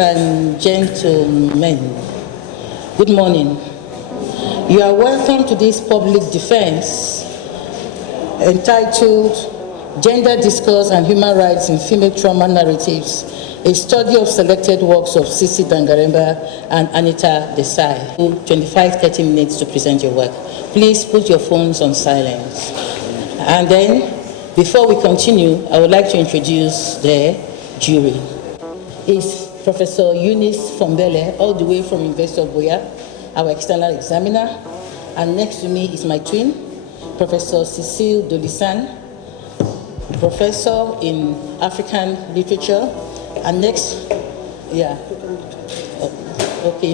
and gentlemen, good morning. You are welcome to this public defense entitled Gender Discourse and Human Rights in Female Trauma Narratives, a study of selected works of Sisi Dangaremba and Anita Desai. 25-30 minutes to present your work. Please put your phones on silence. And then, before we continue, I would like to introduce the jury. It's Professor Eunice Fombele, all the way from University of Boya, our external examiner. And next to me is my twin, Professor Cecile Dolisan, professor in African literature. And next, in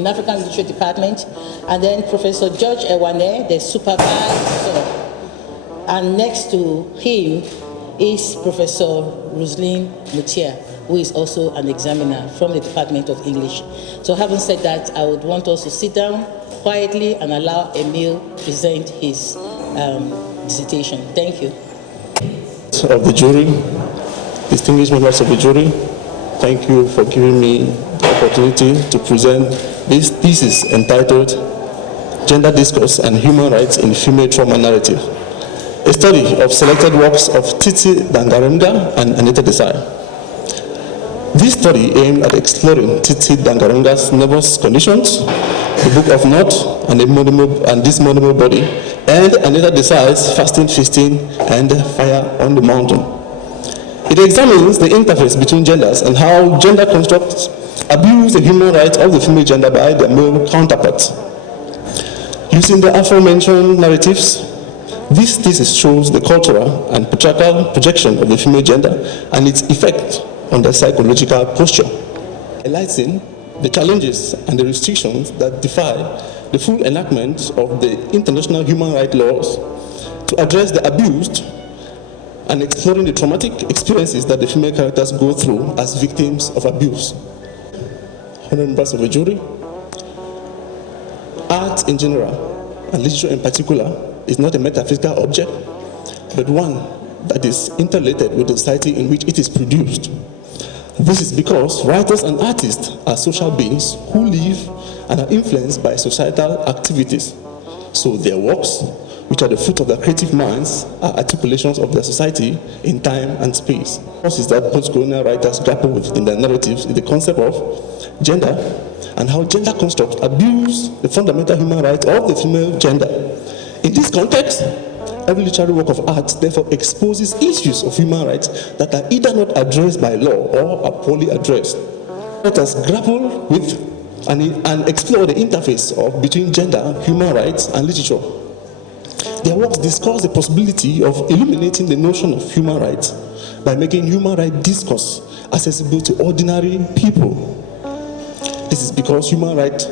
African Literature Department. And then Professor George Ewane, the supervisor. And next to him is Professor Roseline Mutia, who is also an examiner from the Department of English. So having said that, I would want us to sit down quietly and allow Emile present his dissertation. Thank you. Of the jury, distinguished members of the jury, thank you for giving me the opportunity to present this thesis entitled Gender Discourse and Human Rights in Female Trauma Narrative, a study of selected works of Sisi Dangaremba and Anita Desai. This study aimed at exploring Sisi Dangaremba's nervous conditions, the Book of Knot and this monomer body, and Anita Desai's fasting, feasting, and fire on the mountain. It examines the interface between genders and how gender constructs abuse the human rights of the female gender by their male counterparts. Using the aforementioned narratives, this thesis shows the cultural and patriarchal projection of the female gender and its effect on their psychological posture, highlighting the challenges and the restrictions that defy the full enactment of the international human rights laws to address the abused and exploring the traumatic experiences that the female characters go through as victims of abuse. Honorable members of the jury, art in general, and literature in particular, is not a metaphysical object, but one that is interrelated with the society in which it is produced. This is because writers and artists are social beings who live and are influenced by societal activities. So their works, which are the fruit of their creative minds, are articulations of their society in time and space. What is that post-colonial writers grapple with in their narratives is the concept of gender and how gender constructs abuse the fundamental human rights of the female gender. In this context, every literary work of art therefore exposes issues of human rights that are either not addressed by law or are poorly addressed. Let us grapple with and explore the interface between gender, human rights, and literature. Their works discuss the possibility of illuminating the notion of human rights by making human rights discourse accessible to ordinary people. This is because human rights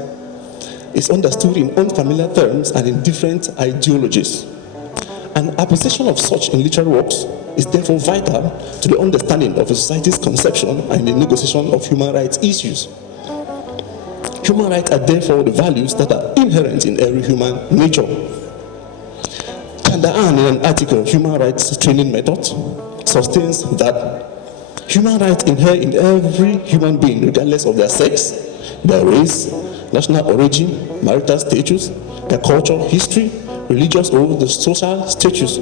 is understood in unfamiliar terms and in different ideologies. An appreciation of such in literary works is therefore vital to the understanding of a society's conception and the negotiation of human rights issues. Human rights are therefore the values that are inherent in every human nature. Chandaan, in an article, Human Rights Training Method, sustains that human rights inhere in every human being, regardless of their sex, their race, national origin, marital status, their culture, history, religious or the social status.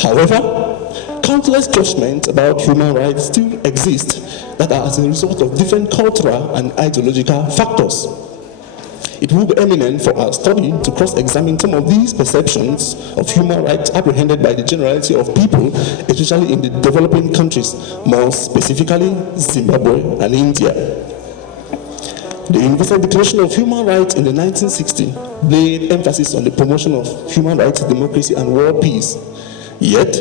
However, countless judgments about human rights still exist that are as a result of different cultural and ideological factors. It will be eminent for our study to cross-examine some of these perceptions of human rights apprehended by the generality of people, especially in the developing countries, more specifically Zimbabwe and India. The Universal Declaration of Human Rights in the 1960s laid emphasis on the promotion of human rights, democracy, and world peace. Yet,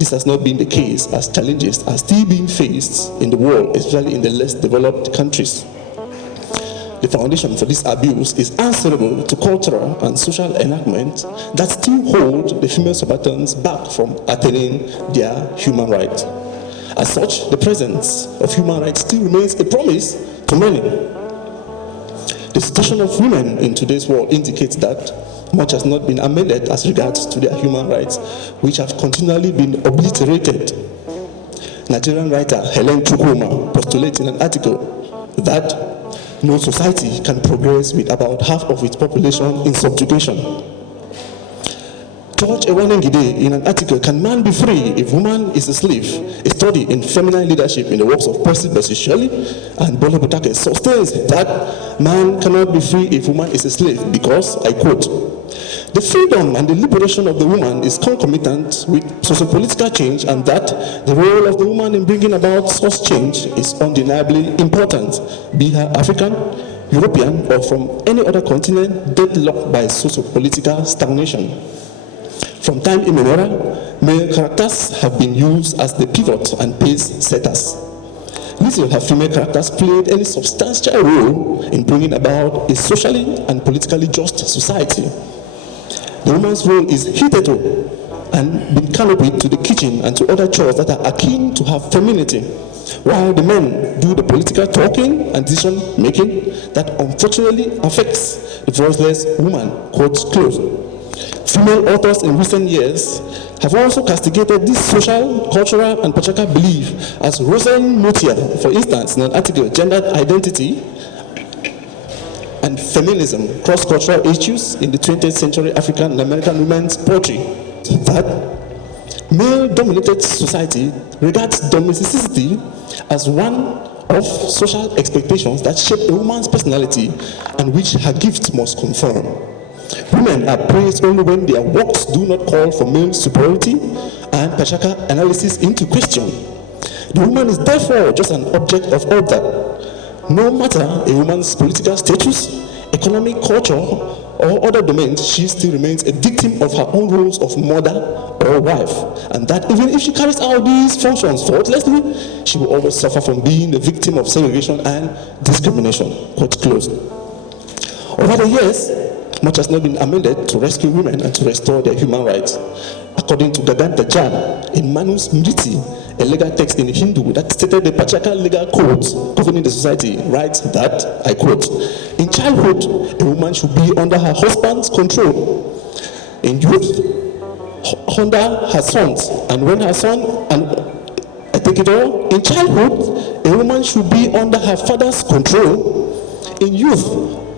this has not been the case, as challenges are still being faced in the world, especially in the less developed countries. The foundation for this abuse is answerable to cultural and social enactments that still hold the female subalterns back from attaining their human rights. As such, the presence of human rights still remains a promise to many. The situation of women in today's world indicates that much has not been amended as regards to their human rights, which have continually been obliterated. Nigerian writer Helen Chukwuma postulates in an article that no society can progress with about half of its population in subjugation. George Ewanengide, in an article, "Can Man Be Free If Woman is a Slave?" A study in feminine leadership in the works of Percy Bysshe Shelley and Bole Butake, sustains that man cannot be free if woman is a slave because, I quote, "The freedom and the liberation of the woman is concomitant with sociopolitical change, and that the role of the woman in bringing about such change is undeniably important, be her African, European, or from any other continent deadlocked by sociopolitical stagnation. From time immemorial, male characters have been used as the pivot and pace setters. Little have female characters played any substantial role in bringing about a socially and politically just society. The woman's role is hitherto and been canopied to the kitchen and to other chores that are akin to her femininity, while the men do the political talking and decision making that unfortunately affects the voiceless woman." Quotes close. Female authors in recent years have also castigated this social, cultural, and patriarchal belief, as Rosen Mutia, for instance, in an article, "Gendered Identity and Feminism, Cross-Cultural Issues in the 20th Century African and American Women's Poetry," that male-dominated society regards domesticity as one of social expectations that shape a woman's personality and which her gifts must conform. Women are praised only when their works do not call for male superiority and patriarchal analysis into question. The woman is therefore just an object of order. No matter a woman's political status, economic culture, or other domains, she still remains a victim of her own roles of mother or wife, and that even if she carries out these functions faultlessly, she will always suffer from being a victim of segregation and discrimination. Quote close. Over the years, much has not been amended to rescue women and to restore their human rights. According to Gaganta Jan, in Manus Mriti, a legal text in Hindu that stated the patriarchal legal codes governing the society, writes that, I quote, "In childhood, a woman should be under her husband's control. In youth, under her son's, and when her son, and I take it all, in childhood, a woman should be under her father's control. In youth,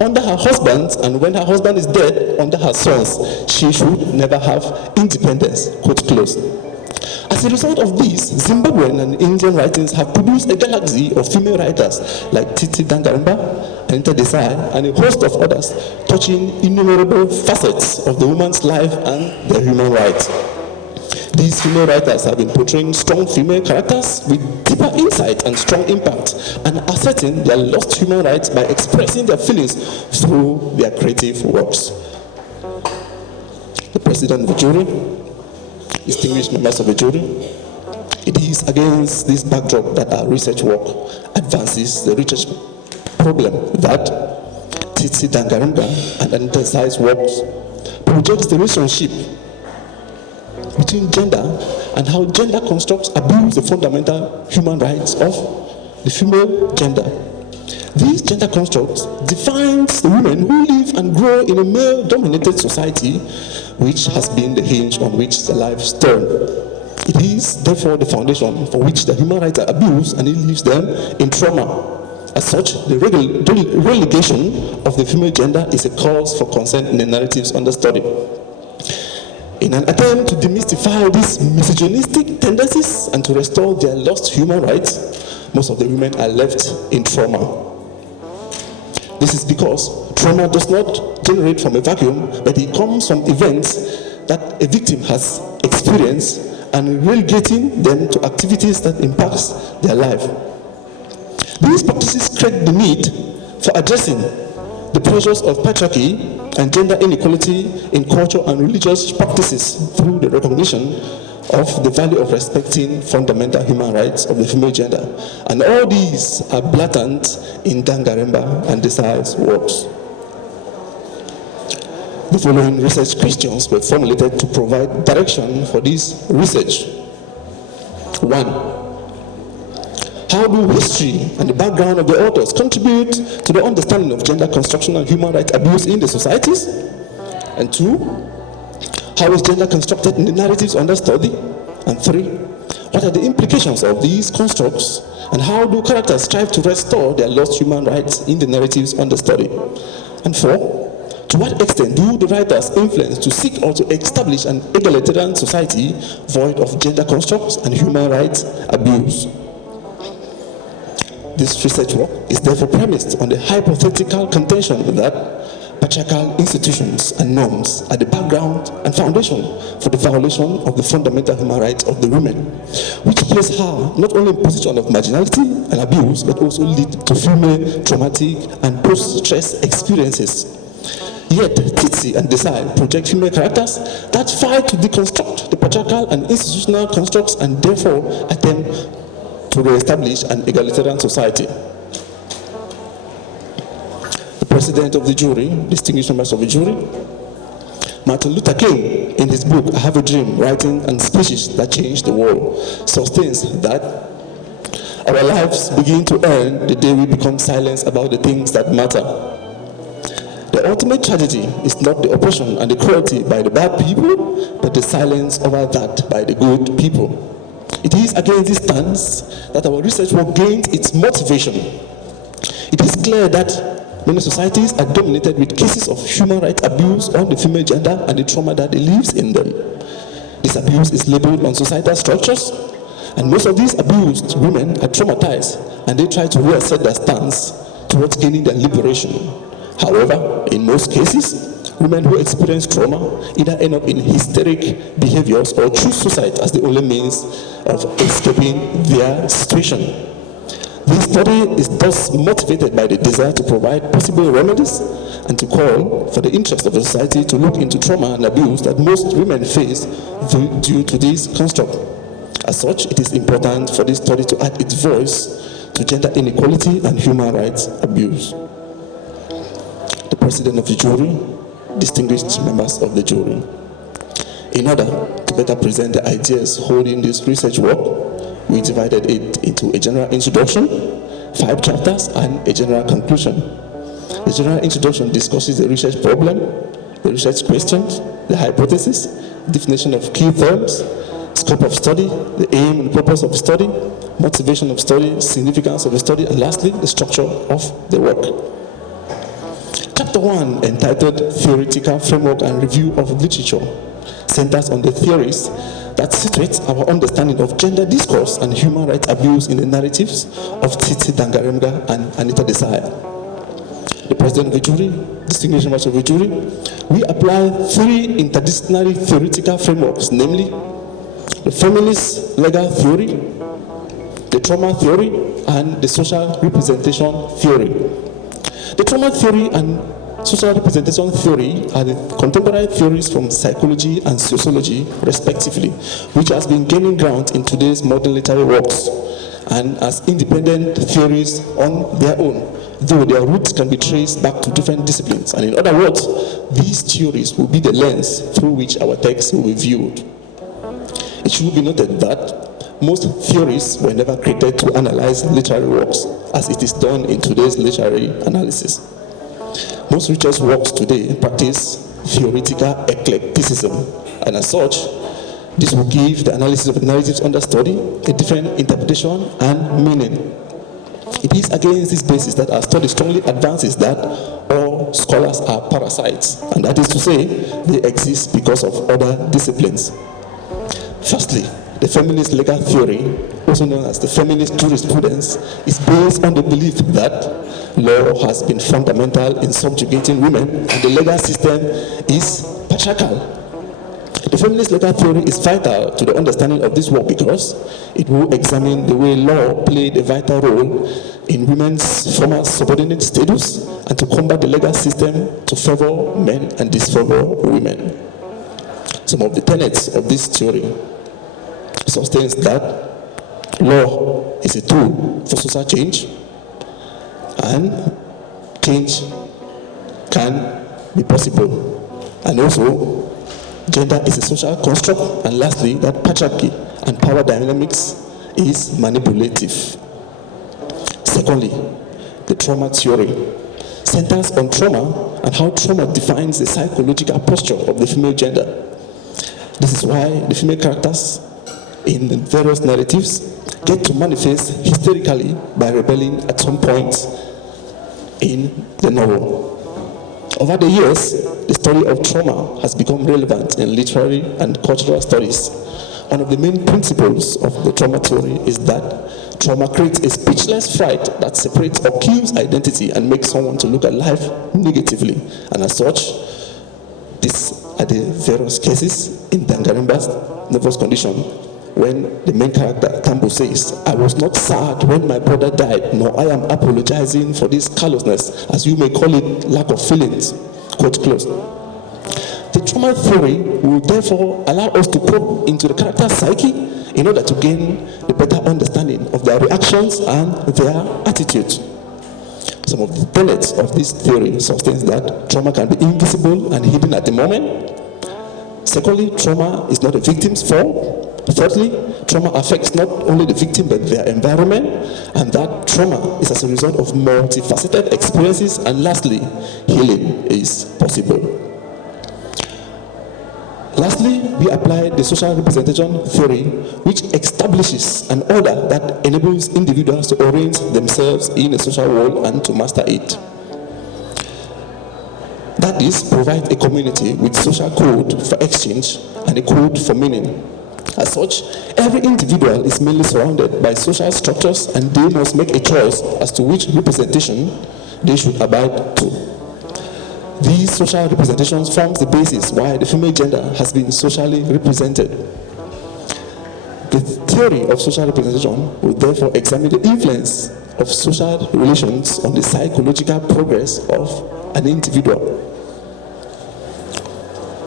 under her husband, and when her husband is dead, under her sons. She should never have independence." Quote close. As a result of this, Zimbabwean and Indian writings have produced a galaxy of female writers like Titi Dangaremba, Anita Desai, and a host of others, touching innumerable facets of the woman's life and their human rights. These female writers have been portraying strong female characters with deeper insight and strong impact, and asserting their lost human rights by expressing their feelings through their creative works. The President of the jury, distinguished members of the jury, it is against this backdrop that our research work advances the research problem that Titi Dangaremba and Anita Desai's works projects the relationship between gender and how gender constructs abuse the fundamental human rights of the female gender. These gender constructs defines the women who live and grow in a male-dominated society, which has been the hinge on which their lives turn. It is therefore the foundation for which the human rights are abused, and it leaves them in trauma. As such, the relegation of the female gender is a cause for concern in the narratives under study. In an attempt to demystify these misogynistic tendencies and to restore their lost human rights, most of the women are left in trauma. This is because trauma does not generate from a vacuum, but it comes from events that a victim has experienced and relegating them to activities that impact their life. These practices create the need for addressing the pressures of patriarchy and gender inequality in culture and religious practices through the recognition of the value of respecting fundamental human rights of the female gender. And all these are blatant in Dangaremba and Desai's works. The following research questions were formulated to provide direction for this research. 1. How do history and the background of the authors contribute to the understanding of gender construction and human rights abuse in the societies? And 2, how is gender constructed in the narratives under study? And 3, What are the implications of these constructs, and how do characters strive to restore their lost human rights in the narratives under study? And 4, to what extent do the writers influence to seek or to establish an egalitarian society void of gender constructs and human rights abuse? This research work is therefore premised on the hypothetical contention that patriarchal institutions and norms are the background and foundation for the violation of the fundamental human rights of the women, which place her not only in position of marginality and abuse, but also lead to female traumatic and post-stress experiences. Yet, Tsitsi and Desai project female characters that fight to deconstruct the patriarchal and institutional constructs and therefore attempt to re-establish an egalitarian society. The president of the jury, distinguished members of the jury, Martin Luther King, in his book, I Have a Dream, Writing and Speeches That Changed the World, sustains that our lives begin to end the day we become silent about the things that matter. The ultimate tragedy is not the oppression and the cruelty by the bad people, but the silence over that by the good people. It is against this stance that our research work gains its motivation. It is clear that many societies are dominated with cases of human rights abuse on the female gender and the trauma that lives in them. This abuse is labeled on societal structures, and most of these abused women are traumatized and they try to reassert their stance towards gaining their liberation. However, in most cases, women who experience trauma either end up in hysteric behaviors or choose suicide as the only means of escaping their situation. This study is thus motivated by the desire to provide possible remedies and to call for the interest of the society to look into trauma and abuse that most women face due to this construct. As such, it is important for this study to add its voice to gender inequality and human rights abuse. The president of the jury, distinguished members of the jury, in order to better present the ideas holding this research work, we divided it into a general introduction, 5 chapters, and a general conclusion. The general introduction discusses the research problem, the research questions, the hypothesis, definition of key terms, scope of study, the aim and purpose of the study, motivation of study, significance of the study, and lastly, the structure of the work. Chapter 1, entitled Theoretical Framework and Review of Literature, centers on the theories that situate our understanding of gender discourse and human rights abuse in the narratives of Tsitsi Dangarembga and Anita Desai. The president of the jury, distinguished members of the jury, we apply 3 interdisciplinary theoretical frameworks, namely the feminist legal theory, the trauma theory, and the social representation theory. The trauma theory and social representation theory are the contemporary theories from psychology and sociology, respectively, which has been gaining ground in today's modern literary works and as independent theories on their own, though their roots can be traced back to different disciplines. And in other words, these theories will be the lens through which our text will be viewed. It should be noted that most theories were never created to analyze literary works, as it is done in today's literary analysis. Most research works today practice theoretical eclecticism, and as such, this will give the analysis of the narratives under study a different interpretation and meaning. It is against this basis that our study strongly advances that all scholars are parasites, and that is to say, they exist because of other disciplines. Firstly, the feminist legal theory, also known as the feminist jurisprudence, is based on the belief that law has been fundamental in subjugating women and the legal system is patriarchal. The feminist legal theory is vital to the understanding of this work because it will examine the way law played a vital role in women's former subordinate status and to combat the legal system to favor men and disfavor women. Some of the tenets of this theory sustains that law is a tool for social change and change can be possible, and also gender is a social construct, and lastly that patriarchy and power dynamics is manipulative. Secondly, the trauma theory centers on trauma and how trauma defines the psychological posture of the female gender. This is why the female characters in the various narratives get to manifest hysterically by rebelling at some point in the novel. Over the years, the story of trauma has become relevant in literary and cultural studies. One of the main principles of the trauma theory is that trauma creates a speechless fright that separates or kills identity and makes someone to look at life negatively. And as such, these are the various cases in Dangaremba's nervous condition when the main character, Kambo, says, "I was not sad when my brother died, nor I am apologizing for this callousness, as you may call it, lack of feelings." Quote close. The trauma theory will therefore allow us to probe into the character's psyche in order to gain a better understanding of their reactions and their attitudes. Some of the tenets of this theory sustains that trauma can be invisible and hidden at the moment. Secondly, trauma is not a victim's fault. Thirdly, trauma affects not only the victim but their environment, and that trauma is as a result of multifaceted experiences. And lastly, healing is possible. Lastly, we apply the social representation theory, which establishes an order that enables individuals to orient themselves in a social world and to master it. That is, provide a community with social code for exchange and a code for meaning. As such, every individual is mainly surrounded by social structures, and they must make a choice as to which representation they should abide to. These social representations form the basis why the female gender has been socially represented. The theory of social representation will therefore examine the influence of social relations on the psychological progress of an individual.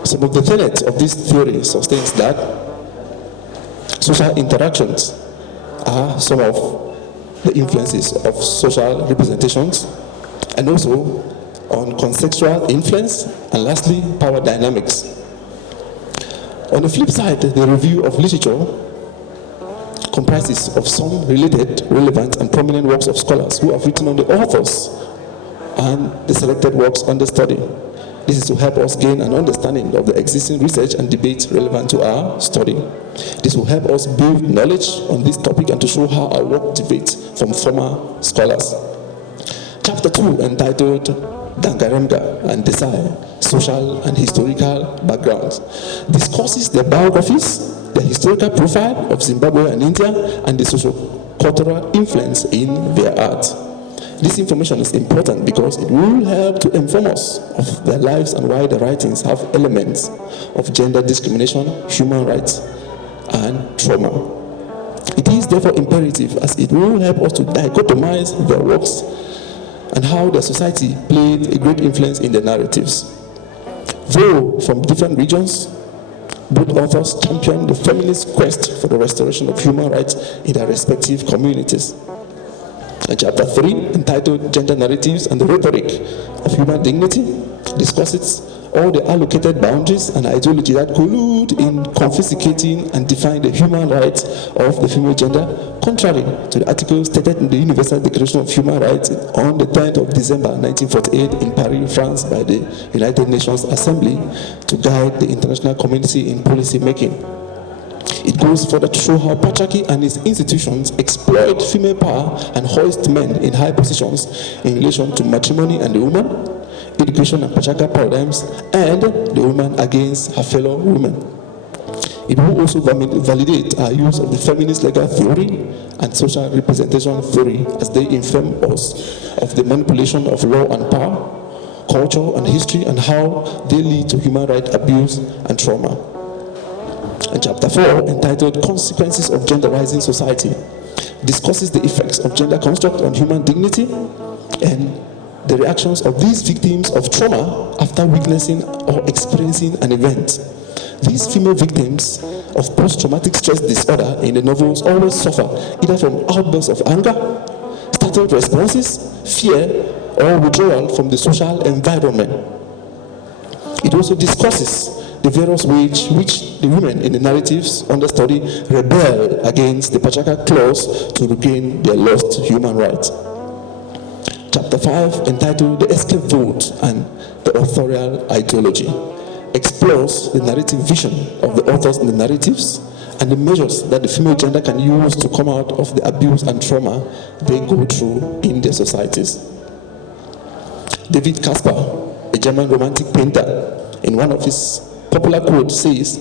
Some of the tenets of this theory sustains that social interactions are some of the influences of social representations, and also on contextual influence, and lastly, power dynamics. On the flip side, the review of literature comprises of some related, relevant, and prominent works of scholars who have written on the authors and the selected works under study. This is to help us gain an understanding of the existing research and debate relevant to our study. This will help us build knowledge on this topic and to show how our work deviates from former scholars. Chapter 2, entitled Dangaremga and Desai, Social and Historical Backgrounds, discusses their biographies, the historical profile of Zimbabwe and India, and the socio-cultural influence in their art. This information is important because it will help to inform us of their lives and why the writings have elements of gender discrimination, human rights, and trauma. It is therefore imperative, as it will help us to dichotomize their works and how their society played a great influence in their narratives. Though from different regions, both authors championed the feminist quest for the restoration of human rights in their respective communities. And chapter 3, entitled Gender Narratives and the Rhetoric of Human Dignity, discusses all the allocated boundaries and ideology that collude in confiscating and define the human rights of the female gender, contrary to the article stated in the Universal Declaration of Human Rights on the 10th of December 1948 in Paris, France, by the United Nations Assembly to guide the international community in policy making. It goes further to show how patriarchy and its institutions exploit female power and hoist men in high positions in relation to matrimony and the woman, education and patriarchal paradigms, and the woman against her fellow women. It will also validate our use of the feminist legal theory and social representation theory as they inform us of the manipulation of law and power, culture and history, and how they lead to human rights abuse and trauma. And chapter 4, entitled Consequences of Genderizing Society, discusses the effects of gender construct on human dignity and the reactions of these victims of trauma after witnessing or experiencing an event. These female victims of post-traumatic stress disorder in the novels always suffer either from outbursts of anger, startled responses, fear, or withdrawal from the social environment. It also discusses the various ways which the women in the narratives under study rebel against the patriarchal clause to regain their lost human rights. Chapter 5, entitled The Escape Vote and the Authorial Ideology, explores the narrative vision of the authors in the narratives and the measures that the female gender can use to come out of the abuse and trauma they go through in their societies. David Caspar, a German romantic painter, in one of his popular quotes says,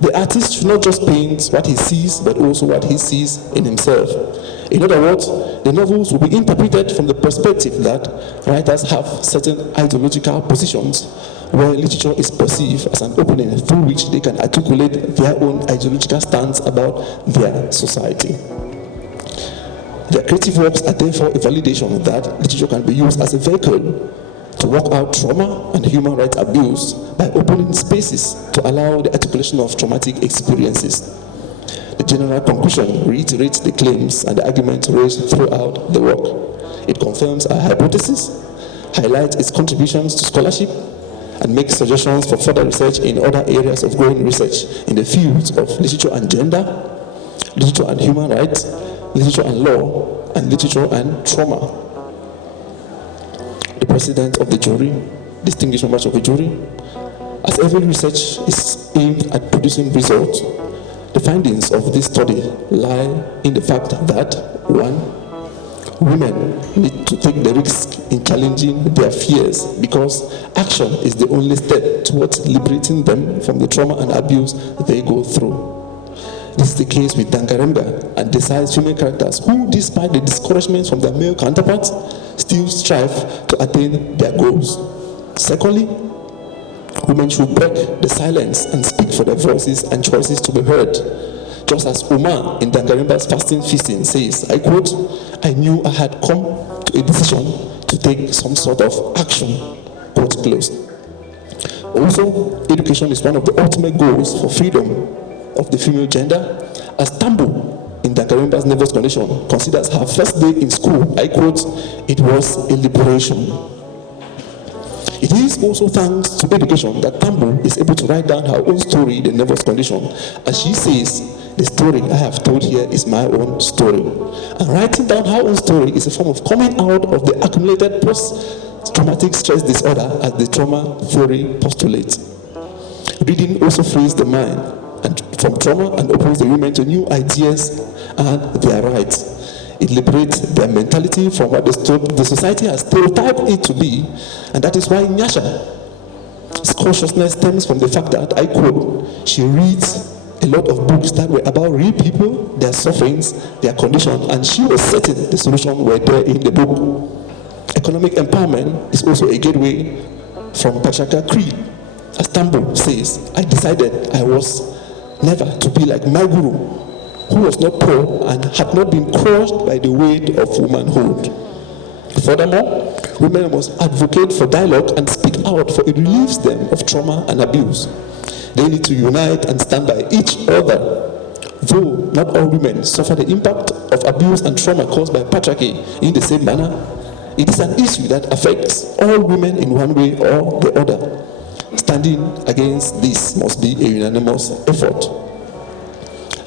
"The artist should not just paint what he sees, but also what he sees in himself." In other words, the novels will be interpreted from the perspective that writers have certain ideological positions, where literature is perceived as an opening through which they can articulate their own ideological stance about their society. Their creative works are therefore a validation that literature can be used as a vehicle to work out trauma and human rights abuse by opening spaces to allow the articulation of traumatic experiences. The general conclusion reiterates the claims and the arguments raised throughout the work. It confirms our hypothesis, highlights its contributions to scholarship, and makes suggestions for further research in other areas of growing research in the fields of literature and gender, literature and human rights, literature and law, and literature and trauma. The president of the jury, distinguished members of the jury, as every research is aimed at producing results, the findings of this study lie in the fact that, 1, women need to take the risk in challenging their fears because action is the only step towards liberating them from the trauma and abuse they go through. This is the case with Dangaremba and Desai's female characters who, despite the discouragements from their male counterparts, still strive to attain their goals. Secondly, women should break the silence and speak for their voices and choices to be heard. Just as Umar in Dangaremba's Fasting Feasting says, I quote, "I knew I had come to a decision to take some sort of action," quote close. Also, education is one of the ultimate goals for freedom of the female gender, as Tambo in Dangaremba's Nervous Condition considers her first day in school, I quote, "It was a liberation." It is also thanks to education that Tambo is able to write down her own story, The Nervous Condition. As she says, "The story I have told here is my own story." And writing down her own story is a form of coming out of the accumulated post-traumatic stress disorder, as the trauma theory postulates. Reading also frees the mind and from trauma and opens the women to new ideas and their rights. It liberates their mentality from what the society has stereotyped it to be, and that is why Nyasha's consciousness stems from the fact that, I quote, "She reads a lot of books that were about real people, their sufferings, their condition, and she was certain the solution were there in the book." Economic empowerment is also a gateway from patriarchal creed. As Tambo says, "I decided I was never to be like my guru, who was not poor and had not been crushed by the weight of womanhood." Furthermore, women must advocate for dialogue and speak out, for it relieves them of trauma and abuse. They need to unite and stand by each other. Though not all women suffer the impact of abuse and trauma caused by patriarchy in the same manner, it is an issue that affects all women in one way or the other. Standing against this must be a unanimous effort.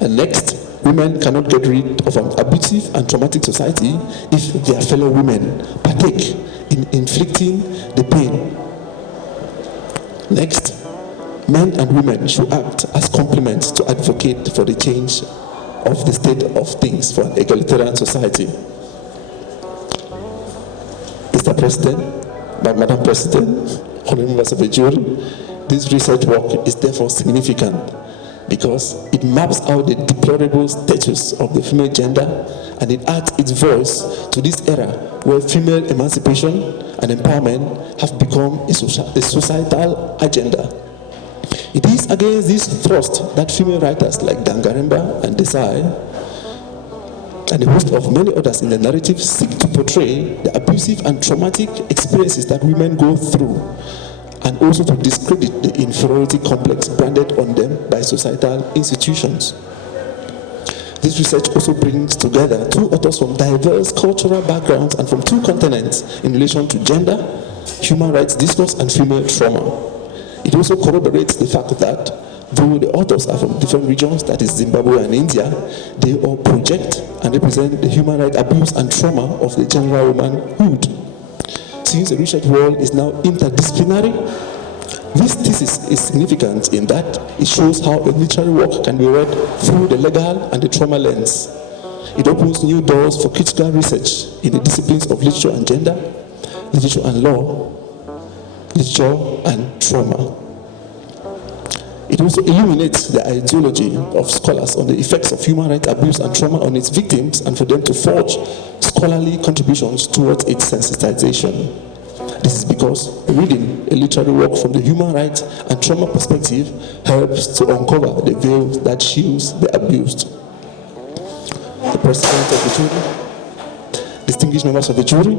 And next, women cannot get rid of an abusive and traumatic society if their fellow women partake in inflicting the pain. Next, men and women should act as complements to advocate for the change of the state of things for an egalitarian society. Mr. President, Madam President, honorable members of the jury, this research work is therefore significant because it maps out the deplorable status of the female gender and it adds its voice to this era where female emancipation and empowerment have become a societal agenda. It is against this thrust that female writers like Dangaremba and Desai and a host of many others in the narrative seek to portray the abusive and traumatic experiences that women go through, and also to discredit the inferiority complex branded on them by societal institutions. This research also brings together two authors from diverse cultural backgrounds and from two continents in relation to gender, human rights discourse, and female trauma. It also corroborates the fact that though the authors are from different regions, that is Zimbabwe and India, they all project and represent the human rights abuse and trauma of the general womanhood. Since the research world is now interdisciplinary, This thesis is significant in that it shows how a literary work can be read through the legal and the trauma lens. It opens new doors for critical research in the disciplines of literature and gender, literature and law, literature and trauma. It also illuminates the ideology of scholars on the effects of human rights abuse and trauma on its victims, and for them to forge scholarly contributions towards its sensitization. This is because reading a literary work from the human rights and trauma perspective helps to uncover the veil that shields the abused. The president of the jury, distinguished members of the jury,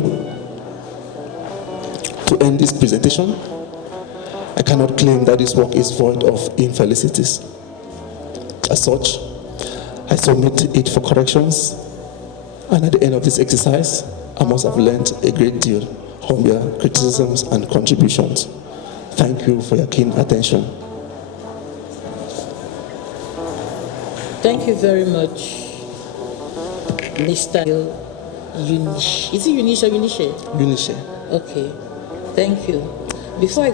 to end this presentation, I cannot claim that this work is void of infelicities. As such, I submit it for corrections, and at the end of this exercise, I must have learned a great deal from your criticisms and contributions. Thank you for your keen attention. Thank you very much, Mr. Unish. Is it Unish or Unishe? Unishe. Okay, thank you. Before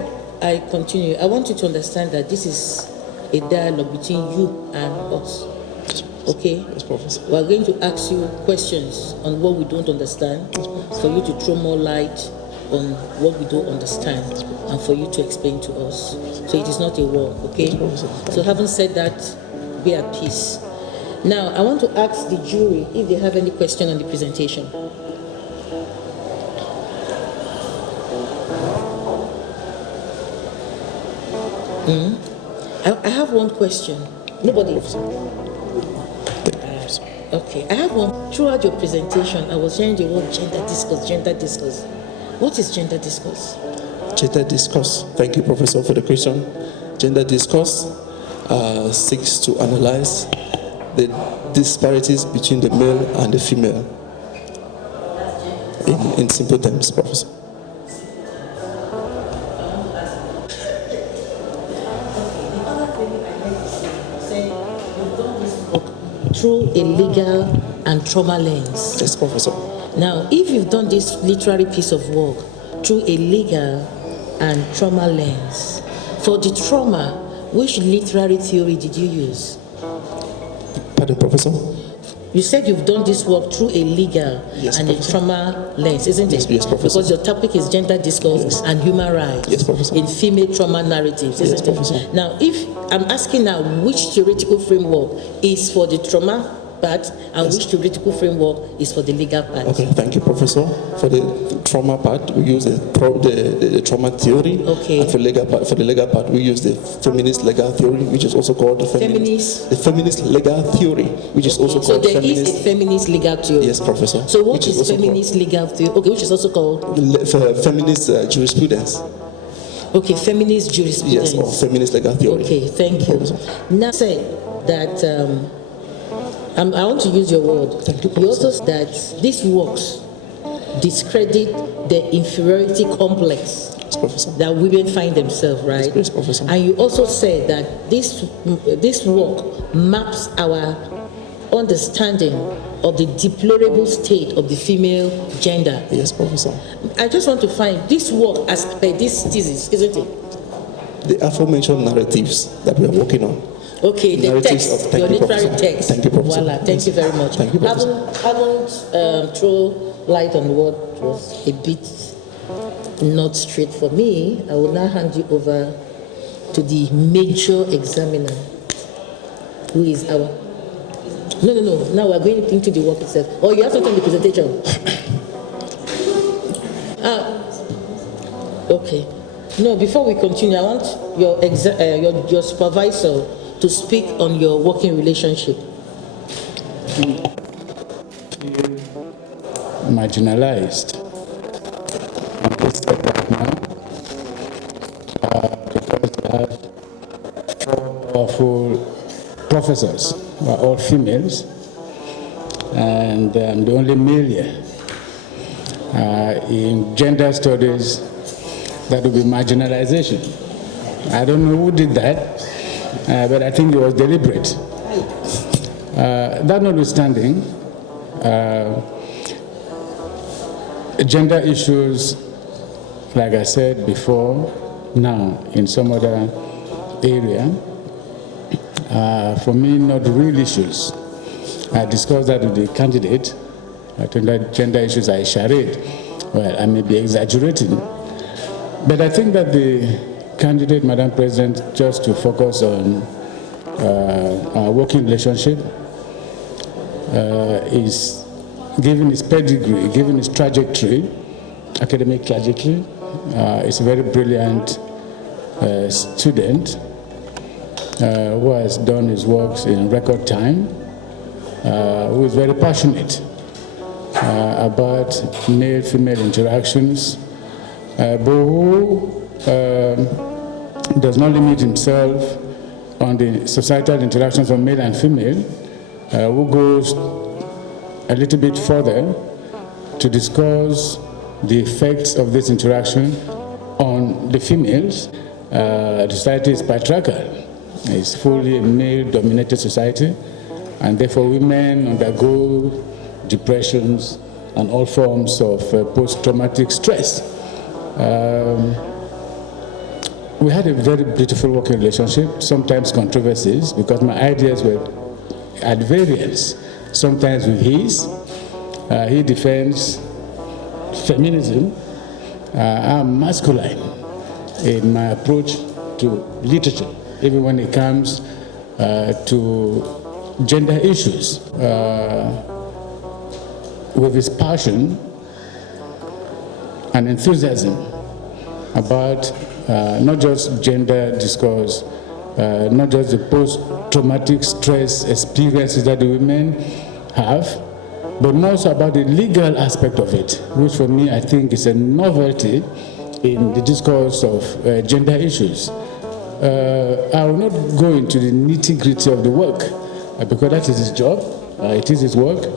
I continue, I want you to understand that this is a dialogue between you and us. Okay? Yes, Professor. We are going to ask you questions on what we don't understand, for you to throw more light on what we don't understand, and for you to explain to us. So it is not a war, okay? So having said that, be at peace. Now, I want to ask the jury if they have any question on the presentation. I have one question. Nobody? Okay, I have one. Throughout your presentation, I was hearing the word gender discourse, gender discourse. What is gender discourse? Gender discourse. Thank you, Professor, for the question. Gender discourse seeks to analyze the disparities between the male and the female. In simple terms, Professor. Through a legal and trauma lens. Yes, Professor. Now, if you've done this literary piece of work through a legal and trauma lens, for the trauma, which literary theory did you use? Pardon, Professor? You said you've done this work through a legal and a trauma lens, isn't it? Yes, Professor. Because your topic is gender discourse and human rights in female trauma narratives, isn't it? Now, if I'm asking now which theoretical framework is for the trauma part and which theoretical framework is for the legal part. Okay, thank you, Professor. For the trauma part, we use the trauma theory. Okay. And for the legal part, we use the feminist legal theory, which is also called the feminist legal theory, which is also called feminist. So there is a feminist legal theory. Yes, Professor. So what is feminist legal theory? Okay, which is also called feminist jurisprudence. Okay, feminist jurisprudence. Yes, or feminist legal theory. Okay, thank you. Now say that I want to use your word. Thank you, You also said that these works discredit the inferiority complex that women find themselves, right? Yes, Professor. And you also said that this work maps our understanding of the deplorable state of the female gender. Yes, Professor. I just want to find this work as per this thesis, isn't it? The aforementioned narratives that we are working on. Okay, the text, your literary text. Thank you, Professor. Voila, thank you very much. Thank you, Professor. Haven't throw light on what was a bit not straight for me. I will now hand you over to the major examiner, who is our... No. Now we're going into the work itself. Oh, you have something in the presentation? Okay. No, before we continue, I want your supervisor to speak on your working relationship. Marginalized on this step right now because they have 4 powerful professors who are all females, and I'm the only male here. In gender studies, that would be marginalization. I don't know who did that, but I think it was deliberate. That notwithstanding, gender issues, like I said before, now in some other area. For me, not real issues. I discussed that with the candidate. I think that gender issues are a charade. Well, I may be exaggerating. But I think that the candidate, Madam President, just to focus on our working relationship, is given his pedigree, given his trajectory, academic trajectory. He's a very brilliant student who has done his works in record time, who is very passionate about male-female interactions, but who does not limit himself on the societal interactions of male and female, who goes a little bit further to discuss the effects of this interaction on the females. The society is patriarchal. It's fully a male-dominated society, and therefore women undergo depressions and all forms of post-traumatic stress. We had a very beautiful working relationship, sometimes controversies, because my ideas were at variance, sometimes with his. He defends feminism. I'm masculine in my approach to literature, even when it comes to gender issues. With his passion and enthusiasm about not just gender discourse, not just the post-traumatic stress experiences that the women have, but more so about the legal aspect of it, which for me I think is a novelty in the discourse of gender issues. I will not go into the nitty-gritty of the work, because that is his job, it is his work.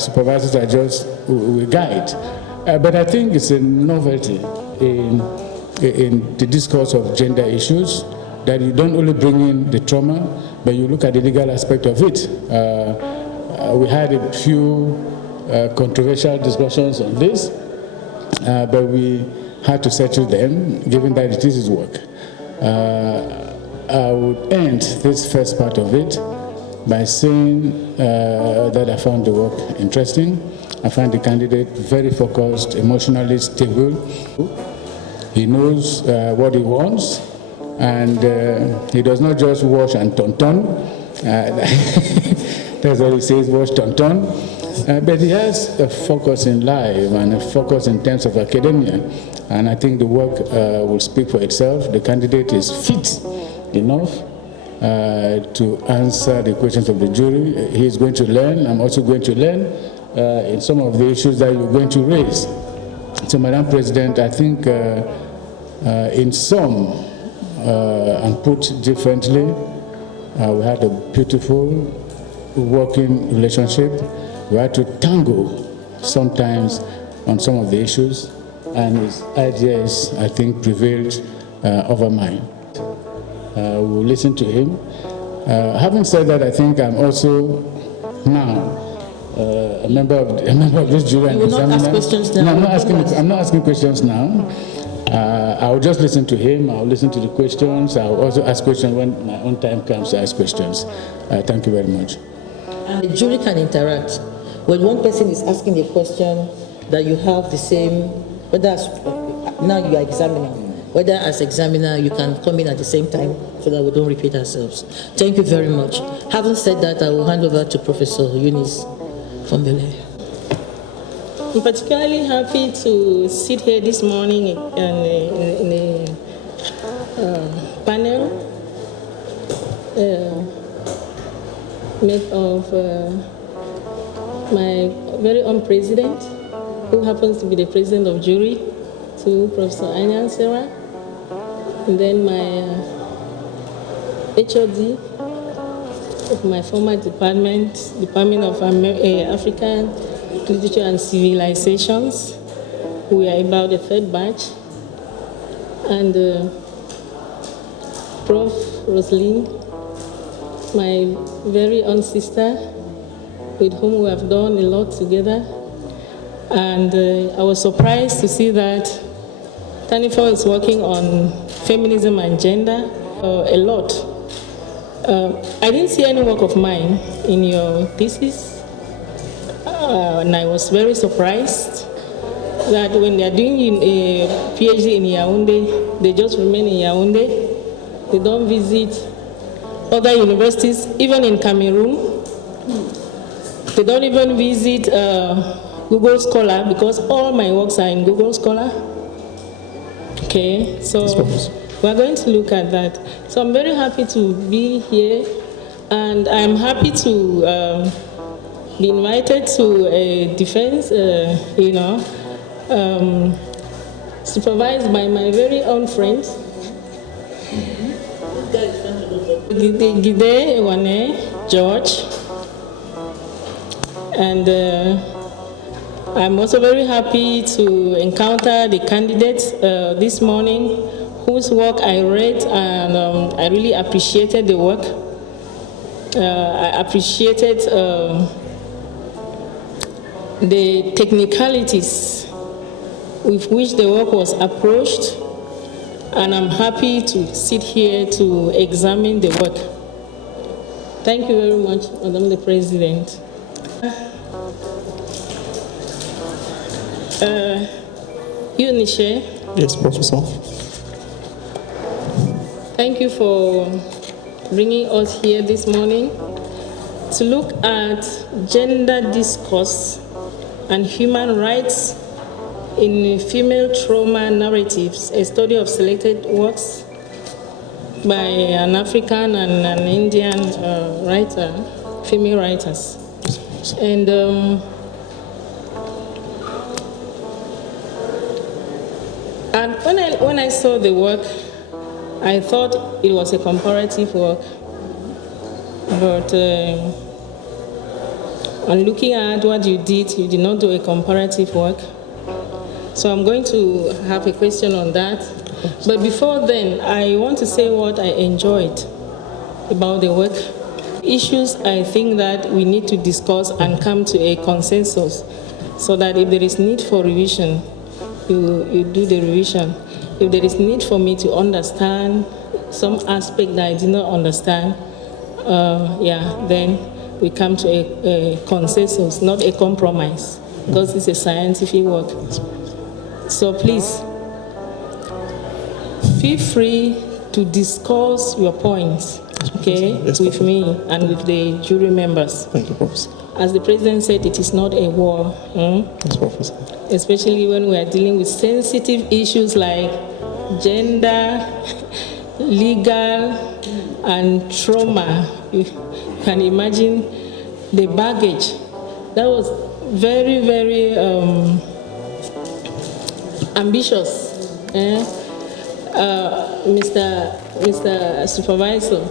Supervisors are just we guide. But I think it's a novelty in the discourse of gender issues, that you don't only bring in the trauma, but you look at the legal aspect of it. We had a few controversial discussions on this, but we had to settle them, given that it is his work. I would end this first part of it by saying that I found the work interesting. I find the candidate very focused, emotionally stable. He knows what he wants, and he does not just wash and ton-ton. That's what he says, wash ton-ton. But he has a focus in life and a focus in terms of academia. And I think the work will speak for itself. The candidate is fit enough to answer the questions of the jury. He's going to learn. I'm also going to learn in some of the issues that you're going to raise. So, Madam President, I think in sum, and put differently, we had a beautiful working relationship. We had to tango sometimes on some of the issues, and his ideas, I think, prevailed over mine. We'll listen to him. Having said that, I think I'm also now a member of this jury and examiner. Not ask questions now. No, I'm not asking questions now. I'll just listen to him. I'll listen to the questions. I'll also ask questions when my own time comes to ask questions. Thank you very much. And the jury can interact. When one person is asking a question, that you have the same, whether as, now you are examiner, whether as examiner you can come in at the same time so that we don't repeat ourselves. Thank you very much. Having said that, I will hand over to Professor Eunice from Bele. I'm particularly happy to sit here this morning in a panel made of my very own president, who happens to be the president of jury, to Professor Anya Sarah, and then my HOD of my former Department of African Literature and Civilizations. We are about the third batch. And Prof. Rosaline, my very own sister, with whom we have done a lot together. And I was surprised to see that Taniform is working on feminism and gender a lot. I didn't see any work of mine in your thesis, and I was very surprised that when they are doing a PhD in Yaounde, they just remain in Yaounde. They don't visit other universities, even in Cameroon. They don't even visit Google Scholar, because all my works are in Google Scholar. Okay, so we're going to look at that. So I'm very happy to be here, and I'm happy to be invited to a defense, supervised by my very own friends. Gide, Wane, George, and I'm also very happy to encounter the candidates this morning, whose work I read, and I really appreciated the work. I appreciated the technicalities with which the work was approached, and I'm happy to sit here to examine the work. Thank you very much, Madam the President. Eunice. Yes, Professor. Thank you for bringing us here this morning to look at gender discourse and human rights in female trauma narratives, a study of selected works by an African and an Indian writer, female writers. And when I saw the work, I thought it was a comparative work, but on looking at what you did not do a comparative work. So I'm going to have a question on that. But before then, I want to say what I enjoyed about the work. Issues I think that we need to discuss and come to a consensus, so that if there is need for revision, you do the revision. If there is need for me to understand some aspect that I did not understand, then we come to a consensus, not a compromise, because it's a scientific work. So please, feel free to discuss your points, okay, with me and with the jury members. Thank you, Professor. As the President said, it is not a war. Yes, Professor. Especially when we are dealing with sensitive issues like gender, legal, and trauma. You can imagine the baggage. That was very, very ambitious. Mr. Supervisor,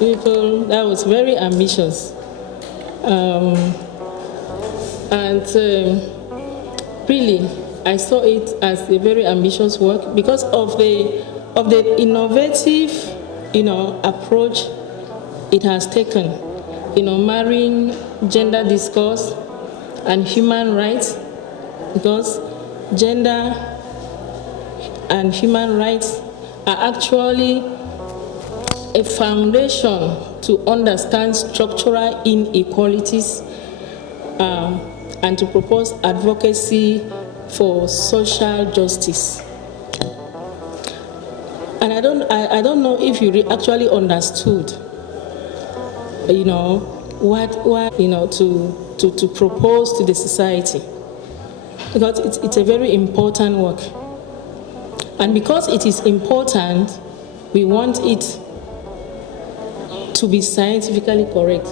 people, that was very ambitious. Really, I saw it as a very ambitious work because of the innovative, approach it has taken, marrying gender discourse and human rights, because gender and human rights are actually a foundation to understand structural inequalities and to propose advocacy for social justice. And I don't know if you actually understood, what to propose to the society, because it's a very important work. And because it is important, we want it to be scientifically correct,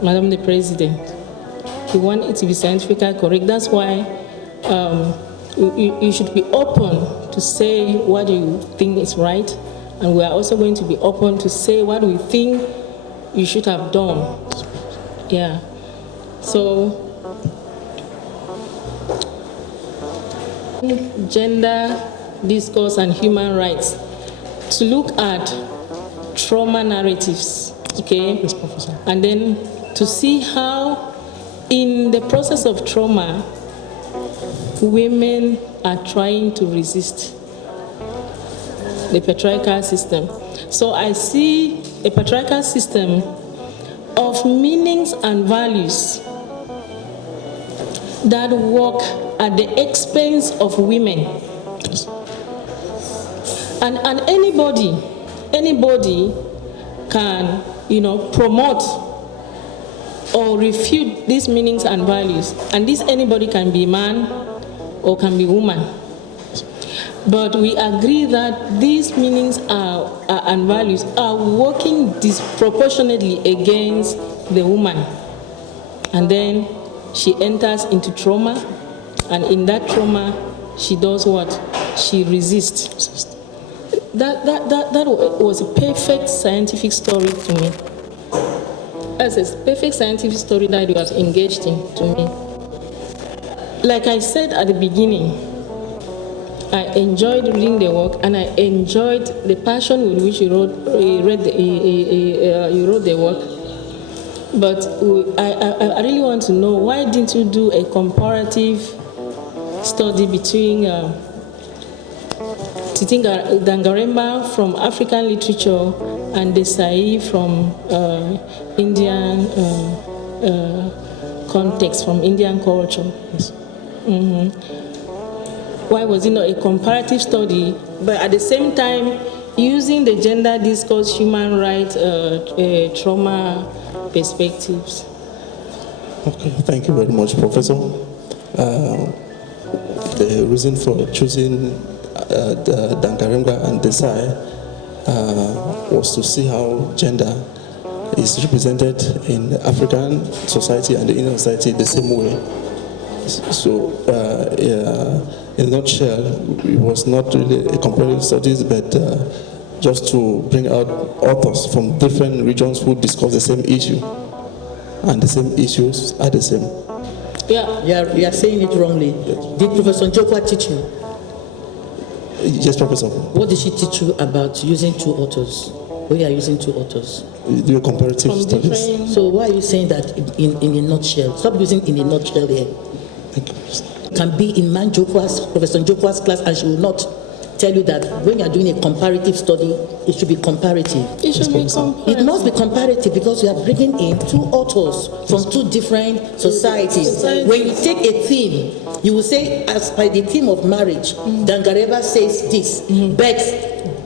Madam the President. We want it to be scientifically correct. That's why you should be open to say what you think is right, and we are also going to be open to say what we think you should have done. Yeah. So, gender discourse and human rights, to look at trauma narratives, okay? Yes, Professor. And then to see how in the process of trauma, women are trying to resist the patriarchal system. So I see a patriarchal system of meanings and values that work at the expense of women. And anybody can, promote or refute these meanings and values. And this anybody can be man or can be woman. But we agree that these meanings and values are working disproportionately against the woman. And then she enters into trauma, and in that trauma, she does what? She resists. That was a perfect scientific story to me. That's a perfect scientific story that you have engaged in to me. Like I said at the beginning, I enjoyed reading the work, and I enjoyed the passion with which you wrote the work. But I really want to know, why didn't you do a comparative study between Dangaremba from African literature and Desai from Indian context, from Indian culture? Yes. Mm-hmm. Why was it not a comparative study, but at the same time using the gender discourse, human rights, trauma perspectives? Okay, thank you very much, Professor. The reason for choosing the Dangaremba and Desai was to see how gender is represented in African society and the Indian society the same way. So, in a nutshell, it was not really a comparative studies, but just to bring out authors from different regions who discuss the same issue, and the same issues are the same. Yeah, you are saying it wrongly. Yes. Did Professor Njokwa teach you? Yes, Professor. What did she teach you about using two authors? We are using two authors. You do a comparative studies. So why are you saying that in a nutshell? Stop using in a nutshell here. Thank you. Can be in Professor Njokwa's class, and she will not tell you that when you are doing a comparative study, it should be comparative. It should be comparative. It must be comparative because you are bringing in two authors from two different societies. When you take a theme, you will say, as by the theme of marriage, Dangaremba says this, but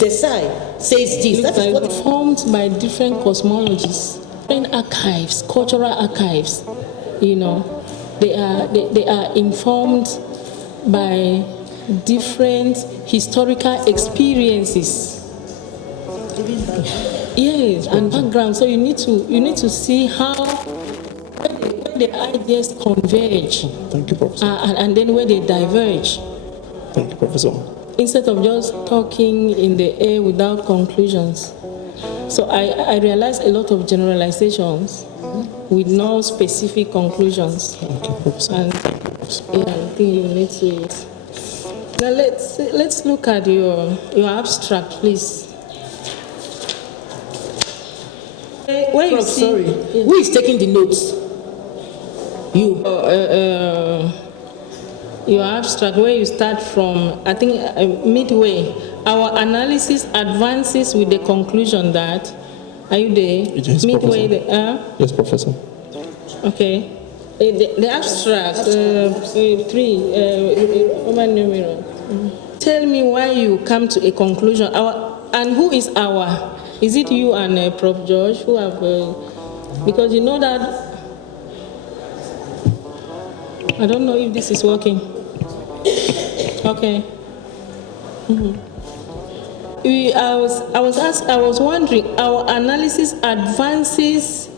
Desai says this. That is what formed by different cosmologies, different archives, cultural archives. They are informed by different historical experiences. Yes, and background. So you need to see how where the ideas converge. Thank you, Professor. And then where they diverge. Thank you, Professor. Instead of just talking in the air without conclusions. So I realized a lot of generalizations with no specific conclusions. Thank you, Professor. And yeah, I think you need to. Now let's look at your abstract, please. Where you see, sorry, who is taking the notes? You. Your abstract, where you start from, I think midway. Our analysis advances with the conclusion that. Are you there? Yes, midway. Yes, Professor. Okay. The abstract, 3, Roman numeral. Tell me why you come to a conclusion. And who is our? Is it you and Prof. George who have? Because you know that. I don't know if this is working. Okay. I was wondering. Our analysis advances.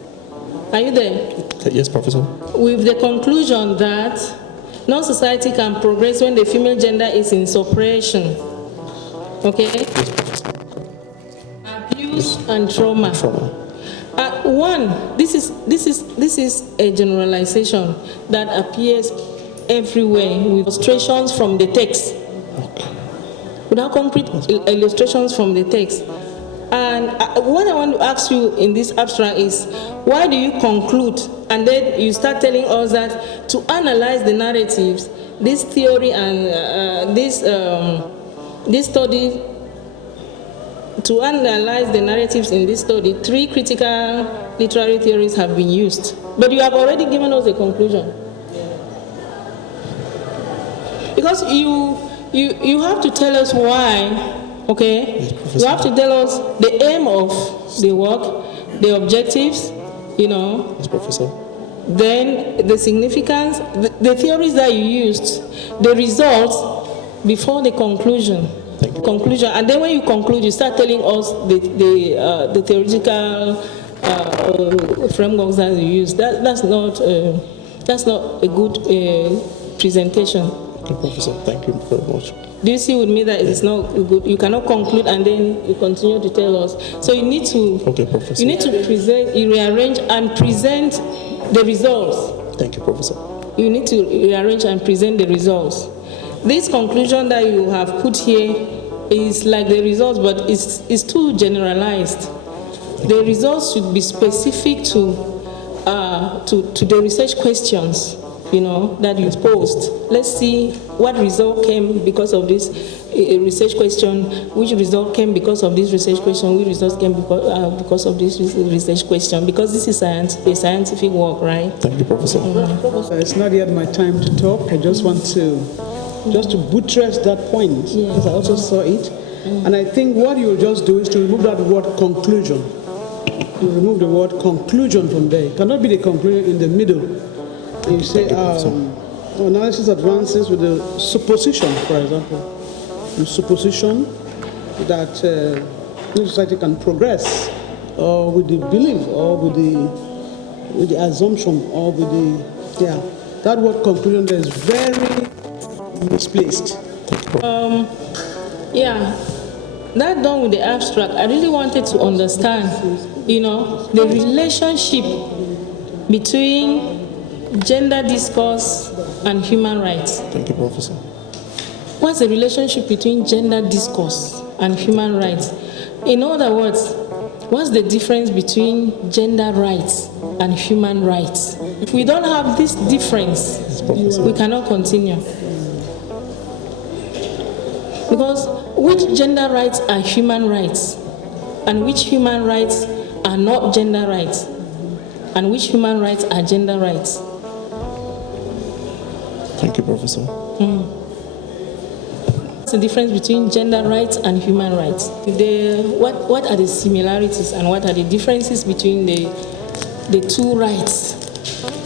Are you there? Yes, Professor. With the conclusion that no society can progress when the female gender is in suppression. Okay? Yes, Professor. Abuse and trauma. This is a generalization that appears everywhere with illustrations from the text. Okay. Without concrete illustrations from the text. And what I want to ask you in this abstract is, why do you conclude, and then you start telling us that to analyze the narratives, this theory and this study to analyze the narratives in this study, 3 critical literary theories have been used. But you have already given us a conclusion. Because you have to tell us why, okay? Yes, you have to tell us the aim of the work, the objectives, Yes, Professor. then the significance, the theories that you used, the results before the conclusion. Conclusion, and then when you conclude, you start telling us the theoretical frameworks that you use. That's not a good presentation. Okay, Professor. Thank you very much. Do you see with me that it's not good? You cannot conclude and then you continue to tell us. So you need to. Okay, Professor. You need to present, you rearrange and present the results. Thank you, Professor. You need to rearrange and present the results. This conclusion that you have put here is like the results, but it's too generalized. The results should be specific to the research questions, that you posed. Let's see what result came because of this research question, which result came because of this research question, which results came because of this research question, because this is a scientific work, right? Thank you, Professor. It's not yet my time to talk. I just want to buttress that point, because I also saw it. And I think what you'll just do is to remove that word conclusion. You remove the word conclusion from there. It cannot be the conclusion in the middle. You say analysis advances with the supposition, for example. The supposition that society can progress, or with the belief, or with the assumption, or with the, that word conclusion there is very misplaced. That done with the abstract, I really wanted to understand, the relationship between gender discourse and human rights. Thank you, Professor. What's the relationship between gender discourse and human rights? In other words, what's the difference between gender rights and human rights? If we don't have this difference, we cannot continue. Because which gender rights are human rights, and which human rights are not gender rights, and which human rights are gender rights? Thank you, Professor. What's the difference between gender rights and human rights? What are the similarities and what are the differences between the two rights?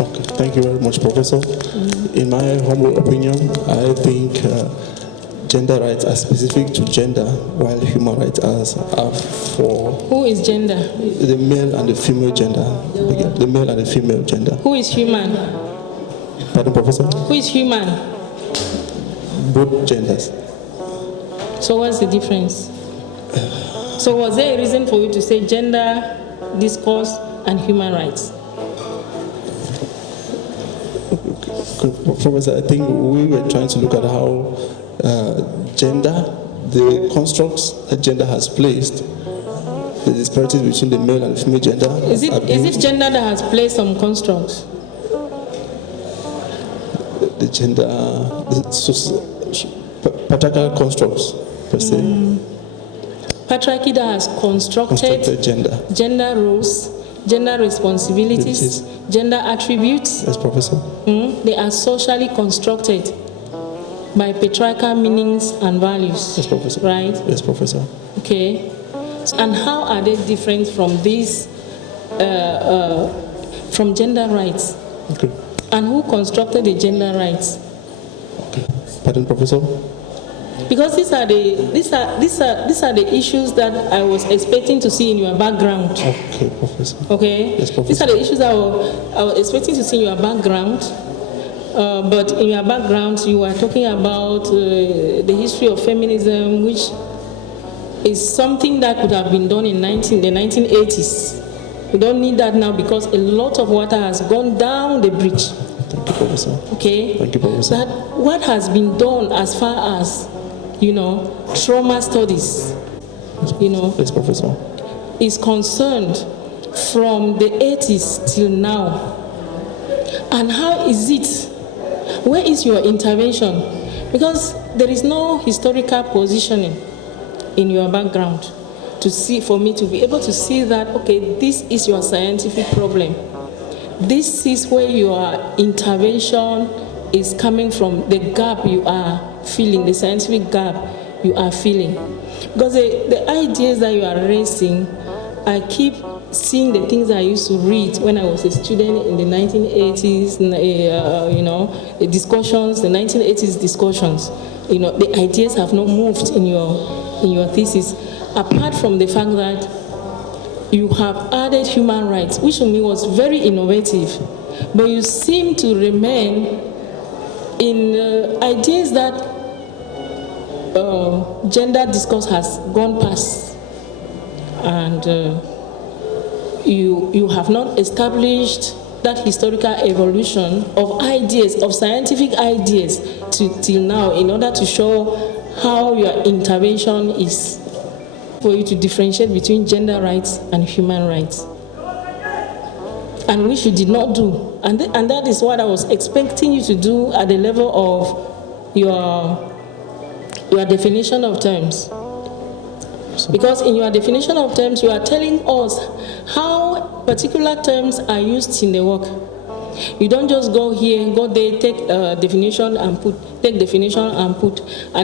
Okay, thank you very much, Professor. In my humble opinion, I think gender rights are specific to gender, while human rights are for... Who is gender? The male and the female gender. The male and the female gender. Who is human? Pardon, Professor? Who is human? Both genders. So what's the difference? So was there a reason for you to say gender, discourse, and human rights? Professor, I think we were trying to look at how gender, the constructs that gender has placed, the disparities between the male and female gender. Is it gender that has placed some constructs? The gender, patriarchal constructs, per se. Patriarchy that has constructed gender roles, gender responsibilities, gender attributes. Yes, Professor. They are socially constructed by patriarchal meanings and values. Yes, Professor. Right? Yes, Professor. Okay. And how are they different from these, from gender rights? Okay. And who constructed the gender rights? Okay. Pardon, Professor? Because these are the issues that I was expecting to see in your background. Okay, Professor. Okay. Yes, Professor. These are the issues that I was expecting to see in your background. But in your background, you are talking about the history of feminism, which is something that could have been done in the 1980s. We don't need that now because a lot of water has gone down the bridge. Thank you, Professor. Okay? Thank you, Professor. That what has been done as far as, trauma studies, Yes, Professor. is concerned from the 80s till now. And how is it? Where is your intervention? Because there is no historical positioning in your background. for me to be able to see that, okay, this is your scientific problem. This is where your intervention is coming from, the gap you are feeling, the scientific gap you are feeling. Because the ideas that you are raising, I keep seeing the things I used to read when I was a student in the 1980s, the discussions, the 1980s discussions. The ideas have not moved in your thesis, apart from the fact that you have added human rights, which to me was very innovative, but you seem to remain in ideas that gender discourse has gone past, and you have not established that historical evolution of ideas, of scientific ideas till now, in order to show how your intervention is for you to differentiate between gender rights and human rights, and which you did not do. And that is what I was expecting you to do at the level of your definition of terms. Because in your definition of terms, you are telling us how particular terms are used in the work. You don't just go here, go there, take definition and put, and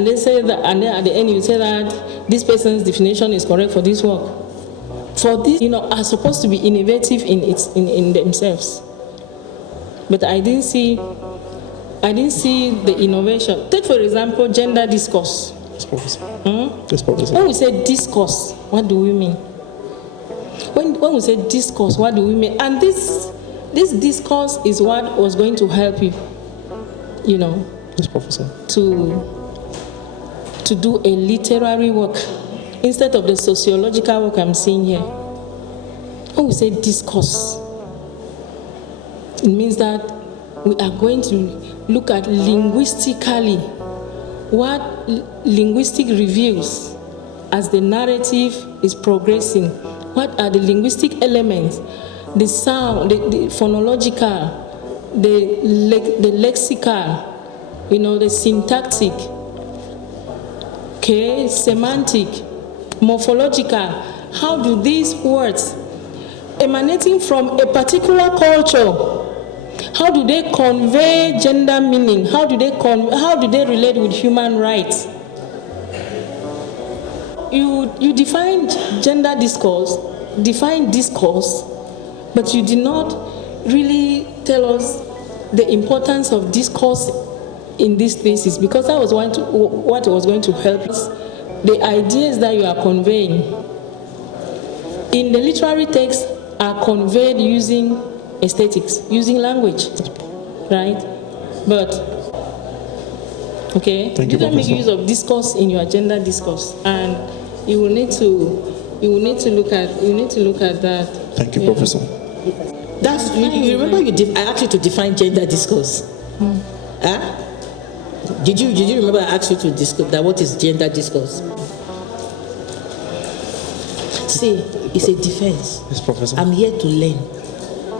then say that, and then at the end you say that this person's definition is correct for this work. For this, are supposed to be innovative in themselves. But I didn't see the innovation. Take for example gender discourse. Yes, Professor. When we say discourse, what do we mean? When we say discourse, what do we mean? And this discourse is what was going to help you, Yes, Professor. to do a literary work instead of the sociological work I'm seeing here. When we say discourse, it means that we are going to look at linguistically what linguistic reveals as the narrative is progressing. What are the linguistic elements, the sound, the phonological, the lexical, the syntactic, semantic, morphological. How do these words emanating from a particular culture, how do they convey gender meaning? How do they relate with human rights? You defined gender discourse, but you did not really tell us the importance of discourse in this thesis, because that was what was going to help us. The ideas that you are conveying in the literary text are conveyed using aesthetics, using language, right? But Thank you you, don't make Professor. use of discourse in your gender discourse, and you will need to look at that. Thank you, Professor. That's you remember I asked you to define gender discourse. Huh? Did you remember I asked you to discuss that? What is gender discourse? See, it's a defense. Yes, Professor. I'm here to learn.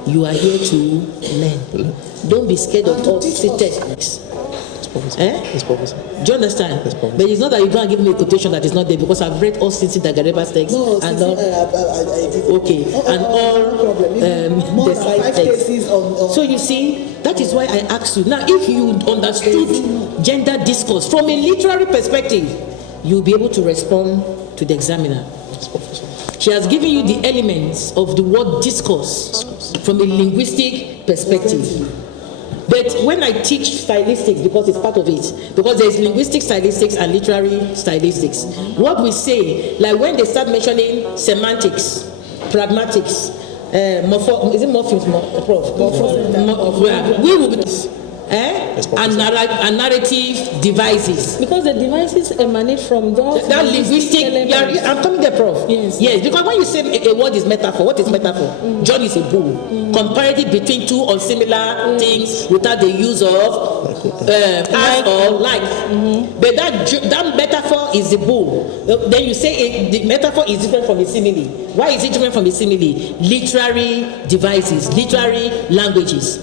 You are here to learn. Don't be scared of all texts. Yes, Professor. Do you understand? Yes, Professor. But it's not that you can't give me a quotation that is not there, because I've read all Sisi Dagareba's text and all. I did. Okay, and all More the than side 5 text. cases on. So you see, that is why I asked you. Now, if you understood gender discourse from a literary perspective, you'll be able to respond to the examiner. Yes, Professor. She has given you the elements of the word discourse from a linguistic perspective. But when I teach stylistics, because it's part of it, because there's linguistic stylistics and literary stylistics, what we say, like when they start mentioning semantics, pragmatics, is it morphemes, Prof? We will be and narrative devices. Because the devices emanate from those That linguistic, elements. I'm coming there, Prof. Yes. Yes, because when you say a word is metaphor, what is metaphor? John is a bull. Comparative between two or similar things without the use of as or like. But that metaphor is the bull. Then you say the metaphor is different from the simile. Why is it different from the simile? Literary devices, literary languages.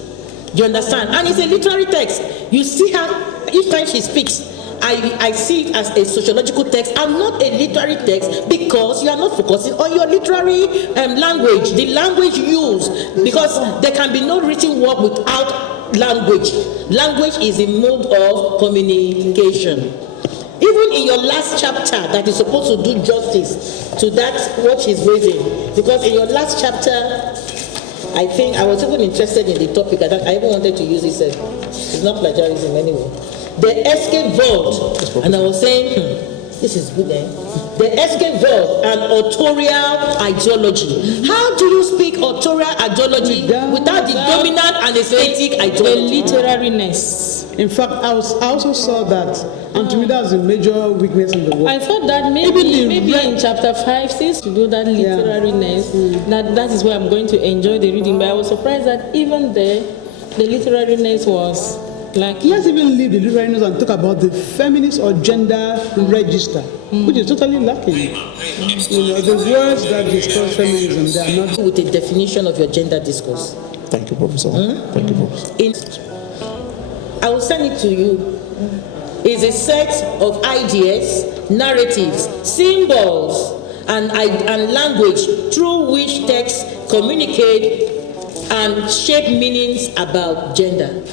Do you understand? And it's a literary text. You see her, each time she speaks, I see it as a sociological text and not a literary text, because you are not focusing on your literary language, the language used, because there can be no written work without language. Language is a mode of communication. Even in your last chapter that is supposed to do justice to that what she's raising, because in your last chapter, I think I was even interested in the topic. I even wanted to use it. It's not plagiarism anyway. The escape vault, and I was saying, this is good, eh? The escape vault and authorial ideology. How do you speak authorial ideology without the dominant and aesthetic ideology? The literariness. In fact, I also saw that, and to me that's a major weakness in the work. I thought that maybe in chapter 5, since you do that literariness, that is where I'm going to enjoy the reading. But I was surprised that even there, the literariness was like. Let's even leave the literariness and talk about the feminist or gender register, which is totally lacking. You know, the words that discuss feminism, they are not. With a definition of your gender discourse. Thank you, Professor. Thank you, Professor. I will send it to you. It's a set of ideas, narratives, symbols, and language through which texts communicate and shape meanings about gender.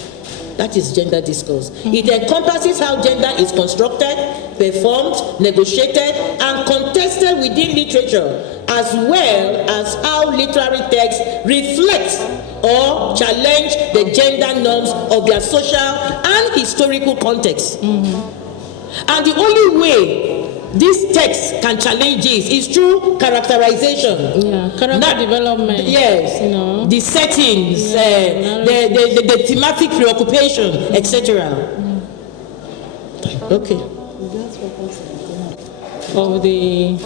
That is gender discourse. It encompasses how gender is constructed, performed, negotiated, and contested within literature, as well as how literary texts reflect or challenge the gender norms of their social and historical context. And the only way this text can challenge this is through characterization. Yeah, character development. Yes, you know, the settings, the thematic preoccupation, etc. Okay. Of the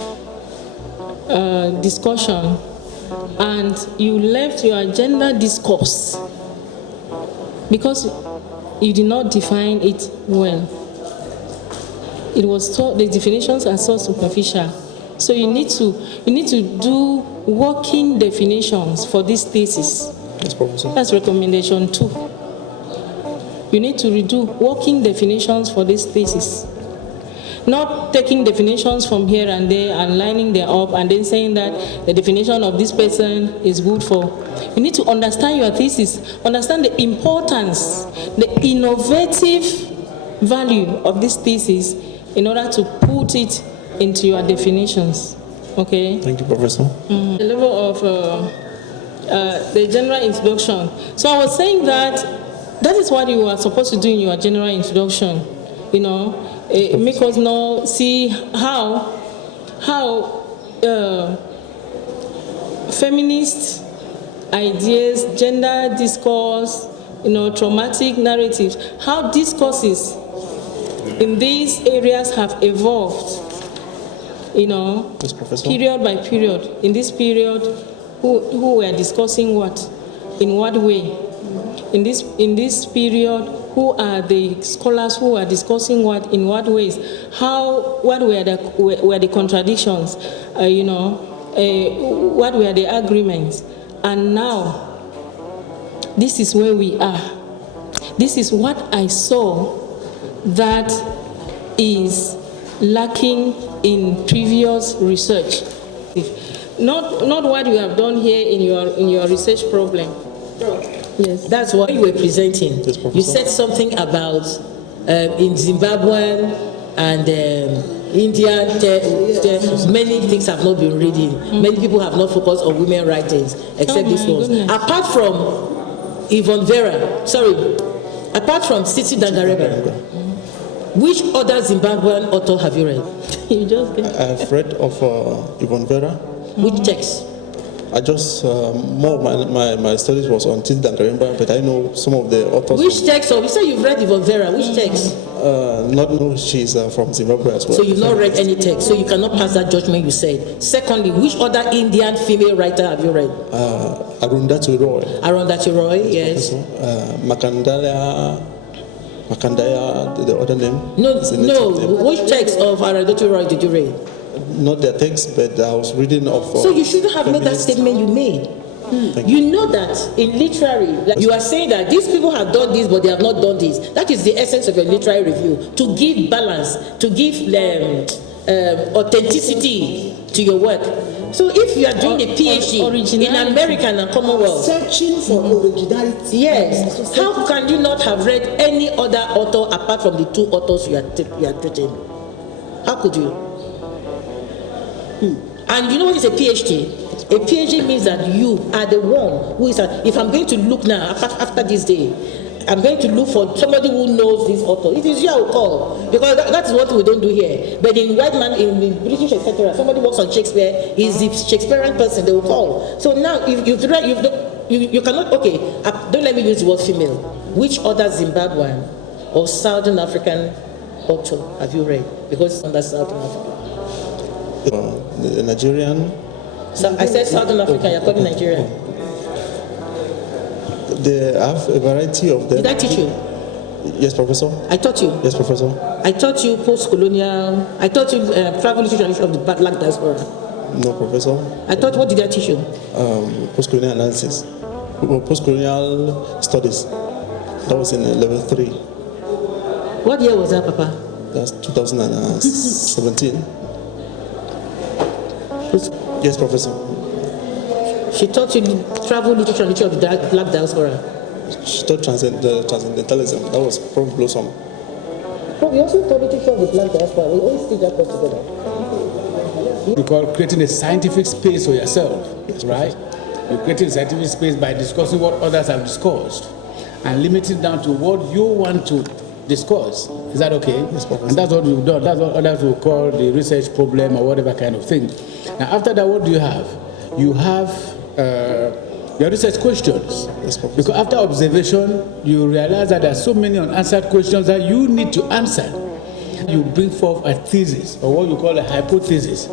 discussion, and you left your gender discourse because you did not define it well. It was the definitions are so superficial. So you need to do working definitions for this thesis. Yes, Professor. That's recommendation 2. You need to redo working definitions for this thesis. Not taking definitions from here and there and lining them up and then saying that the definition of this person is good for. You need to understand your thesis, understand the importance, the innovative value of this thesis in order to put it into your definitions. Okay? Thank you, Professor. The level of the general introduction. So I was saying that is what you are supposed to do in your general introduction. You know, make us know, see how feminist ideas, gender discourse, you know, traumatic narratives, how discourses in these areas have evolved, you know, Yes, Professor. period by period. In this period, who were discussing what, in what way? In this period, who are the scholars who are discussing what, in what ways? What were the contradictions? You know, what were the agreements? And now, this is where we are. This is what I saw that is lacking in previous research. Not what you have done here in your research problem. Yes. That's what you were presenting. Yes, Professor. You said something about in Zimbabwean and Indian, many things have not been reading. Many people have not focused on women writings, except this one. Goodness. Apart from apart from Sisi Dangareba, which other Zimbabwean author have you read? You just get. I've read of Yvonne Vera. Which text? I just, more of my studies was on Sisi Dangareba, but I know some of the authors. Which text? You say you've read Yvonne Vera. Which text? Not know she's from Zimbabwe as well. So you've not read any text, so you cannot pass that judgment you said. Secondly, which other Indian female writer have you read? Arundhati Roy. Arundhati Roy, yes. Makandaya, the other name. No. Which text of Arundhati Roy did you read? Not their text, but I was reading of. So you shouldn't have made that feminist. statement you made. You know that in literary, like you are saying that these people have done this, but they have not done this. That is the essence of your literary review, to give balance, to give authenticity to your work. So if you are doing a PhD in American and Commonwealth, Searching for originality. yes, how can you not have read any other author apart from the two authors you are treating? How could you? And you know what is a PhD? A PhD means that you are the one who is, if I'm going to look now, after this day, I'm going to look for somebody who knows this author. It is you I will call, because that is what we don't do here. But in white man, in British, etc., somebody works on Shakespeare, is the Shakespearean person they will call. So now, if you cannot, okay, don't let me use the word female. Which other Zimbabwean or Southern African author have you read? Because it's under Southern Africa. The Nigerian. So I said Southern Africa, you're calling Nigerian. They have a variety of them. Did I teach you? Yes, Professor. I taught you. Yes, Professor. I taught you post-colonial. I taught you travel literature of the Black diaspora. No, Professor. I taught. What did I teach you? Post-colonial analysis. Post-colonial studies. That was in level 3. What year was that, Papa? That's 2017. Yes, Professor. She taught you travel literature of the Black diaspora. She taught transcendentalism. That was Prof. Blossom. Oh, we also taught literature of the Black diaspora. We always teach that together. We call creating a scientific space for yourself, right? You're creating a scientific space by discussing what others have discussed and limiting down to what you want to discuss. Is that okay? Yes, Professor. And that's what we've done. That's what others will call the research problem or whatever kind of thing. Now, after that, what do you have? You have your research questions. Yes, Professor. Because after observation, you realize that there are so many unanswered questions that you need to answer. You bring forth a thesis, or what you call a hypothesis.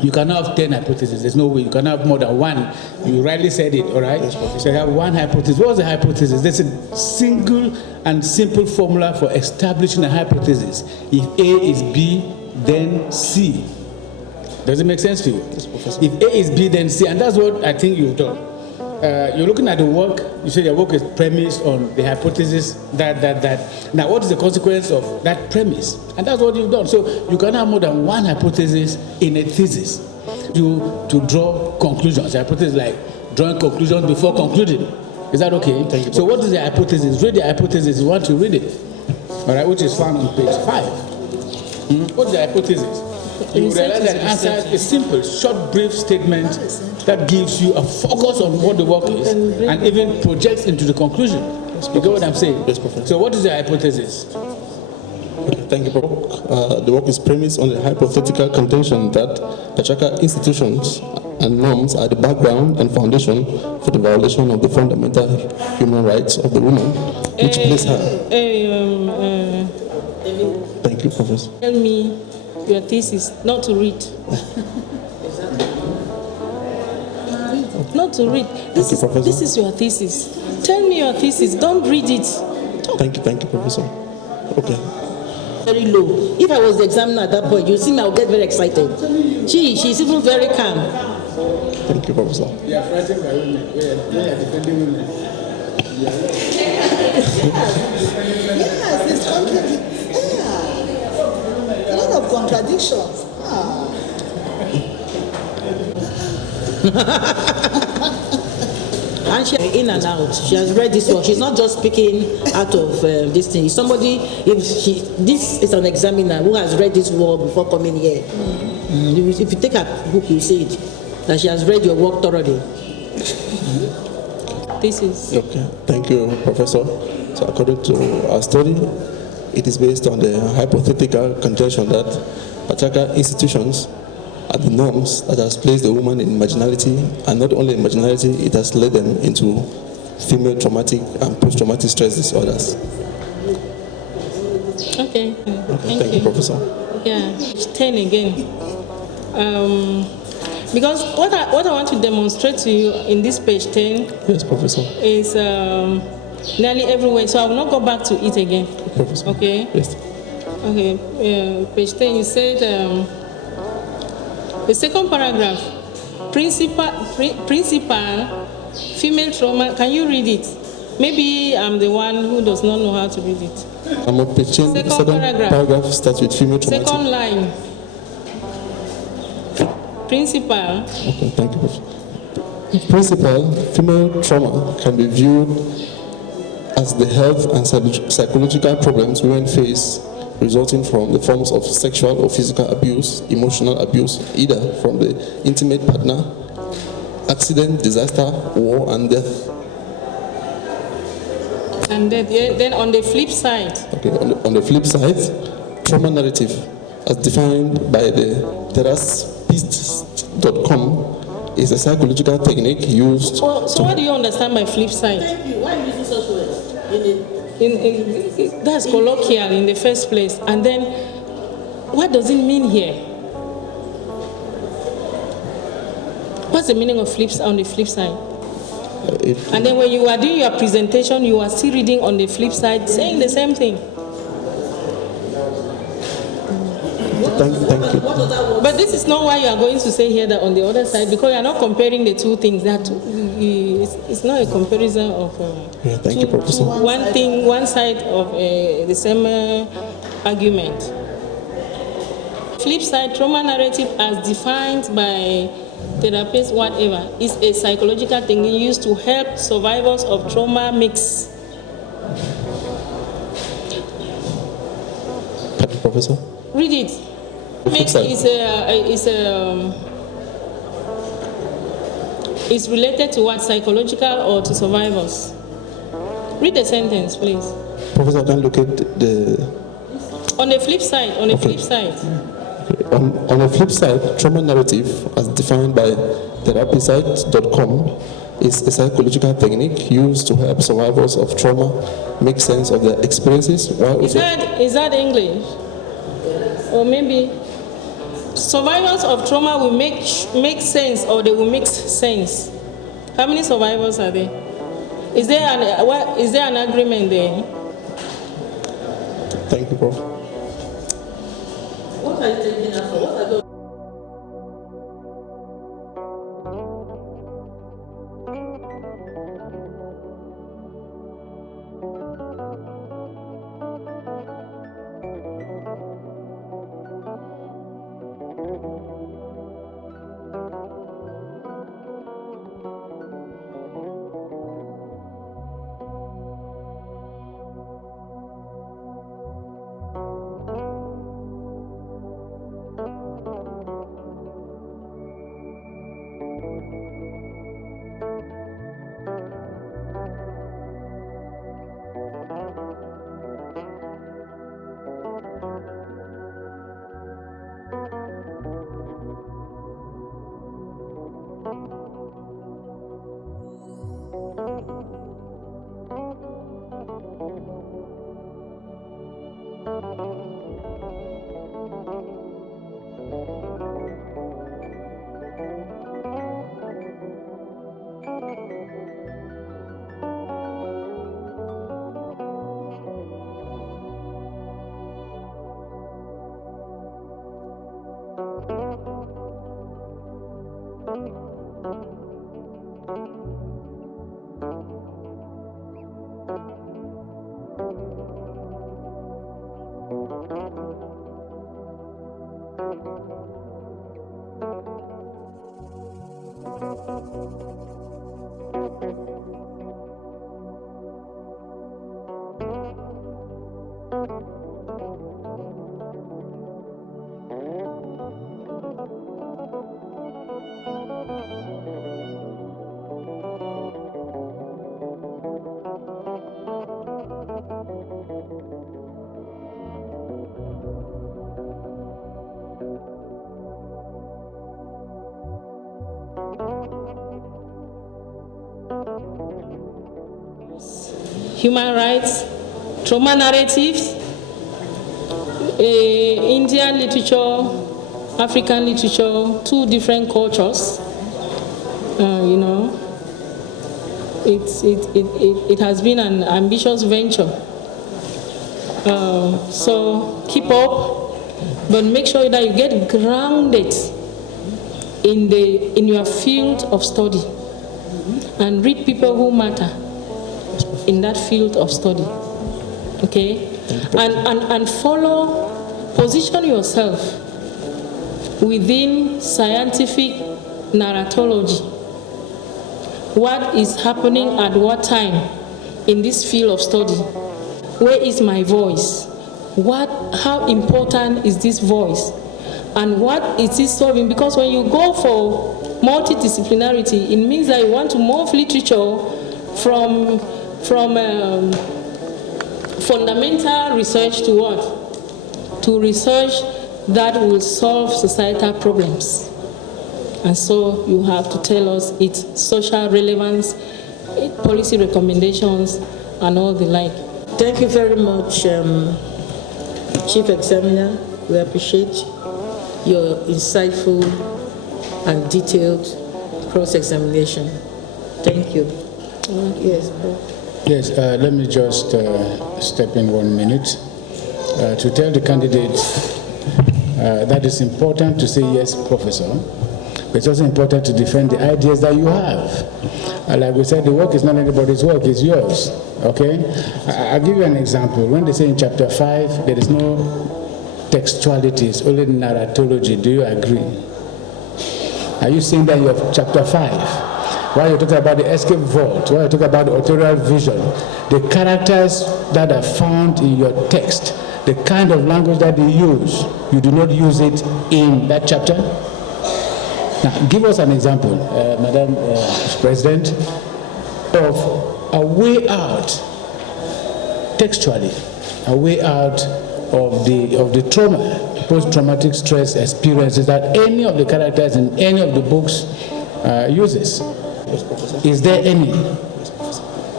You cannot have 10 hypotheses. There's no way. You cannot have more than one. You rightly said it, all right? Yes, so you have one hypothesis. What's the hypothesis? There's a single and simple formula for establishing a hypothesis. If A is B, then C. Does it make sense to you? Yes, Professor. If A is B, then C. And that's what I think you've done. You're looking at the work. You say your work is premised on the hypothesis that. Now, what is the consequence of that premise? And that's what you've done. So you can have more than one hypothesis in a thesis to draw conclusions. The hypothesis like drawing conclusions before concluding. Is that okay? Thank you. So what is the hypothesis? Read the hypothesis. You want to read it, all right? Which is found on page 5. What's the hypothesis? You realize that answer is simple, short, brief statement that gives you a focus on what the work is and even projects into the conclusion. You get what I'm saying? Yes, Professor. So what is the hypothesis? Okay, thank you, Prof. The work is premised on the hypothetical contention that patriarchal institutions and norms are the background and foundation for the violation of the fundamental human rights of the woman, which place her. Thank you, Professor. Tell me your thesis, not to read. Not to read. This is your thesis. Tell me your thesis. Don't read it. Thank you, Professor. Okay. Very low. If I was the examiner at that point, you see me, I'll get very excited. She's even very calm. Thank you, Professor. You are frightened by women. We are defending women. Yes, it's a lot of contradictions. And she's in and out. She has read this work. She's not just speaking out of this thing. Somebody, this is an examiner who has read this work before coming here. If you take a book, you see it, that she has read your work thoroughly. This is. Okay, thank you, Professor. So according to our study, it is based on the hypothetical contention that patriarchal institutions are the norms that has placed the woman in marginality, and not only in marginality, it has led them into female traumatic and post-traumatic stress disorders. Okay. Thank you, Professor. Yeah, 10 again. Because what I want to demonstrate to you in this page 10 Yes, Professor. is nearly everywhere. So I will not go back to it again. Professor. Okay? Yes. Okay. Page 10, you said the second paragraph, principal Female trauma, can you read it? Maybe I'm the one who does not know how to read it. I'm on page 10, Second second paragraph starts with female traumatic. Second line. Principal. Okay, thank you, Prof. Principal, female trauma can be viewed as the health and psychological problems women face resulting from the forms of sexual or physical abuse, emotional abuse, either from the intimate partner, accident, disaster, war, and death. And then on the flip side. Okay, on the flip side, trauma narrative, as defined by the therapist.com, is a psychological technique used. So what do you understand by flip side? Thank you. Why are you using such words? That's colloquial in the first place. And then, what does it mean here? What's the meaning of flips on the flip side? And then when you are doing your presentation, you are still reading on the flip side, saying the same thing. Thank you. But this is not why you are going to say here that on the other side, because you are not comparing the two things. It's not a comparison of thank you, Professor. one side of the same argument. Flip side, trauma narrative as defined by therapists, whatever, is a psychological thing used to help survivors of trauma mix. Thank you, Professor. Read it. Mix is related to what? Psychological or to survivors? Read the sentence, please. Professor, I can look at the... On the flip side, flip side. On the flip side, trauma narrative, as defined by therapysite.com, is a psychological technique used to help survivors of trauma make sense of their experiences. Is that English? Or maybe survivors of trauma will make sense, or they will make sense. How many survivors are there? Is there an agreement there? Thank you, Prof. What are you taking that for? What are those? Human rights, trauma narratives, Indian literature, African literature, two different cultures. It has been an ambitious venture. So keep up, but make sure that you get grounded in your field of study. and read people who matter in that field of study. Okay? And follow, position yourself within scientific narratology. What is happening at what time in this field of study? Where is my voice? How important is this voice? And what is it solving? Because when you go for multidisciplinarity, it means that you want to move literature from fundamental research to what? To research that will solve societal problems. And so you have to tell us its social relevance, its policy recommendations, and all the like. Thank you very much, Chief Examiner. We appreciate your insightful and detailed cross-examination. Thank you. Yes. Yes, let me just step in 1 minute to tell the candidates that it's important to say yes, Professor, but it's also important to defend the ideas that you have. Like we said, the work is not anybody's work, it's yours. Okay? I'll give you an example. When they say in chapter 5, there is no textuality, it's only narratology. Do you agree? Are you saying that you have chapter 5? While you're talking about the escape vault, while you're talking about the authorial vision, the characters that are found in your text, the kind of language that they use, you do not use it in that chapter? Now, give us an example, Madam President, of a way out, textually, a way out of the trauma, post-traumatic stress experiences that any of the characters in any of the books uses. Is there any?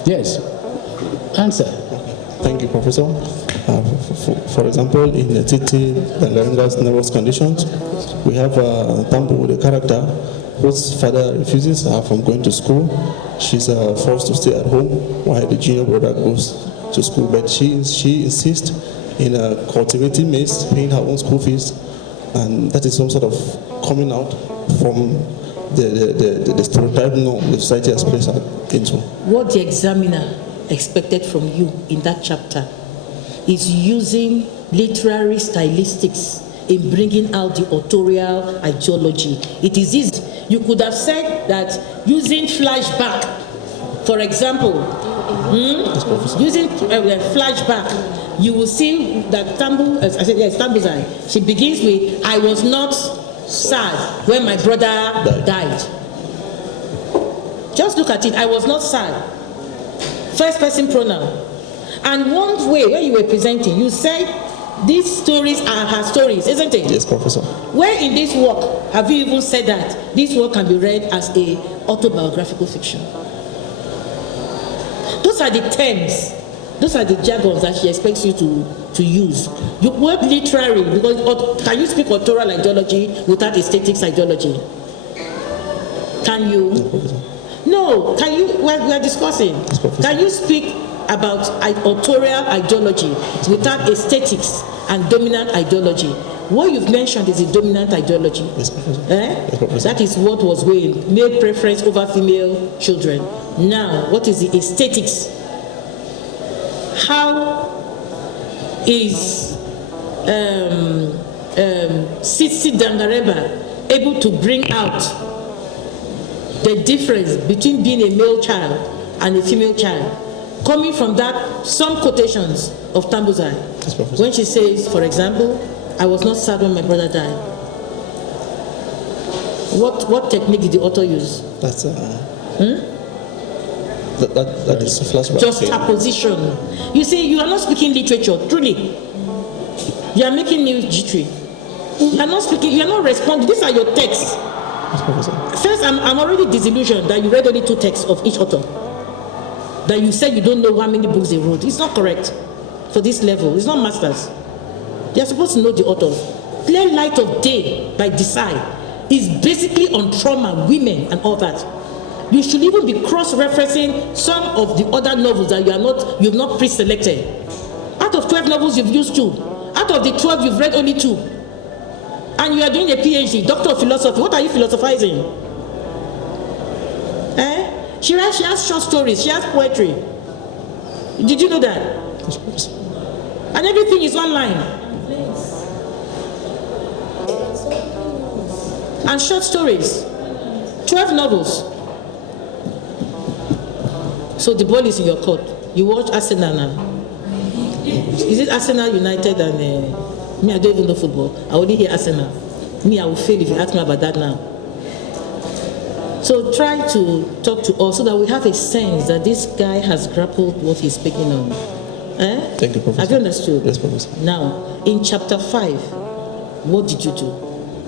Yes. Answer. Thank you, Professor. For example, in the Titi Dangarenga's nervous conditions, we have Tambu, the character whose father refuses her from going to school. She's forced to stay at home while the junior brother goes to school, but she insists in cultivating maize, paying her own school fees, and that is some sort of coming out from the stereotype norm the society has placed her into. What the examiner expected from you in that chapter is using literary stylistics in bringing out the authorial ideology. It is easy. You could have said that using flashback, for example, using flashback, you will see that Tambu, as I said, yes, Tambuzai, she begins with, I was not sad when my brother died. Just look at it, I was not sad. First person pronoun. And one way, when you were presenting, you said these stories are her stories, isn't it? Yes, Professor. Where in this work have you even said that this work can be read as a autobiographical fiction? Those are the terms, those are the jargons that she expects you to use. You work literary, because can you speak authorial ideology without aesthetics ideology? Can you? No, can you? We are discussing. Can you speak about authorial ideology without aesthetics and dominant ideology? What you've mentioned is a dominant ideology. Yes, Yes, that is what was weighing, male preference over female children. Now, what is the aesthetics? How is Sisi Dangareba able to bring out the difference between being a male child and a female child? Coming from that, some quotations of Tambuzai, when she says, for example, I was not sad when my brother died. What technique did the author use? That's that is a flashback. Just apposition. You see, you are not speaking literature, truly. You are making new jittery. You are not speaking, you are not responding. These are your texts. First, I'm already disillusioned that you read only 2 texts of each author. That you said you don't know how many books they wrote. It's not correct for this level. It's not masters. They are supposed to know the authors. Clear Light of Day by Desai is basically on trauma, women, and all that. You should even be cross-referencing some of the other novels that you've not pre-selected. Out of 12 novels, you've used 2. Out of the 12, you've read only 2. And you are doing a PhD, Doctor of Philosophy. What are you philosophizing? She has short stories, she has poetry. Did you know that? And everything is online. And short stories. 12 novels. So the ball is in your court. You watch Arsenal now. Is it Arsenal United and me? I don't even know football. I only hear Arsenal. Me, I will fail if you ask me about that now. So try to talk to us so that we have a sense that this guy has grappled what he's speaking on. Thank you, Professor. Have you understood? Yes, Professor. Now, in chapter 5, what did you do?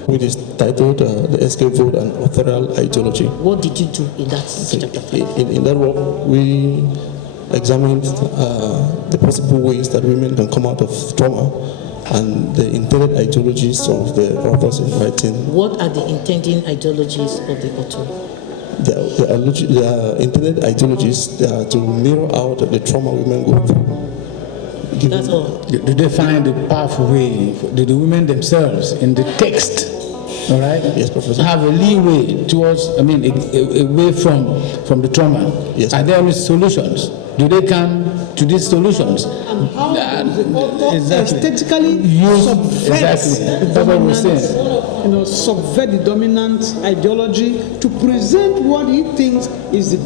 Which is titled The Escape Vote and Authorial Ideology. What did you do in that chapter 5? In that work, we examined the possible ways that women can come out of trauma and the intended ideologies of the authors in writing. What are the intended ideologies of the author? The intended ideologies they are to mirror out the trauma women go through. That's all. Do they find the pathway? Do the women themselves in the text, all right? Yes, Professor. Have a leeway towards, away from the trauma? Yes. Are there any solutions? Do they come to these solutions? And how does the author aesthetically subvert exactly. That's what we're saying. Subvert the dominant ideology to present what he thinks is the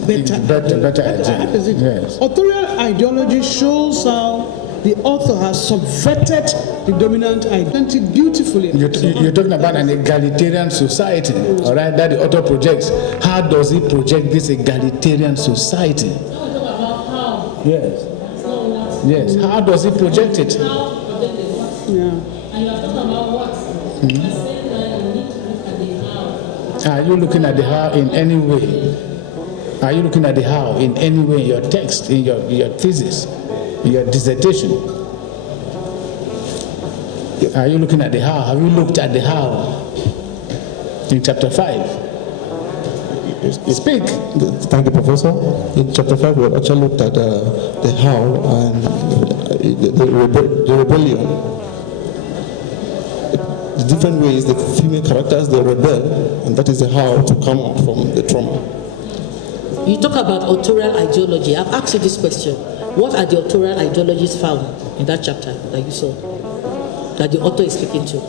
better idea. Yes. Authorial ideology shows how the author has subverted the dominant identity beautifully. You're talking about an egalitarian society, all right, that the author projects. How does he project this egalitarian society? Yes. Yes. How does he project it? Yeah. Are you looking at the how in any way? Are you looking at the how in any way in your text, in your thesis, in your dissertation? Are you looking at the how? Have you looked at the how in chapter 5? Speak. Thank you, Professor. In chapter 5, we have actually looked at the how and the rebellion. The different ways the female characters they rebel, and that is the how to come out from the trauma. You talk about authorial ideology. I've asked you this question. What are the authorial ideologies found in that chapter that you saw, that the author is speaking to?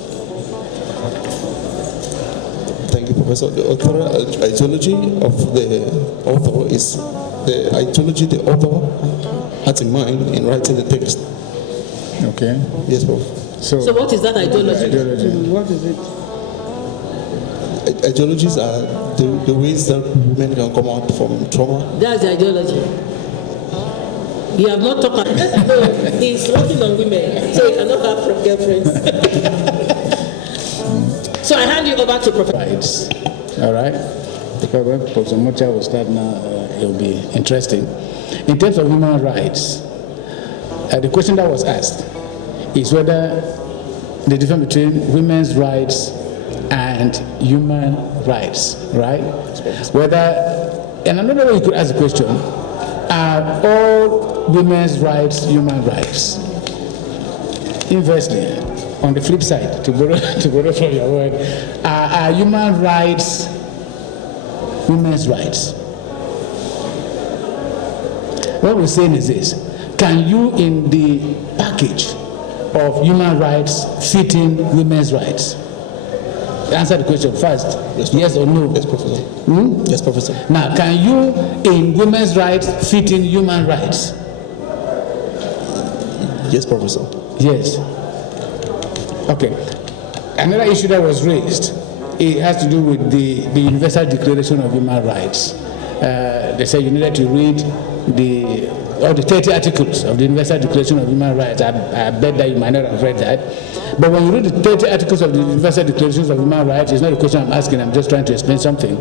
Thank you, Professor. The authorial ideology of the author is the ideology the author had in mind in writing the text. Okay. Yes, Prof. So what is that ideology? What is it? Ideologies are the ways that men can come out from trauma. That's the ideology. You have not talked about no, he's working on women, so he cannot have girlfriends. So I hand you over to Professor. Rights. All right? Because when Professor Mocha will start now, it will be interesting. In terms of human rights, the question that was asked is whether the difference between women's rights and human rights, right? Whether, and another way you could ask the question, are all women's rights human rights? Inversely, on the flip side, to borrow from your word, are human rights women's rights? What we're saying is this: can you, in the package of human rights, fit in women's rights? Answer the question first. Yes or no? Yes, Professor. Yes, Professor. Now, can you, in women's rights, fit in human rights? Yes, Professor. Yes. Okay. Another issue that was raised, it has to do with the Universal Declaration of Human Rights. They said you needed to read all the 30 articles of the Universal Declaration of Human Rights. I bet that you might not have read that. But when you read the 30 articles of the Universal Declaration of Human Rights, it's not a question I'm asking, I'm just trying to explain something.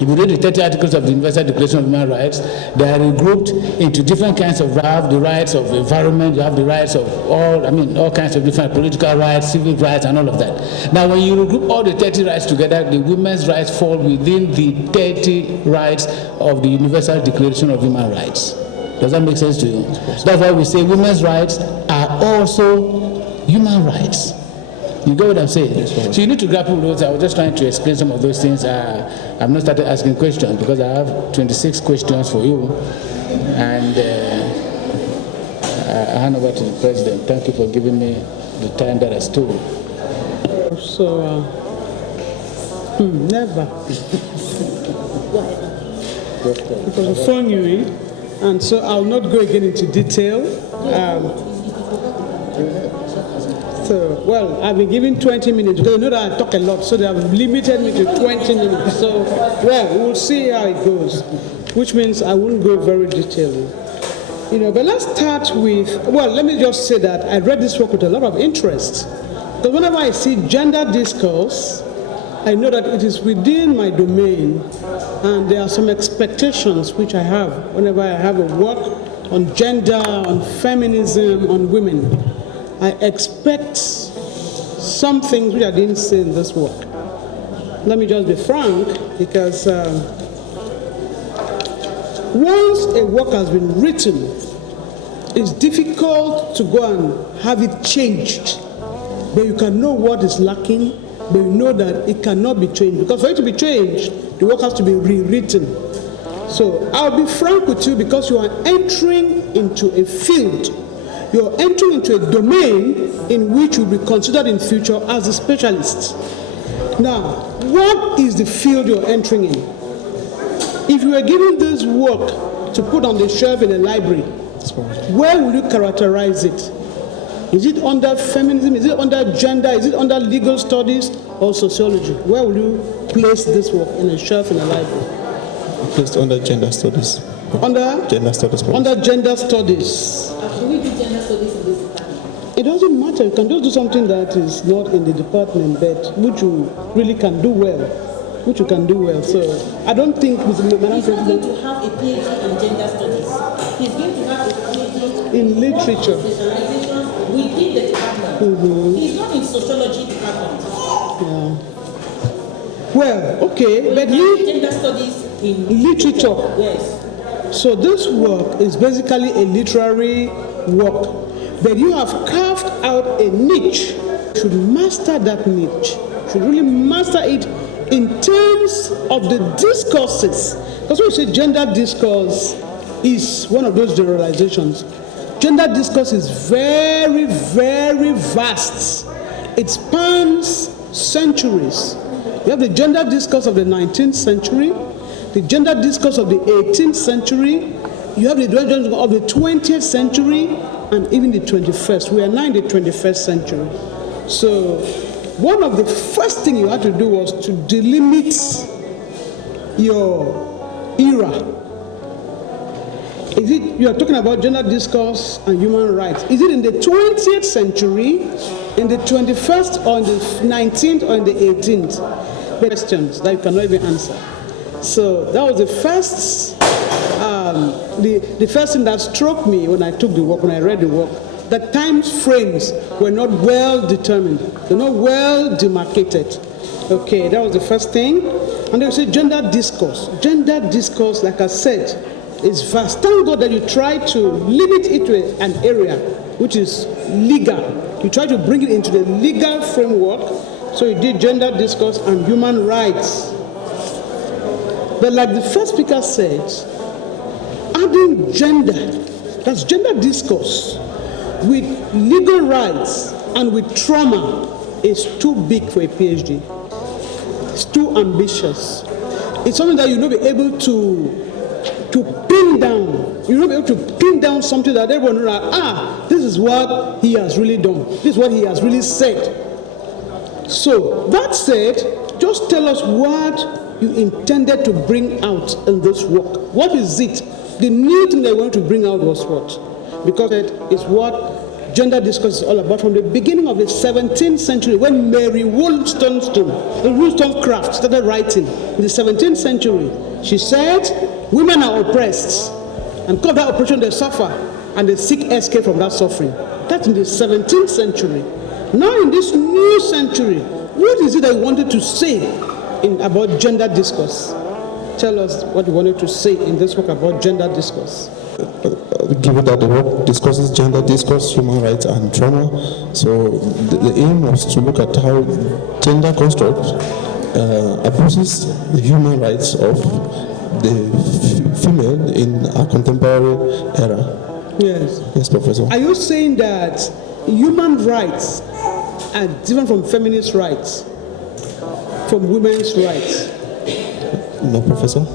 If you read the 30 articles of the Universal Declaration of Human Rights, they are regrouped into different kinds of rights. You have the rights of environment, you have the rights of all kinds of different political rights, civic rights, and all of that. Now, when you regroup all the 30 rights together, the women's rights fall within the 30 rights of the Universal Declaration of Human Rights. Does that make sense to you? That's why we say women's rights are also human rights. You get what I'm saying? So you need to grapple with those. I was just trying to explain some of those things. I've not started asking questions because I have 26 questions for you. And I hand over to the President. Thank you for giving me the time that I stole. So, never. It was a fun union, and so I'll not go again into detail. Well, I've been given 20 minutes because I know that I talk a lot, so they have limited me to 20 minutes. So, well, we'll see how it goes, which means I won't go very detailed. But let's start with, well, let me just say that I read this work with a lot of interest. Because whenever I see gender discourse, I know that it is within my domain, and there are some expectations which I have whenever I have a work on gender, on feminism, on women. I expect some things which I didn't see in this work. Let me just be frank, because once a work has been written, it's difficult to go and have it changed. But you can know what is lacking, but you know that it cannot be changed. Because for it to be changed, the work has to be rewritten. So I'll be frank with you, because you are entering into a field. You're entering into a domain in which you'll be considered in future as a specialist. Now, what is the field you're entering in? If you were given this work to put on the shelf in a library, where will you characterize it? Is it under feminism? Is it under gender? Is it under legal studies or sociology? Where will you place this work in a shelf in a library? Placed under gender studies. Under? Gender studies. Under gender studies. Should we do gender studies in this department? It doesn't matter. You can just do something that is not in the department, but which you really can do well. Which you can do well. So I don't think Mr. Madam He's not going President, to have a PhD in gender studies. He's going to have a PhD in literature. specialization within the department. He's not in sociology department. Yeah. Well, okay, but Gender studies in literature. Yes. So this work is basically a literary work, but you have carved out a niche. You should master that niche. You should really master it in terms of the discourses. That's why we say gender discourse is one of those generalizations. Gender discourse is very, very vast. It spans centuries. You have the gender discourse of the 19th century, the gender discourse of the 18th century, you have the gender discourse of the 20th century, and even the 21st. We are now in the 21st century. So one of the first things you had to do was to delimit your era. Is it, you are talking about gender discourse and human rights. Is it in the 20th century, in the 21st, or in the 19th, or in the 18th? Questions that you cannot even answer. So that was the first, the first thing that struck me when I took the work, when I read the work. The time frames were not well determined. They're not well demarcated. Okay, that was the first thing. And they say gender discourse. Gender discourse, like I said, is vast. Thank God that you try to limit it to an area which is legal. You try to bring it into the legal framework. So you did gender discourse and human rights. But like the first speaker said, adding gender, that's gender discourse, with legal rights and with trauma is too big for a PhD. It's too ambitious. It's something that you'll not be able to pin down. You'll not be able to pin down something that everyone will know, this is what he has really done. This is what he has really said. So, that said, just tell us what you intended to bring out in this work. What is it? The new thing they want to bring out was what? Because it is what gender discourse is all about from the beginning of the 17th century, when Mary Wollstonecraft started writing in the 17th century. She said, women are oppressed, and because of that oppression they suffer, and they seek escape from that suffering. That's in the 17th century. Now in this new century, what is it that you wanted to say about gender discourse? Tell us what you wanted to say in this work about gender discourse. given that the work discusses gender discourse, human rights, and trauma, so the aim was to look at how gender construct abuses the human rights of the female in our contemporary era. Yes. Yes, Professor. Are you saying that human rights are different from feminist rights, from women's rights? No, Professor.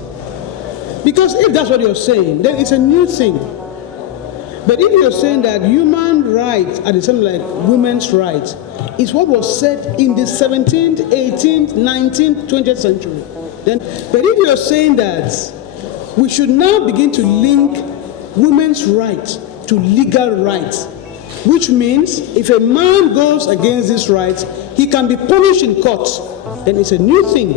Because if that's what you're saying, then it's a new thing. But if you're saying that human rights are the same like women's rights, it's what was said in the 17th, 18th, 19th, 20th century. But if you're saying that we should now begin to link women's rights to legal rights, which means if a man goes against these rights, he can be punished in court, then it's a new thing.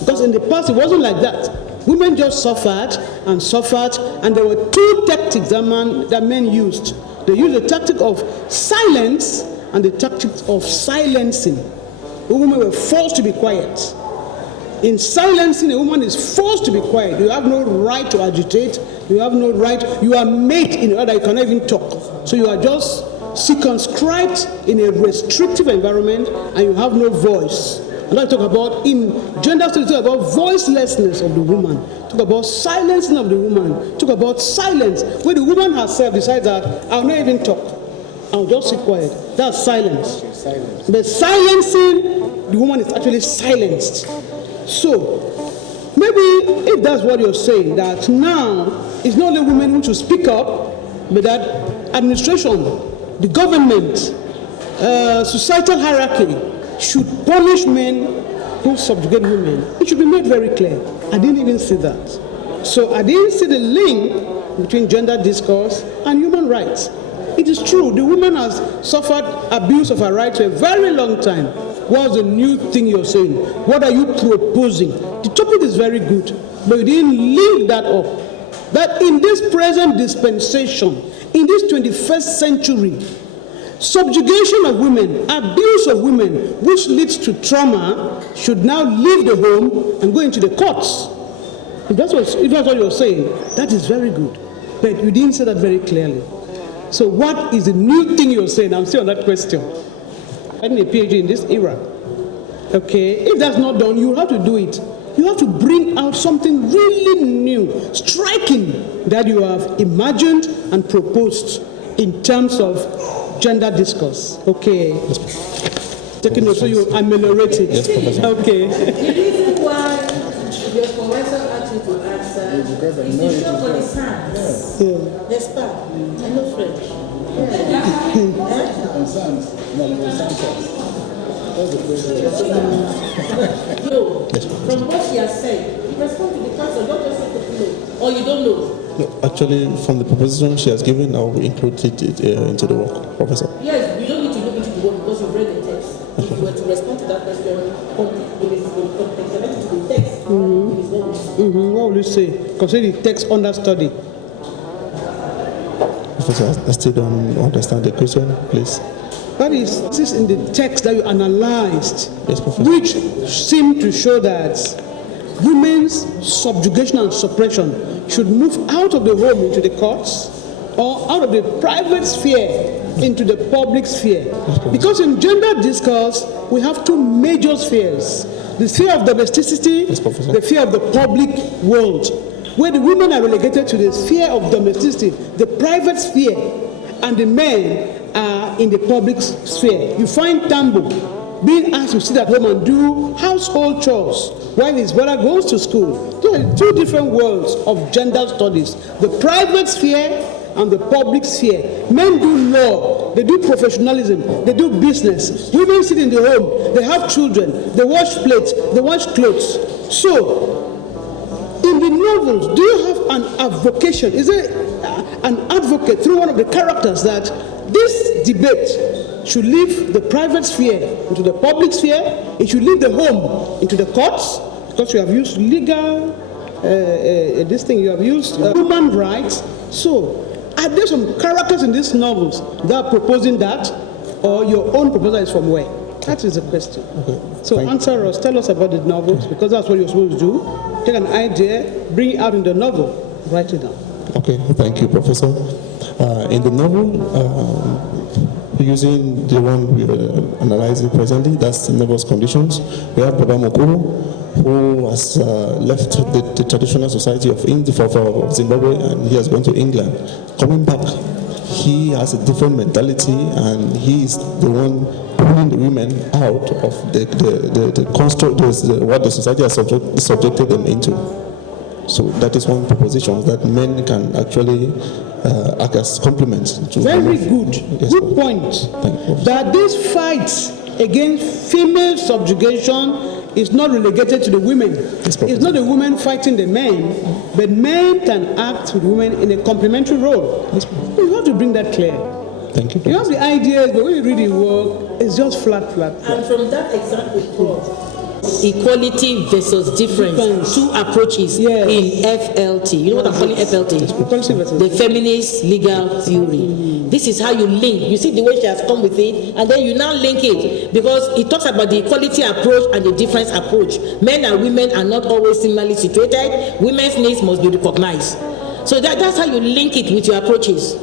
Because in the past, it wasn't like that. Women just suffered, and there were two tactics that men used. They used the tactic of silence and the tactic of silencing. The women were forced to be quiet. In silencing, a woman is forced to be quiet. You have no right to agitate. You have no right. You are made in order you cannot even talk. So you are just circumscribed in a restrictive environment, and you have no voice. And I talk about, in gender studies, talk about voicelessness of the woman, talk about silencing of the woman, talk about silence, where the woman herself decides that I'll not even talk, I'll just sit quiet. That's silence. But silencing, the woman is actually silenced. So, maybe if that's what you're saying, that now it's not only women who should speak up, but that administration, the government, societal hierarchy, should punish men who subjugate women. It should be made very clear. I didn't even see that. So I didn't see the link between gender discourse and human rights. It is true, the woman has suffered abuse of her rights for a very long time. What's the new thing you're saying? What are you proposing? The topic is very good, but you didn't link that up. That in this present dispensation, in this 21st century, subjugation of women, abuse of women, which leads to trauma, should now leave the home and go into the courts. If that's what you're saying, that is very good. But you didn't say that very clearly. So what is the new thing you're saying? I'm still on that question. I'm a PhD in this era. Okay, if that's not done, you have to do it. You have to bring out something really new, striking, that you have imagined and proposed in terms of gender discourse. Okay. Taking note, so you ameliorate it. Yes, Professor. Okay. The reason why your professor asked you to answer is to show for the science. N'est-ce pas? I know French. Concerns. No, from what she has said, respond to the question, don't just say no, or you don't know. No, actually, from the proposition she has given, I will include it into the work, Professor. Yes, you don't need to look into the work because you've read the text. If you were to respond to that question, contextualize to the text. What will you say? Consider the text under study. Professor, I still don't understand the question, please. That is, this is in the text that you analyzed, Yes, Professor. which seem to show that women's subjugation and suppression should move out of the home into the courts, or out of the private sphere into the public sphere. Because in gender discourse, we have two major spheres: the sphere of domesticity, Yes, Professor. the sphere of the public world, where the women are relegated to the sphere of domesticity, the private sphere, and the men are in the public sphere. You find Tambo being asked to sit at home and do household chores while his brother goes to school. Those are two different worlds of gender studies: the private sphere and the public sphere. Men do law, they do professionalism, they do business. Women sit in the home, they have children, they wash plates, they wash clothes. So, in the novels, do you have an advocation? Is there an advocate through one of the characters that this debate should leave the private sphere into the public sphere, it should leave the home into the courts, because you have used legal, you have used human rights. So, are there some characters in these novels that are proposing that, or your own proposal is from where? That is the question. Okay. So answer us, tell us about the novels, because that's what you're supposed to do. Take an idea, bring it out in the novel, write it down. Okay, thank you, Professor. In the novel, using the one we are analyzing presently, that's the nervous conditions, we have Baba Mokoro, who has left the traditional society of for Zimbabwe, and he has gone to England. Coming back, he has a different mentality, and he is the one pulling the women out of the construct, what the society has subjected them into. So that is one proposition, that men can actually act as complements to Very women. good. Yes, Good point. Thank you. That this fight against female subjugation is not relegated to the women. Yes, It's not the women fighting the men, but men can act with women in a complementary role. You have to bring that clear. Thank you. You have the ideas, but when you read the work, it's just flat. And from that example, equality versus difference, two approaches Yes. in FLT. You know what I'm calling FLT? Equality versus The feminist legal theory. This is how you link. You see the way she has come with it, and then you now link it, because it talks about the equality approach and the difference approach. Men and women are not always similarly situated. Women's needs must be recognized. So that's how you link it with your approaches.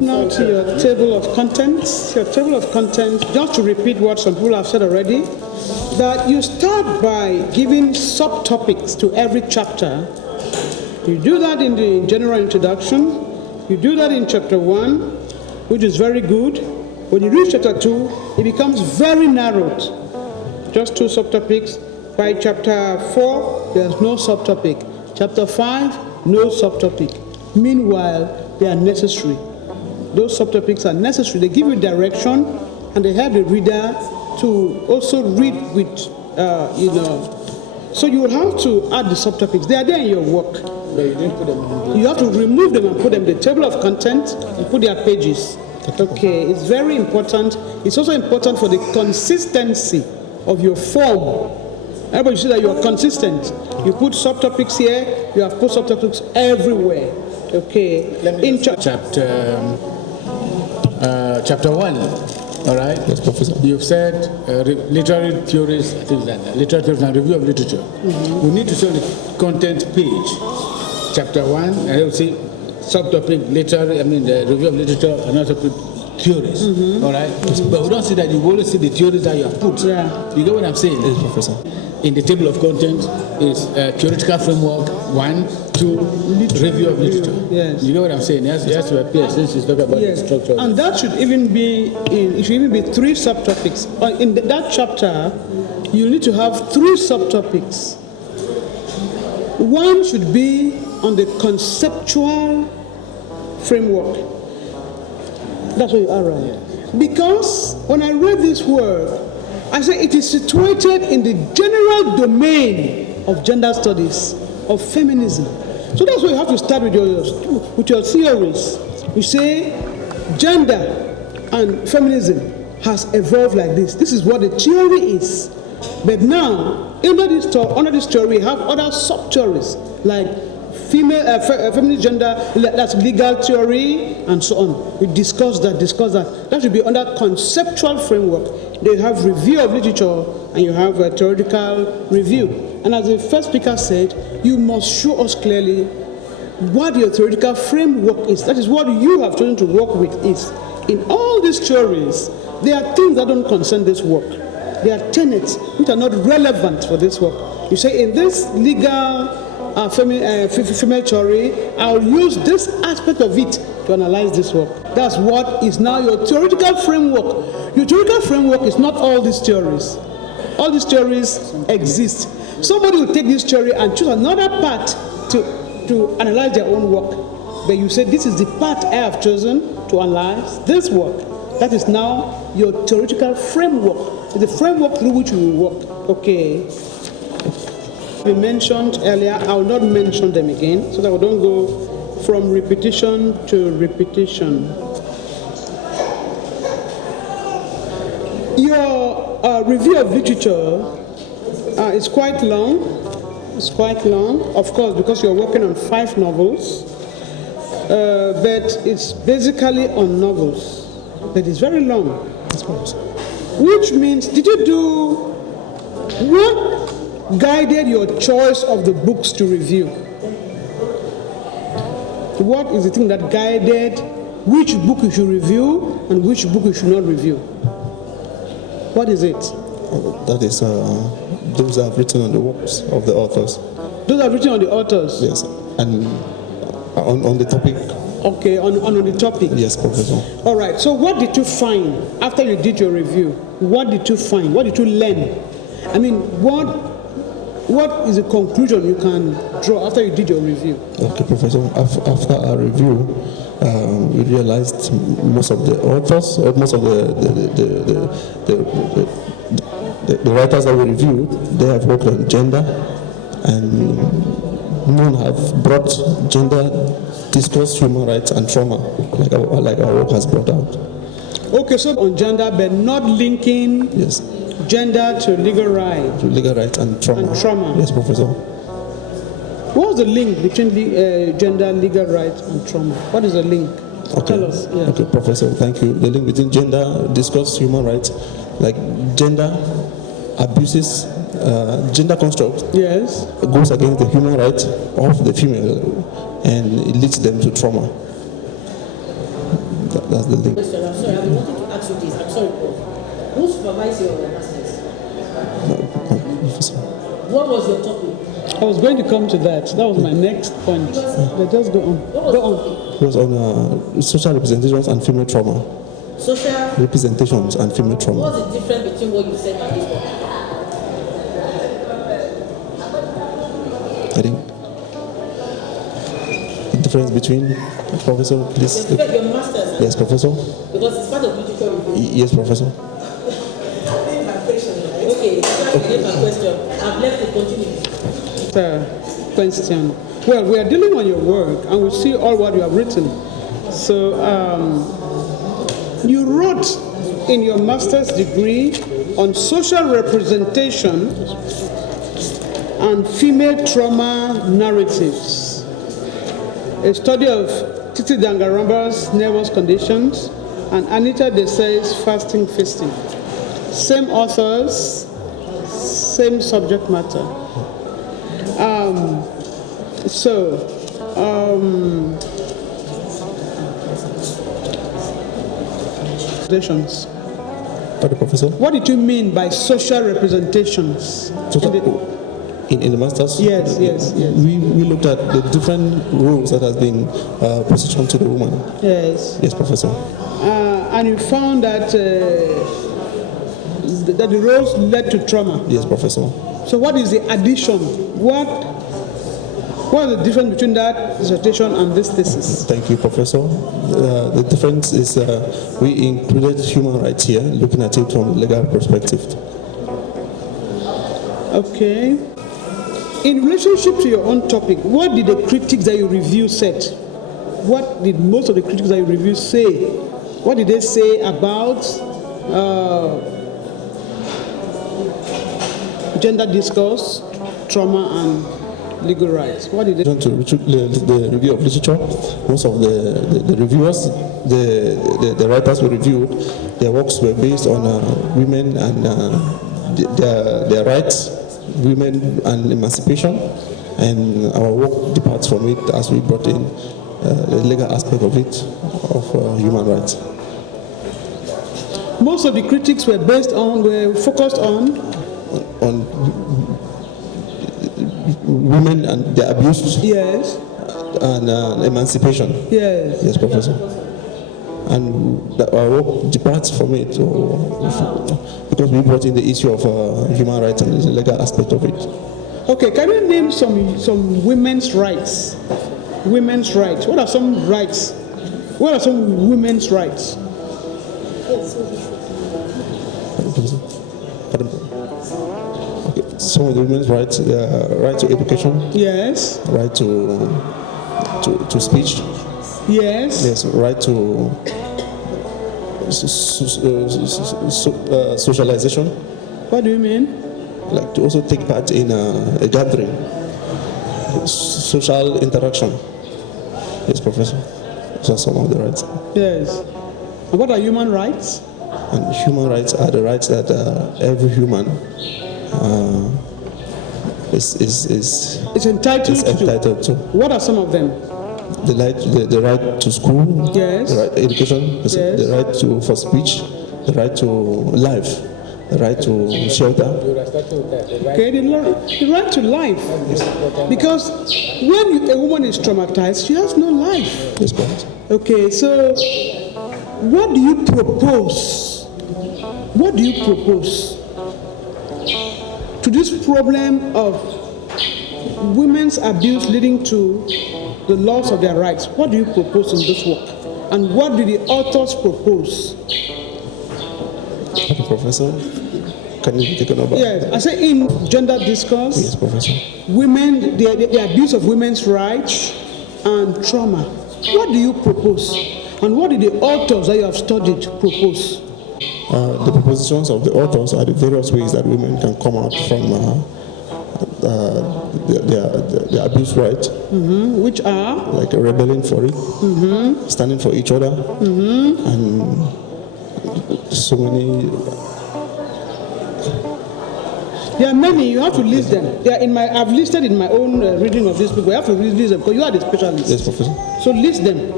Now to your table of contents. Your table of contents, just to repeat what some people have said already, that you start by giving subtopics to every chapter. You do that in the general introduction. You do that in chapter 1, which is very good. When you reach chapter 2, it becomes very narrowed. Just 2 subtopics. By chapter 4, there's no subtopic. Chapter 5, no subtopic. Meanwhile, they are necessary. Those subtopics are necessary. They give you direction, and they help the reader to also read with, So you will have to add the subtopics. They are there in your work. But you didn't put them on. You have to remove them and put them in the table of content and put their pages. Okay, it's very important. It's also important for the consistency of your form. Everybody see that you are consistent. You put subtopics here, you have put subtopics everywhere. Okay, in Chapter 1, all right? Yes, Professor. You've said literary theories, I think that literary theories and review of literature. We need to show the content page. Chapter 1, and you'll see subtopic literary, the review of literature, and also put theories, all right? But we don't see that. You only see the theories that you have put. Yeah. You get what I'm saying? Yes, Professor. In the table of contents is theoretical framework 1, 2, review of literature. Yes. You know what I'm saying? It has to appear since it's talking about the Yes, structure. and that should even be it should even be 3 subtopics. In that chapter, you need to have 3 subtopics. One should be on the conceptual framework. That's where you are, right? Because when I read this word, I say it is situated in the general domain of gender studies, of feminism. So that's why you have to start with your theories. You say gender and feminism has evolved like this. This is what the theory is. But now, under this theory, we have other sub-theories like feminist gender, that's legal theory, and so on. We discuss that. That should be under conceptual framework. They have review of literature, and you have a theoretical review. And as the first speaker said, you must show us clearly what your theoretical framework is. That is what you have chosen to work with is. In all these theories, there are things that don't concern this work. There are tenets which are not relevant for this work. You say, in this legal female theory, I'll use this aspect of it to analyze this work. That's what is now your theoretical framework. Your theoretical framework is not all these theories. All these theories exist. Somebody will take this theory and choose another part to analyze their own work. But you say, this is the part I have chosen to analyze this work. That is now your theoretical framework. The framework through which you will work. Okay. We mentioned earlier, I will not mention them again, so that we don't go from repetition to repetition. Your review of literature is quite long. It's quite long, of course, because you're working on 5 novels, but it's basically on novels. But it's very long. Which means, what guided your choice of the books to review? what is the thing that guided which book you should review and which book you should not review? What is it? That is, those are written on the works of the authors. Those are written on the authors? Yes, and on the topic. Okay, on the topic? Yes, Professor. All right, so what did you find after you did your review? What did you find? What did you learn? I mean, what is the conclusion you can draw after you did your review? Okay, Professor. After our review, we realized most of the authors, or most of the writers that we reviewed, they have worked on gender, and none have brought gender, discourse, human rights, and trauma, like our work has brought out. Okay, so on gender, but not linking Yes. gender to legal rights. To legal rights and trauma. And trauma. Yes, Professor. What was the link between gender, legal rights, and trauma? What is the link? Okay. Tell us. Yeah. Okay, Professor, thank you. The link between gender, discourse, human rights, like gender abuses, gender construct Yes. goes against the human rights of the female, and it leads them to trauma. That's the link. Question, I'm sorry, I've been wanting to ask you this. I'm sorry, Prof. Who supervised your masters? Professor. What was your topic? I was going to come to that. That was my next point. But just go on. Go on. It was on social representations and female trauma. Social. Representations and female trauma. What's the difference between what you said and this one? I think the difference between, Professor, please. Your masters. Yes, Professor. Because it's part of literature review. Yes, Professor. Okay, that's my question. I've left it, continue. Question. Well, we are dealing on your work, and we see all what you have written. So, you wrote in your master's degree on social representation and female trauma narratives, a study of Titi Dangaramba's nervous conditions and Anita Desai's fasting feasting. Same authors, same subject matter. Representations. Professor? What did you mean by social representations? In the masters? Yes. We looked at the different roles that has been positioned to the woman. Yes. Yes, Professor. And you found that that the roles led to trauma. Yes, Professor. So what is the addition? What is the difference between that dissertation and this thesis? Thank you, Professor. The difference is we included human rights here, looking at it from a legal perspective. Okay. In relationship to your own topic, what did the critics that you review said? What did most of the critics that you review say? What did they say about gender discourse, trauma, and legal rights? What did they? To the review of literature, most of the reviewers, the writers we reviewed, their works were based on women and their rights, women and emancipation, and our work departs from it as we brought in the legal aspect of it, of human rights. Most of the critics were focused on women and their abuse. Yes. And emancipation. Yes. Yes, Professor. And our work departs from it because we brought in the issue of human rights and the legal aspect of it. Okay, can you name some women's rights? Women's rights. What are some rights? What are some women's rights? Okay. Some of the women's rights, right to education. Yes. Right to speech. Yes. Yes. Right to socialization. What do you mean? Like to also take part in a gathering, social interaction. Yes, Professor. Those are some of the rights. Yes. And what are human rights? And human rights are the rights that every human is entitled to. to. What are some of them? the right to school, Yes. the right to education, Yes. the right for speech, the right to life, the right to shelter. Okay, the right to life. Because when a woman is traumatized, she has no life. Yes, correct. Okay, so what do you propose? What do you propose to this problem of women's abuse leading to the loss of their rights? What do you propose in this work? And what do the authors propose? Okay, Professor, can you take over? Yes, I say in gender discourse, Yes, Professor. women, the abuse of women's rights and trauma. What do you propose? And what do the authors that you have studied propose? The propositions of the authors are the various ways that women can come out from their abuse right, Which are? like rebelling for it, standing for each other, and so many. There are many, you have to list them. They are in my, I've listed in my own reading of this book. You have to list them because you are the specialist. Yes, Professor. So list them.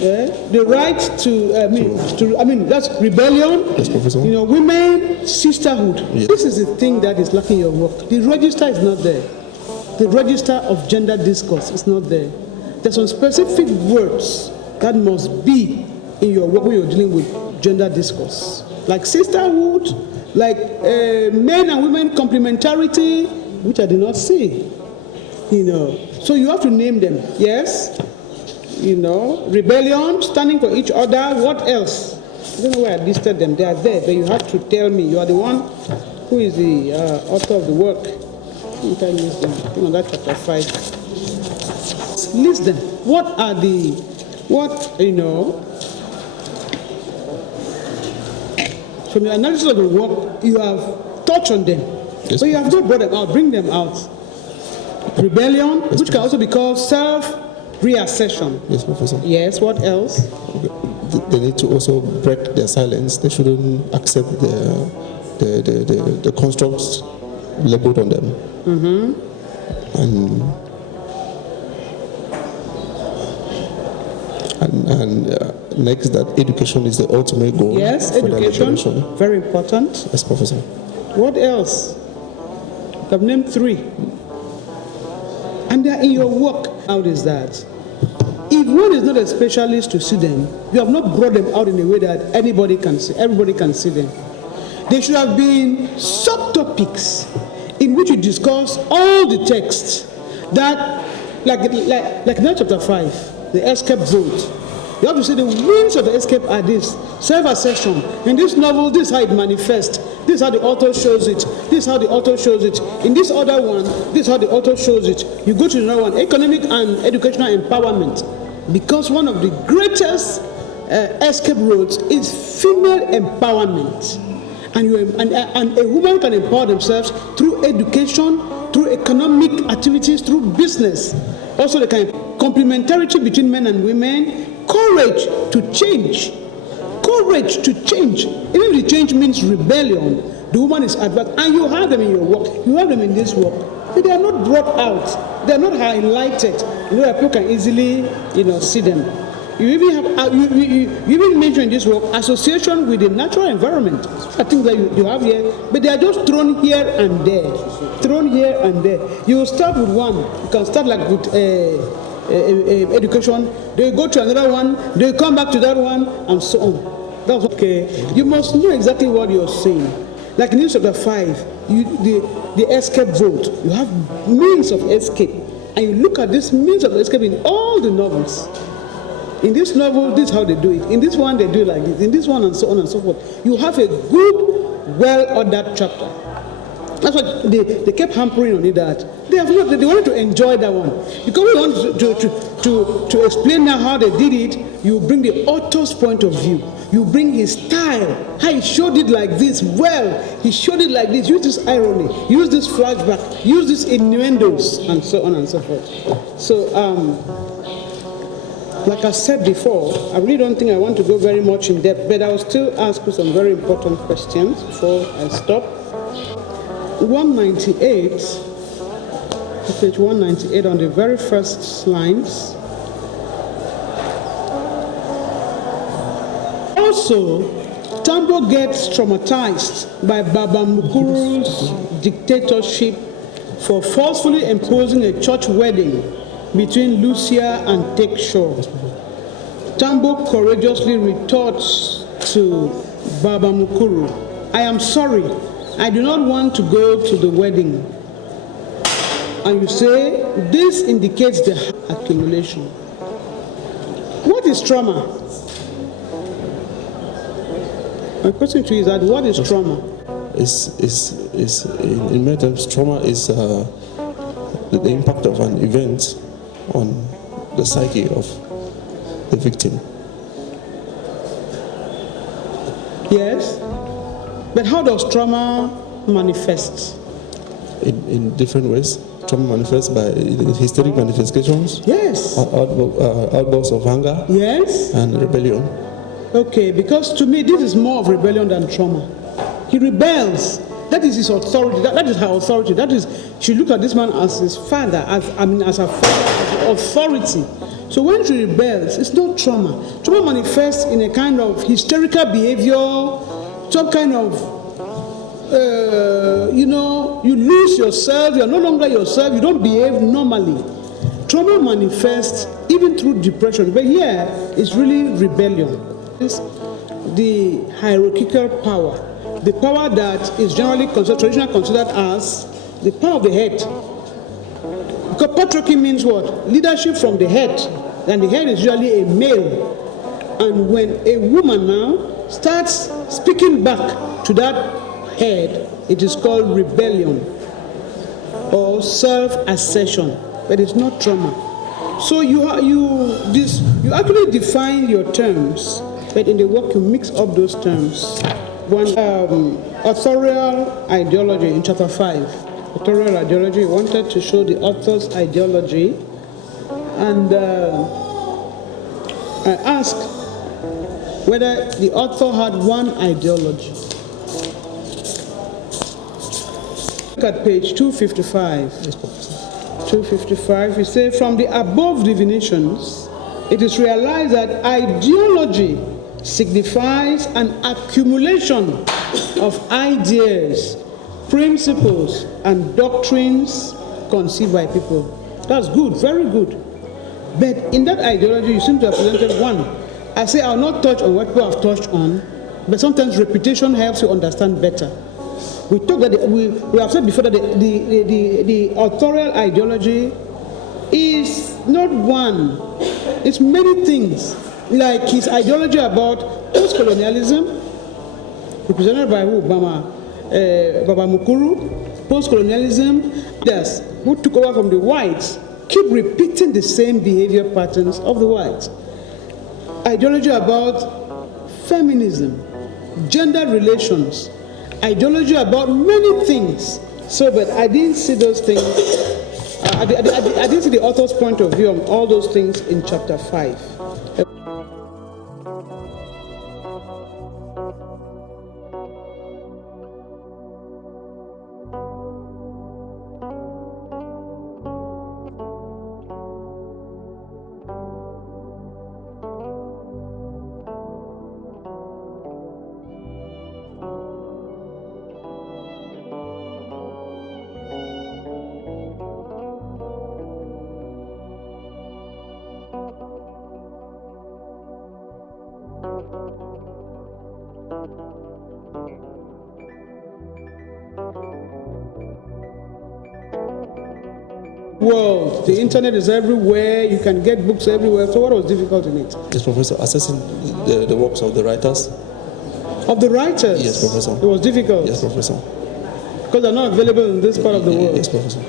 Yeah? The right to, that's rebellion. Yes, Professor. You know, women, sisterhood. Yes. This is the thing that is lacking in your work. The register is not there. The register of gender discourse is not there. There's some specific words that must be in your work when you're dealing with gender discourse. Like sisterhood, like men and women complementarity, which I did not see. You know, so you have to name them. Yes. You know, rebellion, standing for each other. What else? I don't know where I listed them. They are there, but you have to tell me. You are the one who is the author of the work. You can list them. You know, that chapter 5. List them. What are the, from the analysis of the work, you have touched on them. Yes, but you have not brought them out. Bring them out. Rebellion, Yes, which can also be called self-reassertion. Yes, Professor. Yes, what else? They need to also break their silence. They shouldn't accept the constructs labeled on them. And next, that education is the ultimate goal. Yes, for their education, liberation. very important. Yes, Professor. What else? I've named 3. And they are in your work. How is that? If one is not a specialist to see them, you have not brought them out in a way that everybody can see them. There should have been subtopics in which you discuss all the texts that, like in chapter 5, the escape vote. You have to say the means of the escape are this: self-assertion. In this novel, this is how it manifests. This is how the author shows it. This is how the author shows it. In this other one, this is how the author shows it. You go to another one, economic and educational empowerment. Because one of the greatest escape roads is female empowerment. And a woman can empower themselves through education, through economic activities, through business. Also, the kind of complementarity between men and women, courage to change. Courage to change. Even if the change means rebellion, the woman is advanced. And you have them in your work. You have them in this work. But they are not brought out. They are not highlighted. You know, people can easily, see them. You even have, you even mention in this work association with the natural environment. I think that you have here, but they are just thrown here and there. Thrown here and there. You will start with one. You can start like with education. They go to another one. They come back to that one, and so on. That's okay. You must know exactly what you're saying. Like in chapter 5, the escape vote. You have means of escape, and you look at this means of escape in all the novels. In this novel, this is how they do it. In this one, they do it like this. In this one, and so on and so forth. You have a good, well-ordered chapter. That's what they kept hampering on it. That they wanted to enjoy that one because we want to explain now how they did it. You bring the author's point of view. You bring his style. How he showed it like this. Well, he showed it like this. Use this irony. Use this flashback. Use these innuendos, and so on and so forth. So, like I said before, I really don't think I want to go very much in depth, but I will still ask you some very important questions before I stop. 198, page 198 on the very first lines, also, Tambo gets traumatized by Baba Mukuru's dictatorship for forcefully imposing a church wedding between Lucia and Tekshore. Tambo courageously retorts to Baba Mukuru, "I am sorry, I do not want to go to the wedding." And you say, this indicates the accumulation. What is trauma? My question to you is that what is trauma? In many terms, trauma is the impact of an event on the psyche of the victim. Yes, but how does trauma manifest? In different ways. Trauma manifests by hysteric manifestations. Yes. Outbursts of anger. Yes. And rebellion. Okay, because to me this is more of rebellion than trauma. He rebels. That is his authority. That is her authority. That is, she looked at this man as his father, as her father, as authority. So when she rebels, it's not trauma. Trauma manifests in a kind of hysterical behavior, some kind of you lose yourself, you're no longer yourself, you don't behave normally. Trauma manifests even through depression, but here it's really rebellion. It's the hierarchical power, the power that is generally traditionally considered as the power of the head. Because patriarchy means what? Leadership from the head, and the head is usually a male. And when a woman now starts speaking back to that head, it is called rebellion or self-assertion, but it's not trauma. So you actually define your terms, but in the work you mix up those terms. One authorial ideology in chapter 5. Authorial ideology, wanted to show the author's ideology, and I asked whether the author had one ideology. Look at page 255. 255, we say, from the above definitions, it is realized that ideology signifies an accumulation of ideas, principles, and doctrines conceived by people. That's good, very good. But in that ideology, you seem to have presented one. I say I'll not touch on what people have touched on, but sometimes repetition helps you understand better. We talked that we have said before that the authorial ideology is not one. It's many things. Like his ideology about post-colonialism, represented by who? Baba Mukuru, post-colonialism, others who took over from the whites keep repeating the same behavior patterns of the whites. Ideology about feminism, gender relations, ideology about many things. So, but I didn't see those things. I didn't see the author's point of view on all those things in chapter 5. World, the internet is everywhere, you can get books everywhere, so what was difficult in it? Yes, Professor, assessing the works of the writers. Of the writers? Yes, Professor. It was difficult? Yes, Professor. Because they're not available in this part of the world? Yes, Professor.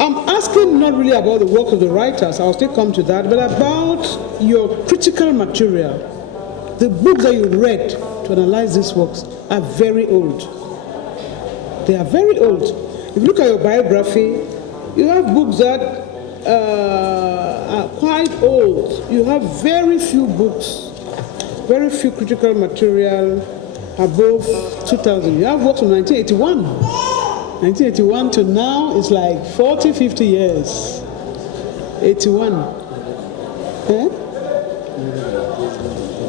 I'm asking not really about the work of the writers, I'll still come to that, but about your critical material. The books that you read to analyze these works are very old. They are very old. If you look at your biography, you have books that are quite old. You have very few books, very few critical material above 2000. You have works from 1981. 1981 to now is like 40, 50 years. 81. Eh?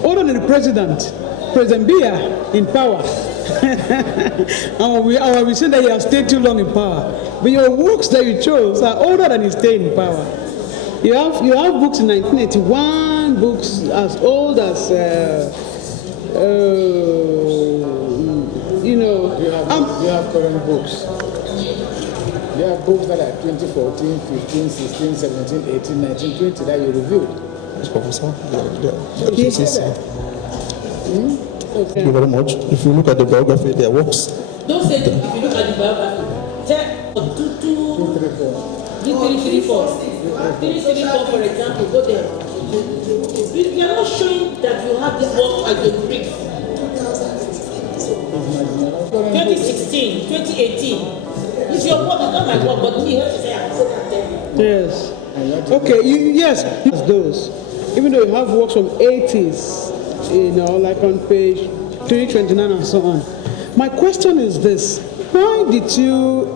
Older than the president. President Biya in power. And we will say that he has stayed too long in power. But your works that you chose are older than he stayed in power. You have books in 1981, books as old as, You have current books. You have books that are 2014, 15, 16, 17, 18, 19, 20 that you reviewed. Yes, Professor. He said that. Thank you very much. If you look at the biography, their works. Don't say that if you look at the biography. 334, for example, go there. You are not showing that you have this work at your brief. 2016, 2018. It's your work, it's not my work, but me, what you say, I'm so content. Yes. Okay, yes, those. Even though you have works from 80s, like on page 329 and so on. My question is this: why did you,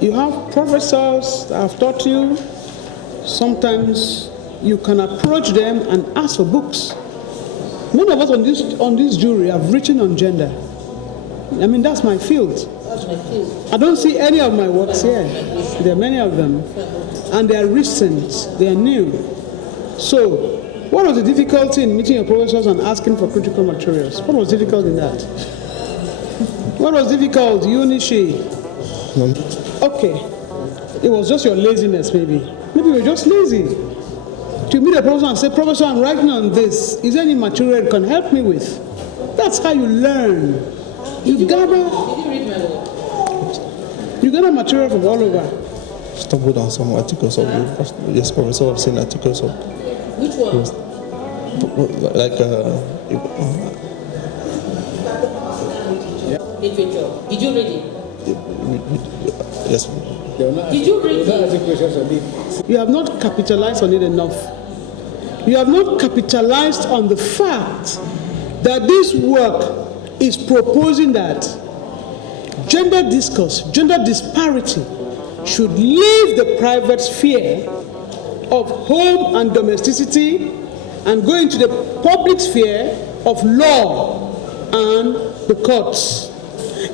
you have professors that have taught you, sometimes you can approach them and ask for books. Many of us on this jury have written on gender. I mean, that's my field. I don't see any of my works here. There are many of them. And they are recent, they are new. So, what was the difficulty in meeting your professors and asking for critical materials? What was difficult in that? What was difficult, Yunishi? Okay. It was just your laziness, maybe. Maybe you were just lazy. To meet a professor and say, Professor, I'm writing on this. Is there any material you can help me with? That's how you learn. You gather material from all over. Stumbled on some articles of you. Yes, Professor, I've seen articles of. Which one? Literature. Did you read it? Yes. Did you read it? You have not capitalized on it enough. You have not capitalized on the fact that this work is proposing that gender discourse, gender disparity should leave the private sphere of home and domesticity and go into the public sphere of law and the courts.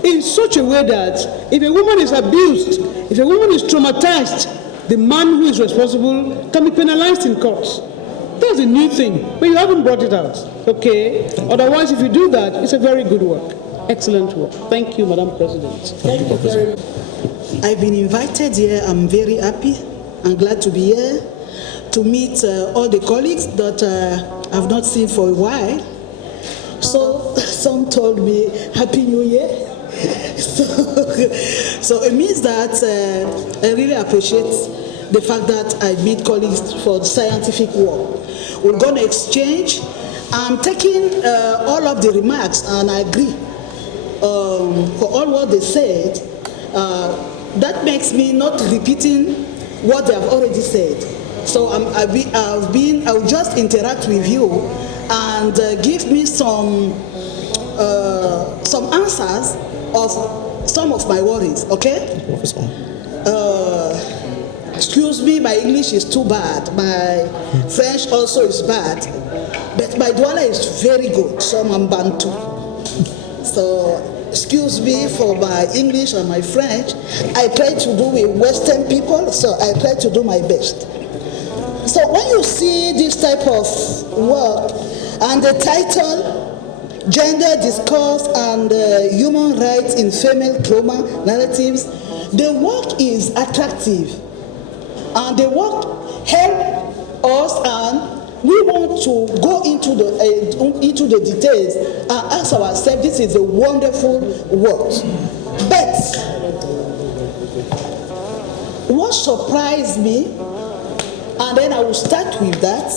In such a way that if a woman is abused, if a woman is traumatized, the man who is responsible can be penalized in courts. That's a new thing, but you haven't brought it out, okay? Otherwise, if you do that, it's a very good work. Excellent work. Thank you, Madam President. Thank you, Professor. I've been invited here. I'm very happy. I'm glad to be here to meet all the colleagues that I've not seen for a while. So some told me Happy New Year. So it means that I really appreciate the fact that I meet colleagues for the scientific work. We're going to exchange. I'm taking all of the remarks and I agree for all what they said. That makes me not repeating what they have already said. So I'll just interact with you and give me some answers of some of my worries, okay? Excuse me, my English is too bad. My French also is bad. But my Douala is very good, so I'm Bantu. So excuse me for my English and my French. I try to do with Western people, so I try to do my best. So when you see this type of work and the title, Gender Discourse and Human Rights in Female Trauma Narratives, the work is attractive. And the work helps us, and we want to go into the details and ask ourselves, this is a wonderful work. But what surprised me, and then I will start with that,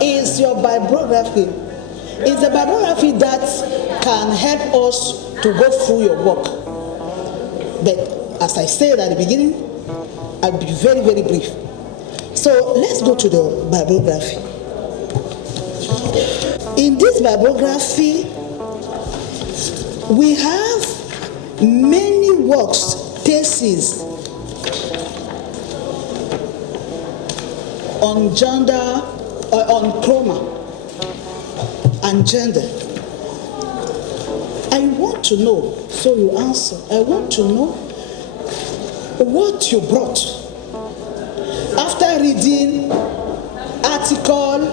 is your bibliography. It's a bibliography that can help us to go through your work. But as I said at the beginning, I'll be very, very brief. So let's go to the bibliography. In this bibliography, we have many works, theses on gender, on trauma. and gender. I want to know, so you answer, I want to know what you brought after reading article,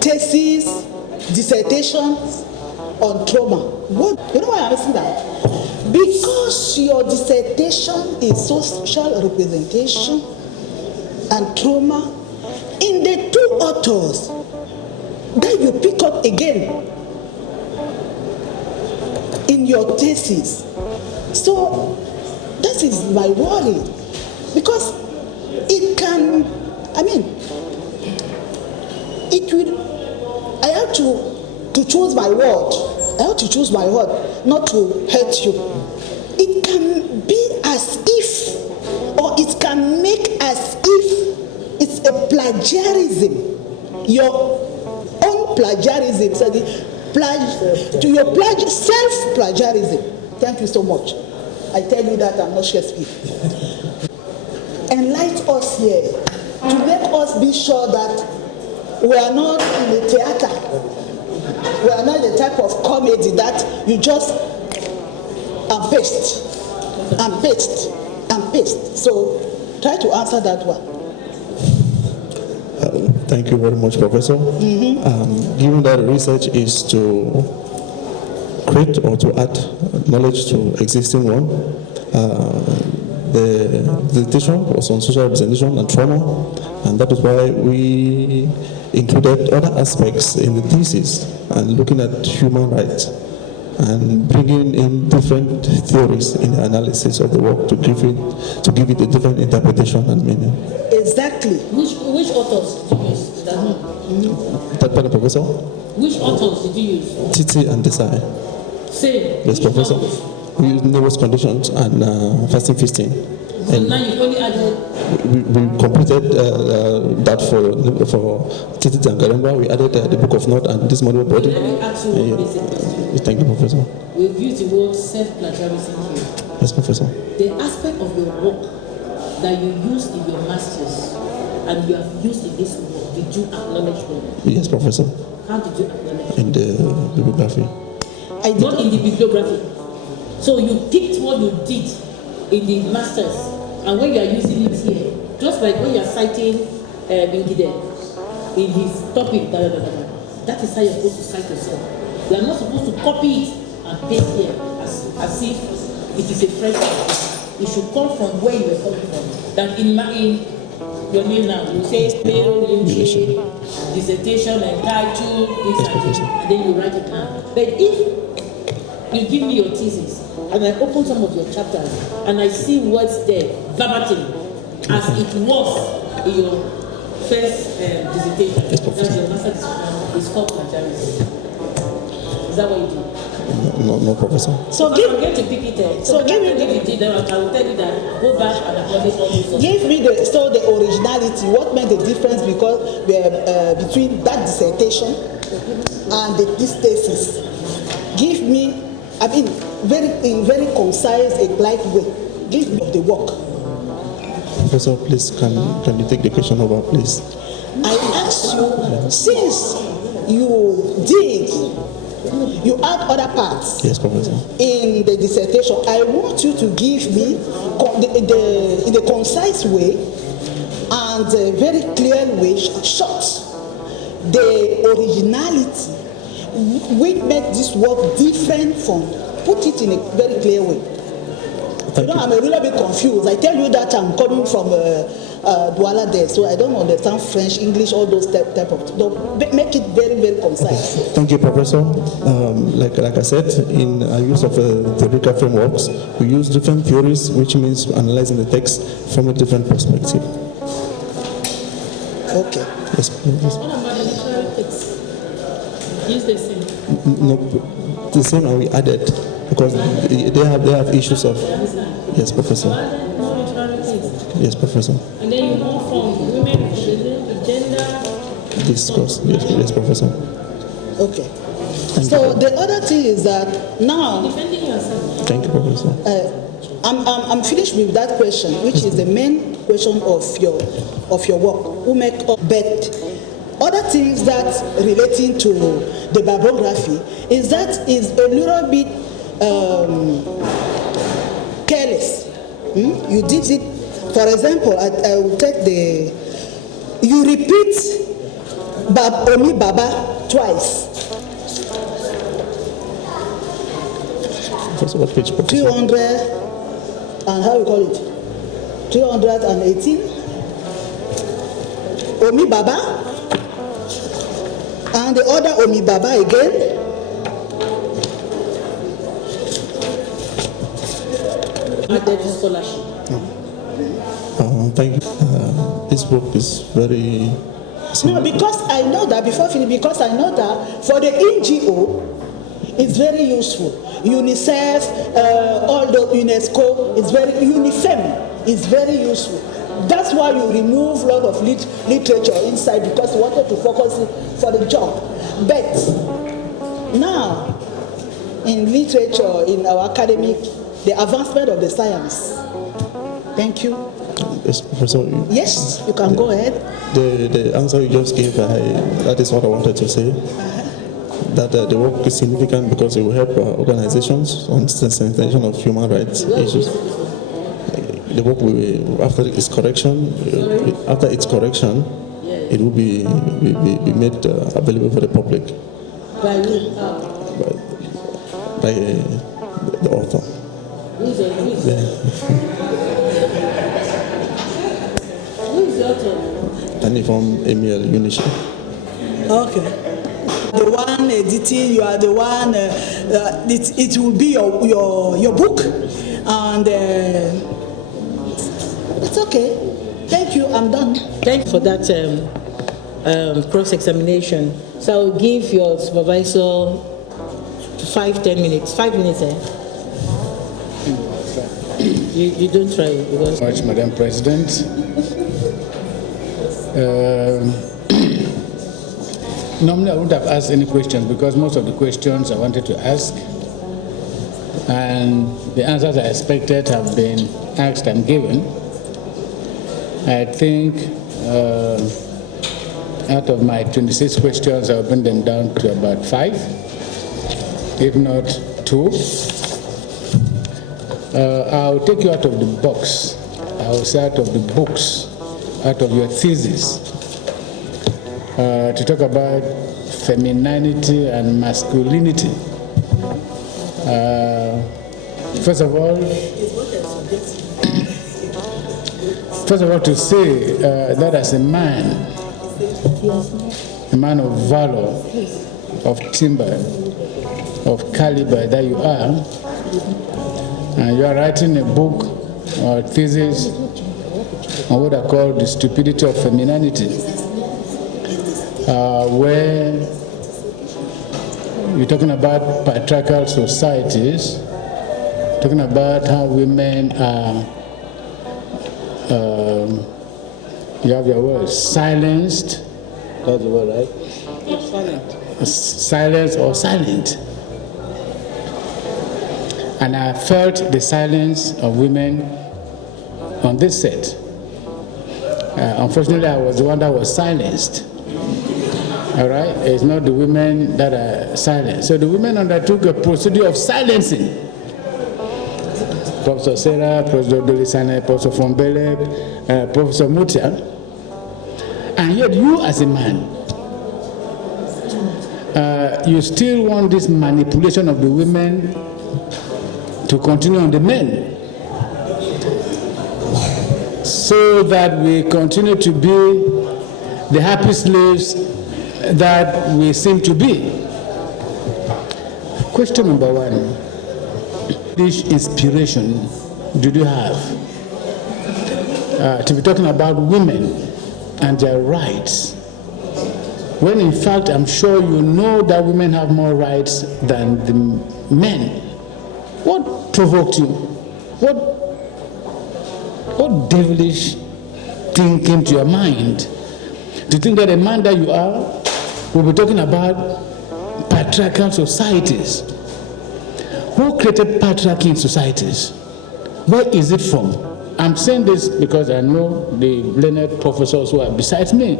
thesis, dissertations on trauma. What, you know why I'm asking that? Because your dissertation is social representation and trauma in the two authors that you pick up again in your thesis. So that is my worry, because it can, it will, I have to choose my word. I have to choose my word, not to hurt you. It can be as if, or it can make as if it's a plagiarism. Your own plagiarism, so to your self-plagiarism. Thank you so much. I tell you that I'm not Shakespeare. Enlighten us here to make us be sure that we are not in a theater. We are not the type of comedy that you just and paste, and paste, and paste. So try to answer that one. Thank you very much, Professor. Given that research is to create or to add knowledge to existing one, the dissertation was on social representation and trauma, and that is why we included other aspects in the thesis and looking at human rights and bringing in different theories in the analysis of the work to give it a different interpretation and meaning. Exactly. Which authors did you use? That part, Professor? Which authors did you use? Titi and Desai. Same. Yes, Which Professor. authors? We use nervous conditions and fasting feasting. So now you've only added. We completed that for Titi and Garemba. We added the Book of Knot and this model body. Let me ask you one basic question. Thank you, Professor. We've used the word self-plagiarism here. Yes, Professor. The aspect of your work that you used in your masters and you have used in this work, did you acknowledge them? Yes, Professor. How did you acknowledge them? In the bibliography. Not in the bibliography. So you picked what you did in the masters, and when you are using it here, just like when you are citing Ingide in his topic, that is how you're supposed to cite yourself. You are not supposed to copy it and paste here as if it is a fresh one. It should come from where you are coming from. That in your name now, you say dissertation entitled this and then you write it down. But if you give me your thesis and I open some of your chapters and I see words there verbatim as it was in your first dissertation, that's your master dissertation, it's called plagiarism. Is that what you do? No, Professor. So I'm going to pick it up. So give me if you did, then I will tell you that go back and acknowledge all these. Give me the originality. What made the difference between that dissertation and this thesis? Give me, in very concise, a light way. Give me the work. Professor, please, can you take the question over, please? I asked you, since you add other parts. Yes, Professor. In the dissertation, I want you to give me in a concise way and a very clear way, short, the originality which makes this work different from, put it in a very clear way. I'm a little bit confused. I tell you that I'm coming from Douala there, so I don't understand French, English, all those type of. Make it very, very concise. Thank you, Professor. Like I said, in our use of theoretical frameworks, we use different theories, which means analyzing the text from a different perspective. Okay. Yes, Professor. What about the literary text? Use the same. No, the same, and we added because they have issues of. Yes, Professor. More literary text. Yes, Professor. And then you move from women, gender. Discourse. Yes, Professor. Okay. So the other thing is that now. Defending yourself. Thank you, Professor. I'm finished with that question, which is the main question of your work. Who make up? But Other things that relating to the bibliography is that is a little bit careless. You did it, for example, I will take you repeat Omi Baba twice. What page? 300 and how you call it? 318. Omi Baba. And the other Omi Baba again. Scholarship. Thank you. This book is very... No, because I know that, because I know that for the NGO, it's very useful. UNICEF, all the UNESCO, UNIFEM is very useful. That's why you remove a lot of literature inside, because you wanted to focus for the job. But now, in literature, in our academic, the advancement of the science. Thank you. Yes, Professor. Yes, you can go ahead. The answer you just gave, that is what I wanted to say. That the work is significant because it will help organizations on sensitization of human rights issues. The work will, after its correction, it will be made available for the public. By who? By the author. Who is the author? Taniform, Emile, Yaounde. Okay. The one editing, you are the one, it will be your book, and it's okay. Thank you, I'm done. Thank you for that cross-examination. So I'll give your supervisor 10 minutes. 5 minutes, You don't try it because... Much, Madam President. Normally I wouldn't have asked any questions because most of the questions I wanted to ask and the answers I expected have been asked and given. I think out of my 26 questions, I'll bring them down to about 5, if not 2. I'll take you out of the box. I'll say out of the books, out of your thesis, to talk about femininity and masculinity. First of all, to say that as a man of valor, of timber, of caliber that you are, and you are writing a book or thesis on what I call the stupidity of femininity, where you're talking about patriarchal societies, talking about how women are, you have your words, silenced, that's the word, right? Silenced or silent. And I felt the silence of women on this set. Unfortunately, I was the one that was silenced. All right? It's not the women that are silenced. So the women undertook a procedure of silencing. Professor Sarah, Professor Dolisane, Professor Fombele, Professor Mutia. And yet you as a man, you still want this manipulation of the women to continue on the men, so that we continue to be the happy slaves that we seem to be. Question number 1. Which inspiration did you have to be talking about women and their rights, when in fact I'm sure you know that women have more rights than the men? What provoked you? What devilish thing came to your mind to think that a man that you are will be talking about patriarchal societies? Who created patriarchy in societies? Where is it from? I'm saying this because I know the learned professors who are besides me,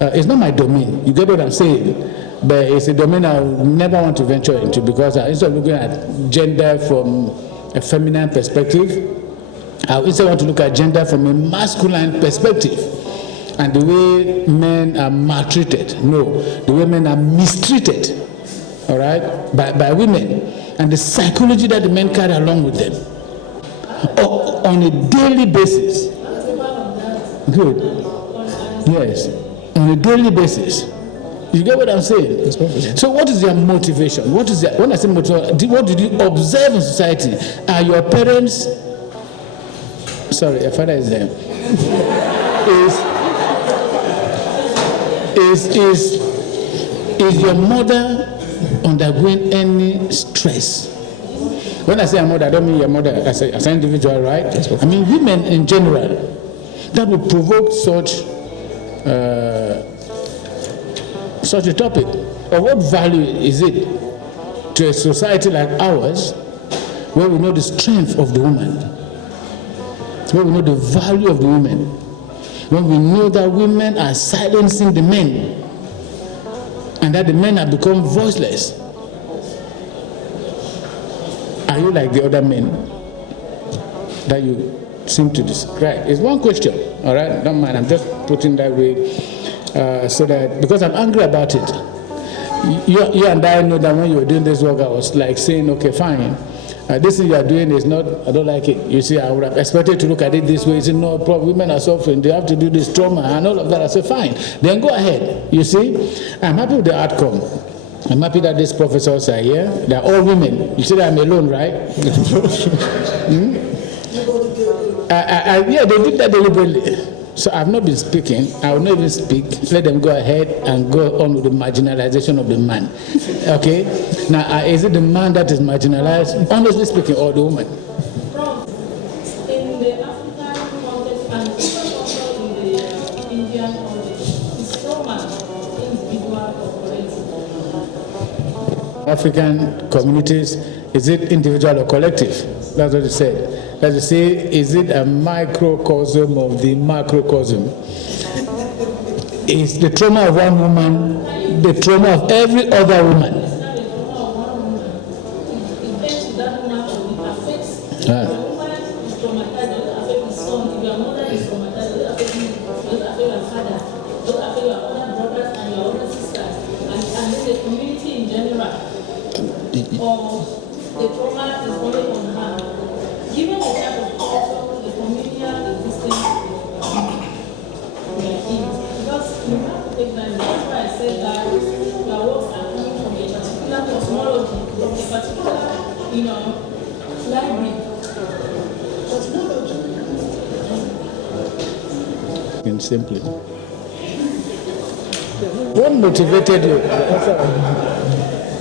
It's not my domain. You get what I'm saying? But it's a domain I would never want to venture into, because instead of looking at gender from a feminine perspective, I instead want to look at gender from a masculine perspective, and the way men are maltreated. No, the way men are mistreated, all right, by women, and the psychology that the men carry along with them on a daily basis. Good. Yes, on a daily basis. You get what I'm saying? So what is their motivation? What is when I say motivation, what did you observe in society? Are your parents, sorry, your father is there, is your mother undergoing any stress? When I say a mother, I don't mean your mother as an individual, right? I mean women in general. That would provoke such a topic. Of what value is it to a society like ours, where we know the strength of the woman, where we know the value of the women, when we know that women are silencing the men, and that the men have become voiceless? Are you like the other men that you seem to describe? It's one question, all right? Don't mind, I'm just putting that way so that, because I'm angry about it. You and I know that when you were doing this work, I was like saying, okay, fine. This thing you are doing is not, I don't like it. You see, I would have expected to look at it this way. You say, no, probably women are suffering. They have to do this trauma and all of that. I say, fine. Then go ahead. You see, I'm happy with the outcome. I'm happy that these professors are here. They're all women. You see that I'm alone, right? Yeah, they did that deliberately. So I've not been speaking. I will not even speak. Let them go ahead and go on with the marginalization of the man. Okay? Now, is it the man that is marginalized, honestly speaking, or the woman? In the African context and also in the Indian context, is trauma individual or collective? African communities, is it individual or collective? That's what you said. As you say, is it a microcosm of the macrocosm? Is the trauma of one woman the trauma of every other woman? The trauma is only on her. Given the type of culture, the communal existence we are in, because you have to take that. That's why I said that your work are coming from a particular cosmology, from a particular, library. In simply. What motivated you?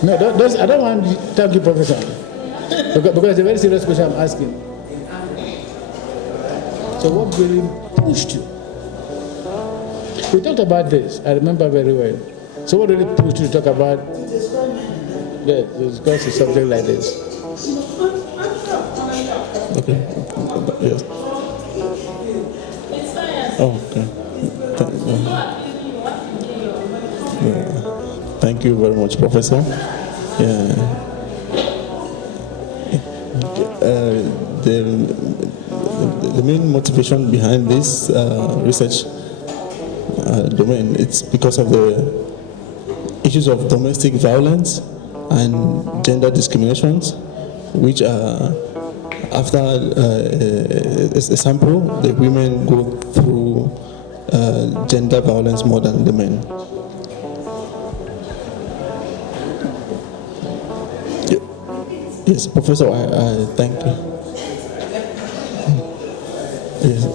No, I don't want to thank you, Professor. Because it's a very serious question I'm asking. So what really pushed you? We talked about this, I remember very well. So what really pushed you to talk about discuss a subject like this? Okay. Yes. Oh, okay. Thank you very much, Professor. The main motivation behind this research domain, it's because of the issues of domestic violence and gender discriminations, which are, after a sample, the women go through gender violence more than the men. Yes, Professor, I thank you. Yes.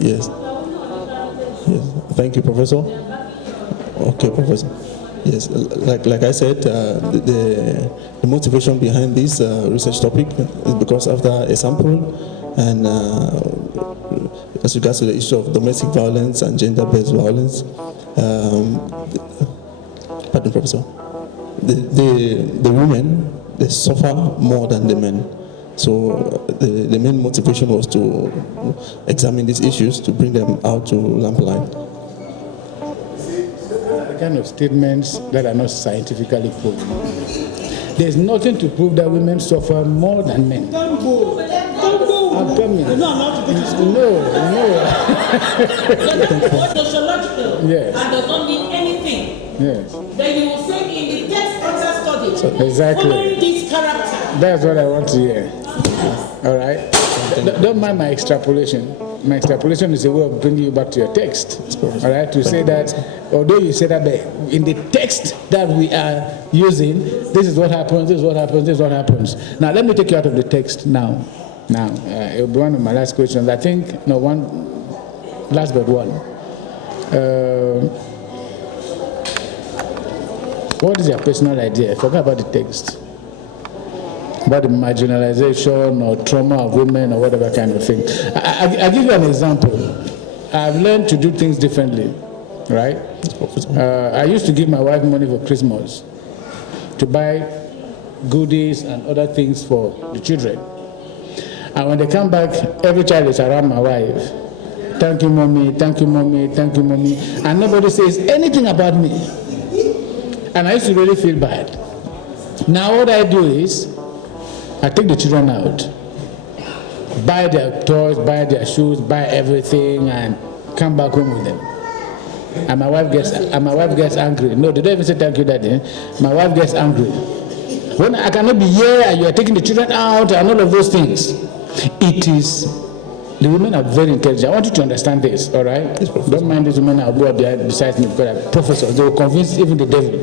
Yes. Yes. Thank you, Professor. Okay, Professor. Yes, like I said, the motivation behind this research topic is because after a sample and as regards to the issue of domestic violence and gender-based violence, pardon, Professor. The women, they suffer more than the men. So the main motivation was to examine these issues, to bring them out to lamplight. kind of statements that are not scientifically proven. There's nothing to prove that women suffer more than men. Don't go. I'm coming. You're not allowed to take this. No. Sociological Yes. and does not mean anything. Yes. Then you will say in the text under study, Exactly. following this character. That's what I want to hear. All right? Don't mind my extrapolation. My extrapolation is a way of bringing you back to your text. All right? To say that, although you say that in the text that we are using, this is what happens, this is what happens, this is what happens. Now, let me take you out of the text now. It will be one of my last questions. I think, last but one. What is your personal idea? Forget about the text. About the marginalization or trauma of women or whatever kind of thing. I'll give you an example. I've learned to do things differently, right? I used to give my wife money for Christmas to buy goodies and other things for the children. And when they come back, every child is around my wife. Thank you, mommy, thank you, mommy, thank you, mommy. And nobody says anything about me. And I used to really feel bad. Now what I do is, I take the children out, buy their toys, buy their shoes, buy everything, and come back home with them. And my wife gets angry. No, they don't even say thank you, daddy. My wife gets angry. When I cannot be here and you are taking the children out and all of those things. The women are very intelligent. I want you to understand this, all right? Don't mind these women I'll go up there beside me because they're professors. They will convince even the devil.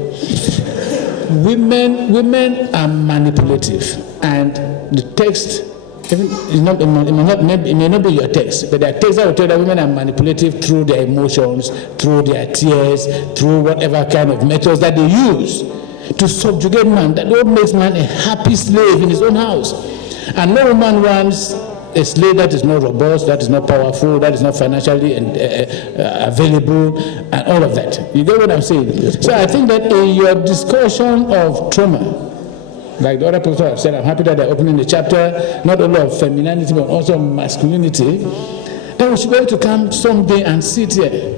Women are manipulative, and the text, it may not be your text, but there are texts that will tell that women are manipulative through their emotions, through their tears, through whatever kind of methods that they use to subjugate man. That what makes man a happy slave in his own house. And no woman wants a slave that is not robust, that is not powerful, that is not financially available, and all of that. You get what I'm saying? So I think that in your discussion of trauma, like the other people have said, I'm happy that they're opening the chapter, not only of femininity, but also masculinity, then we should be able to come someday and sit here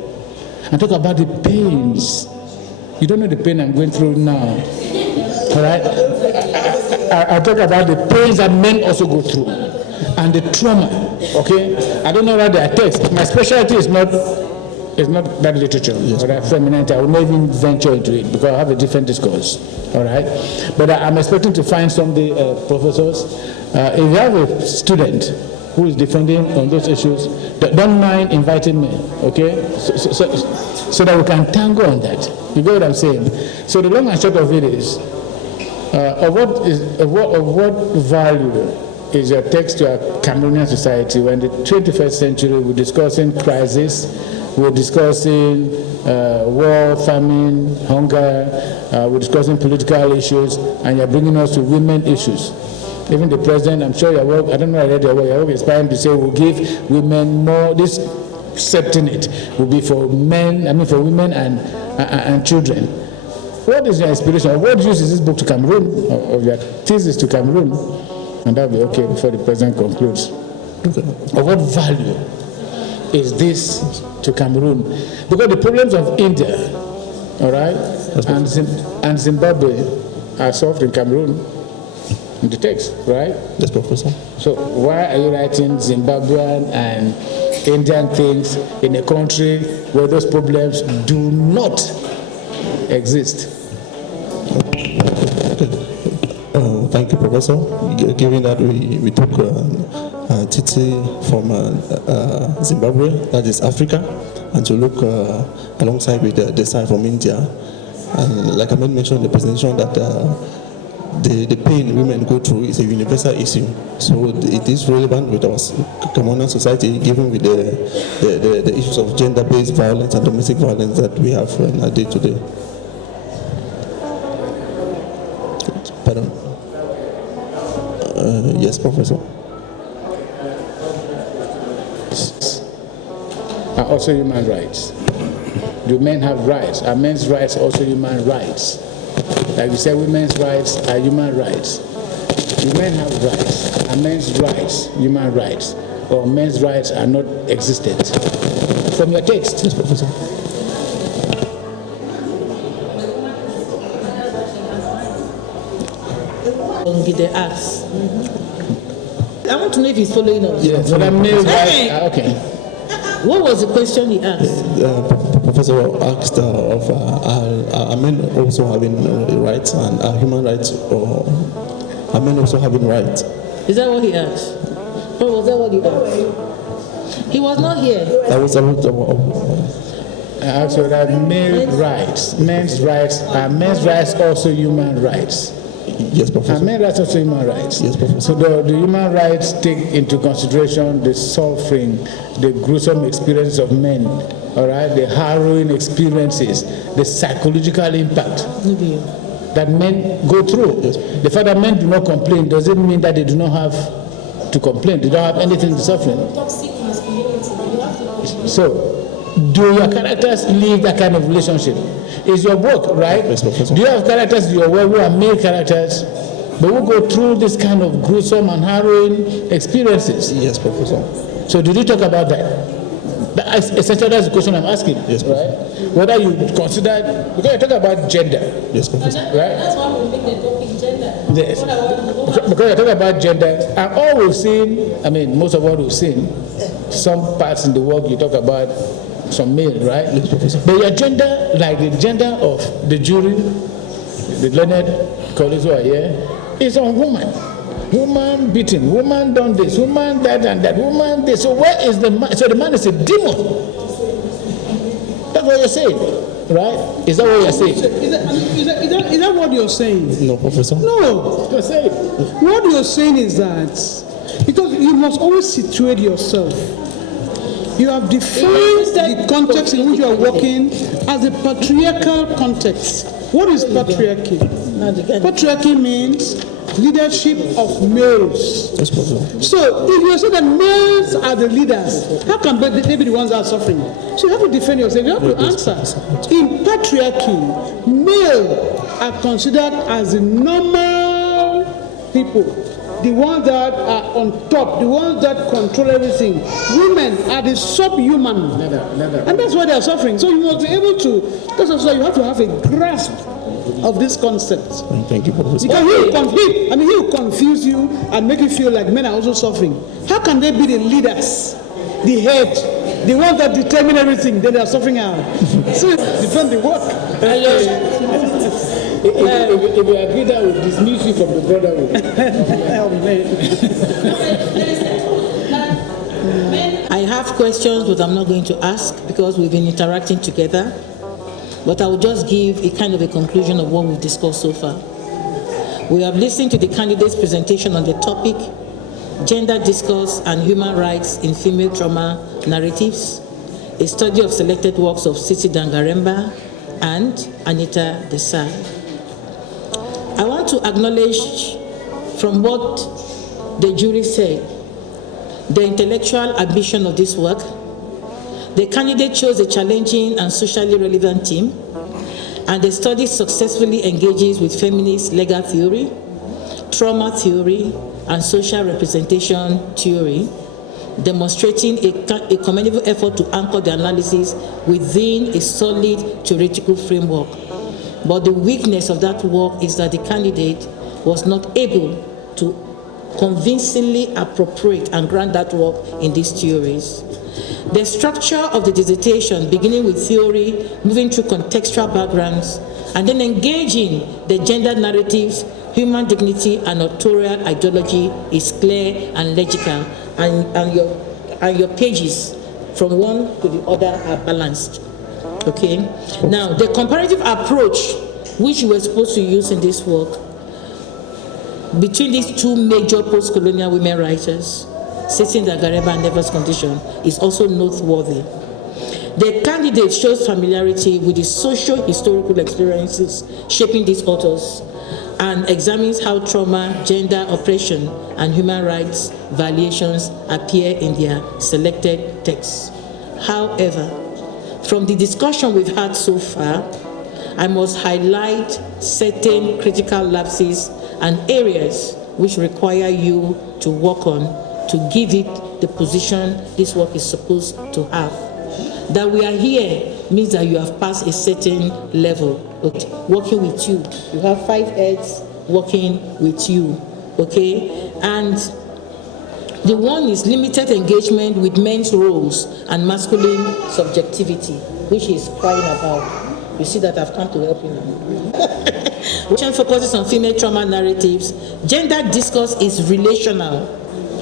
and talk about the pains. You don't know the pain I'm going through now. All right? I talk about the pains that men also go through. And the trauma, okay? I don't know what they are text. My specialty is not that literature or that femininity. I will not even venture into it because I have a different discourse, all right? But I'm expecting to find some professors. If you have a student who is defending on those issues, don't mind inviting me, okay? So that we can tango on that. You get what I'm saying? So the long and short of it is, of what value is your text to our Cameroonian society when in the 21st century we're discussing crisis, we're discussing war, famine, hunger, we're discussing political issues, and you're bringing us to women issues. Even the president, I'm sure your work, I don't know, I read your work is trying to say we'll give women more, this safety net will be for men, for women and children. What is your inspiration? What use is this book to Cameroon, of your thesis to Cameroon? And that'll be okay before the president concludes. Of what value is this to Cameroon? Because the problems of India, all right, and Zimbabwe are solved in Cameroon, in the text, right? Yes, Professor. So why are you writing Zimbabwean and Indian things in a country where those problems do not exist? Thank you, Professor. Given that we took Titi from Zimbabwe, that is Africa, and to look alongside with the side from India. And like I mentioned in the presentation, that the pain women go through is a universal issue. So it is relevant with our Cameroonian society, given with the issues of gender-based violence and domestic violence that we have in our day-to-day. Pardon? Yes, Professor. Are also human rights. Do men have rights? Are men's rights also human rights? Like you said, women's rights are human rights. Do men have rights? Are men's rights human rights? Or men's rights are not existent? From your text. Yes, Professor. Ongide asks. I want to know if he's following us. Yes, but I'm male rights. Okay. What was the question he asked? Professor asked are men also having rights and are human rights, or are men also having rights? Is that what he asked? Or was that what he asked? He was not here. That was So that male rights, men's rights, are men's rights also human rights? Yes, Are Professor. men's rights also human rights? Yes, Professor. So the human rights take into consideration the suffering, the gruesome experiences of men, all right, the harrowing experiences, the psychological impact that men go through. Yes. The fact that men do not complain doesn't mean that they do not have to complain. They don't have anything to suffer. So, do your characters live that kind of relationship? It's your work, right? Yes, Professor. Do you have characters in your work who are male characters, but who go through this kind of gruesome and harrowing experiences? Yes, Professor. So, did you talk about that? Essentially, that's the question I'm asking. Yes, right? Whether you consider, because you talk about gender, Yes, Professor. right? That's why we make the topic gender. Yes. Because you talk about gender, and all we've seen, I mean, most of what we've seen, some parts in the work you talk about some male, right? Yes, Professor. But your gender, like the gender of the jury, the learned colleagues who are here, is on woman. Woman beating, woman done this, woman that and that, woman this. So where is the man? So the man is a demon. That's what you're saying, right? Is that what you're saying? Is that what you're saying? No, Professor. No. You're saying. What you're saying is that, because you must always situate yourself. You have defined the context in which you are working as a patriarchal context. What is patriarchy? Patriarchy means leadership of males. Yes, Professor. So if you say that males are the leaders, how can they be the ones that are suffering? So you have to defend yourself. You have to answer. In patriarchy, males are considered as the normal people, the ones that are on top, the ones that control everything. Women are the subhuman. And that's why they are suffering. So you must be able to, that's why you have to have a grasp of this concept. Thank you, Professor. Because he will confuse you and make you feel like men are also suffering. How can they be the leaders, the head, the ones that determine everything, then they are suffering out? So defend the work. If you agree that will dismiss you from the brotherhood. I have questions, but I'm not going to ask because we've been interacting together. But I will just give a kind of a conclusion of what we've discussed so far. We have listened to the candidate's presentation on the topic, Gender Discourse and Human Rights in Female Trauma Narratives, a study of selected works of Sisi Dangaremba and Anita Desai. I want to acknowledge from what the jury said, the intellectual ambition of this work. The candidate chose a challenging and socially relevant theme, and the study successfully engages with feminist legal theory, trauma theory, and social representation theory, demonstrating a commendable effort to anchor the analysis within a solid theoretical framework. But the weakness of that work is that the candidate was not able to convincingly appropriate and grant that work in these theories. The structure of the dissertation, beginning with theory, moving through contextual backgrounds, and then engaging the gender narratives, human dignity, and authorial ideology is clear and logical, and your pages from one to the other are balanced. Okay? Now, the comparative approach which you were supposed to use in this work between these two major post-colonial women writers, Sisi Dangaremba and Never's Condition, is also noteworthy. The candidate shows familiarity with the socio-historical experiences shaping these authors and examines how trauma, gender oppression, and human rights violations appear in their selected texts. However, from the discussion we've had so far, I must highlight certain critical lapses and areas which require you to work on to give it the position this work is supposed to have. That we are here means that you have passed a certain level. Okay. Working with you. You have 5 heads working with you. okay? And the one is limited engagement with men's roles and masculine subjectivity, which he's crying about. You see that I've come to help you now. Which focuses on female trauma narratives. Gender discourse is relational,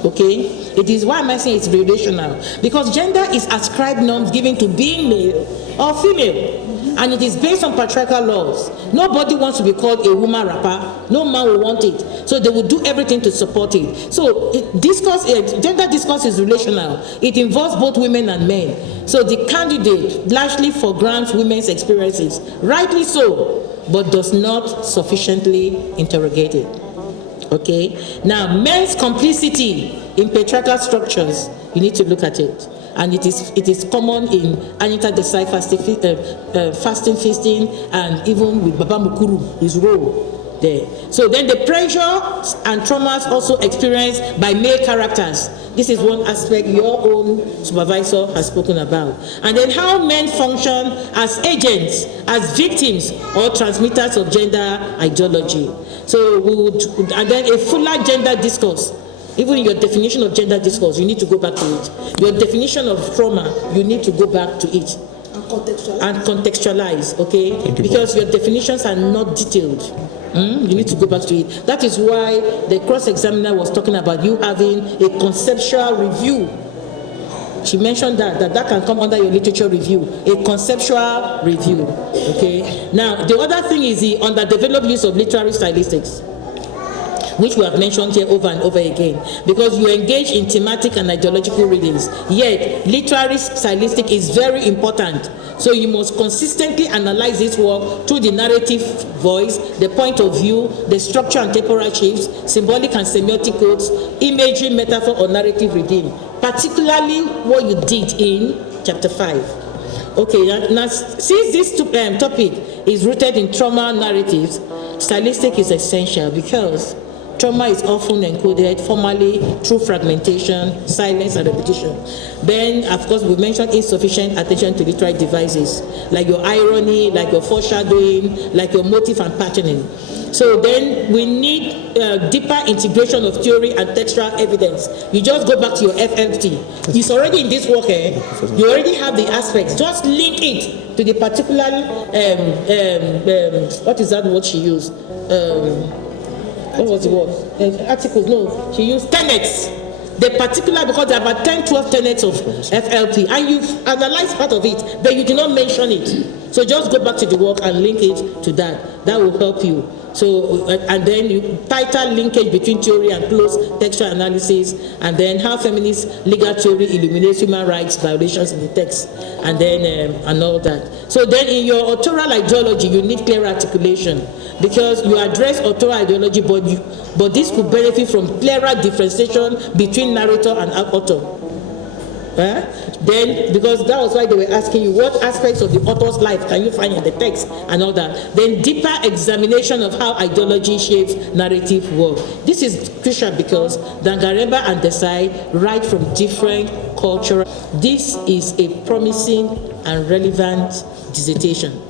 okay? It is, why am I saying it's relational? Because gender is ascribed norms given to being male or female. And it is based on patriarchal laws. Nobody wants to be called a woman rapper. No man will want it. So they will do everything to support it. So gender discourse is relational. It involves both women and men. So the candidate largely foregrounds women's experiences, rightly so, but does not sufficiently interrogate it. Okay? Now, men's complicity in patriarchal structures, you need to look at it. And it is common in Anita Desai fasting feasting, and even with Baba Mukuru, his role there. So then the pressure and traumas also experienced by male characters. This is one aspect your own supervisor has spoken about. And then how men function as agents, as victims or transmitters of gender ideology. So we would, and then a fuller gender discourse. Even in your definition of gender discourse, you need to go back to it. Your definition of trauma, you need to go back to it. And contextualize, okay? Because your definitions are not detailed. You need to go back to it. That is why the cross-examiner was talking about you having a conceptual review. She mentioned that can come under your literature review, a conceptual review, okay? Now, the other thing is the underdeveloped use of literary stylistics, which we have mentioned here over and over again, because you engage in thematic and ideological readings, yet literary stylistic is very important. So you must consistently analyze this work through the narrative voice, the point of view, the structure and temporal shifts, symbolic and semiotic codes, imagery, metaphor, or narrative reading, particularly what you did in chapter 5. Okay, now since this topic is rooted in trauma narratives, stylistic is essential because trauma is often encoded formally through fragmentation, silence, and repetition. Then, of course, we mentioned insufficient attention to literary devices, like your irony, like your foreshadowing, like your motive and patterning. So then we need deeper integration of theory and textual evidence. You just go back to your FLT. It's already in this work, you already have the aspects. Just link it to the particular, what is that word she used? What was the word? Articles, no. She used tenets. The particular, because there are about 10, 12 tenets of FLP, and you've analyzed part of it, but you did not mention it. So just go back to the work and link it to that. That will help you. So, and then you tighter linkage between theory and close textual analysis, and then how feminist legal theory illuminates human rights violations in the text, and then and all that. So then in your authorial ideology, you need clear articulation, because you address authorial ideology, but this could benefit from clearer differentiation between narrator and author. Then, because that was why they were asking you what aspects of the author's life can you find in the text and all that. Then deeper examination of how ideology shapes narrative work. This is crucial because Dangaremba and Desai write from different cultural. This is a promising and relevant dissertation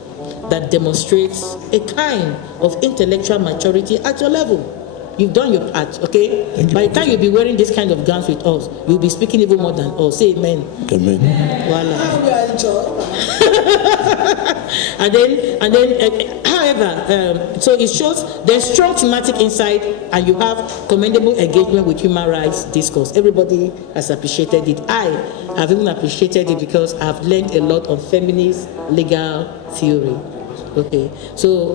that demonstrates a kind of intellectual maturity at your level. You've done your part, okay? By the time you'll be wearing this kind of gowns with us, you'll be speaking even more than us. Say amen. Amen. Voila. and then, however, so it shows there's strong thematic insight, and you have commendable engagement with human rights discourse. Everybody has appreciated it. I have even appreciated it because I've learned a lot on feminist legal theory. Okay, so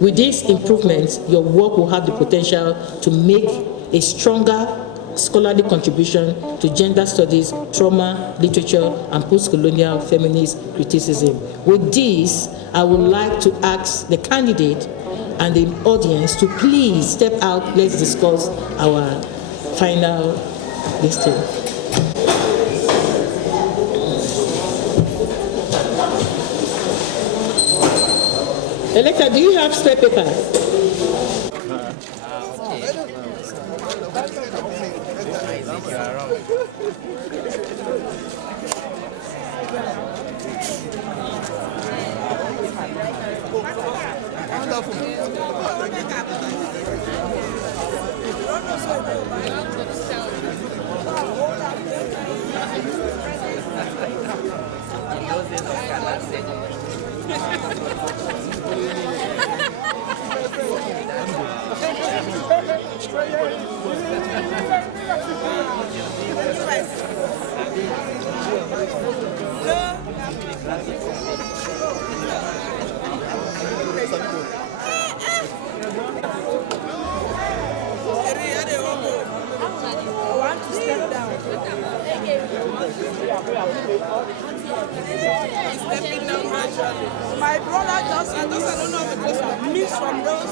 with these improvements, your work will have the potential to make a stronger scholarly contribution to gender studies, trauma, literature, and post-colonial feminist criticism. With this, I would like to ask the candidate and the audience to please step out. Let's discuss our final listing. Electa, do you have spare paper? My brother just, I don't know because mix from those.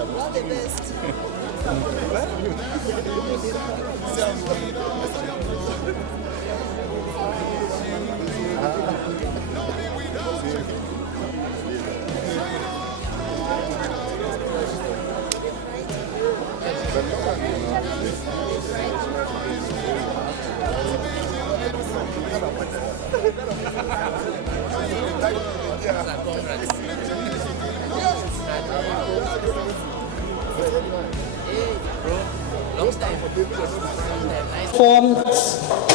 All the best. Formed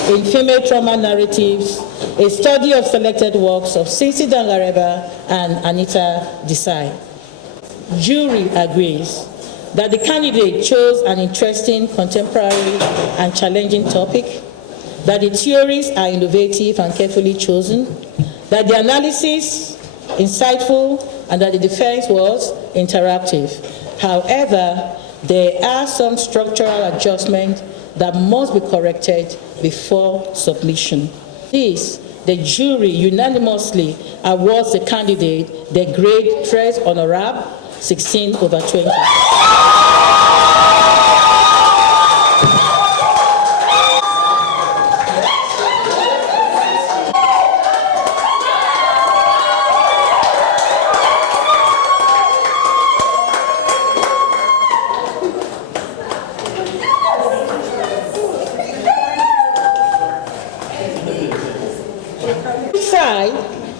in female trauma narratives, a study of selected works of Sisi Dangareba and Anita Desai. Jury agrees that the candidate chose an interesting, contemporary, and challenging topic, that the theories are innovative and carefully chosen, that the analysis insightful, and that the defense was interactive. However, there are some structural adjustments that must be corrected before submission. This, the jury unanimously awards the candidate the grade Tres Honorable 16/20.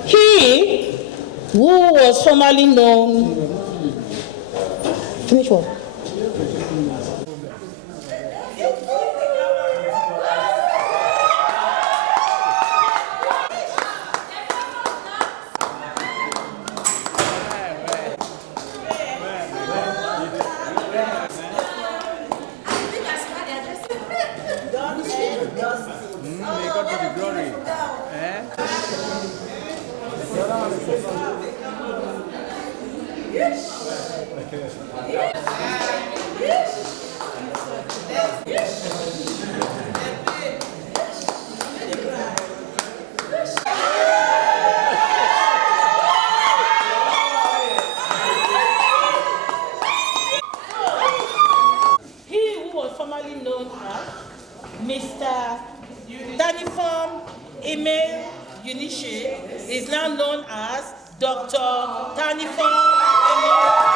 He, who was formerly known, finish what? Formerly known as Mr. Taniform Emile is now known as Dr. Taniform Emile.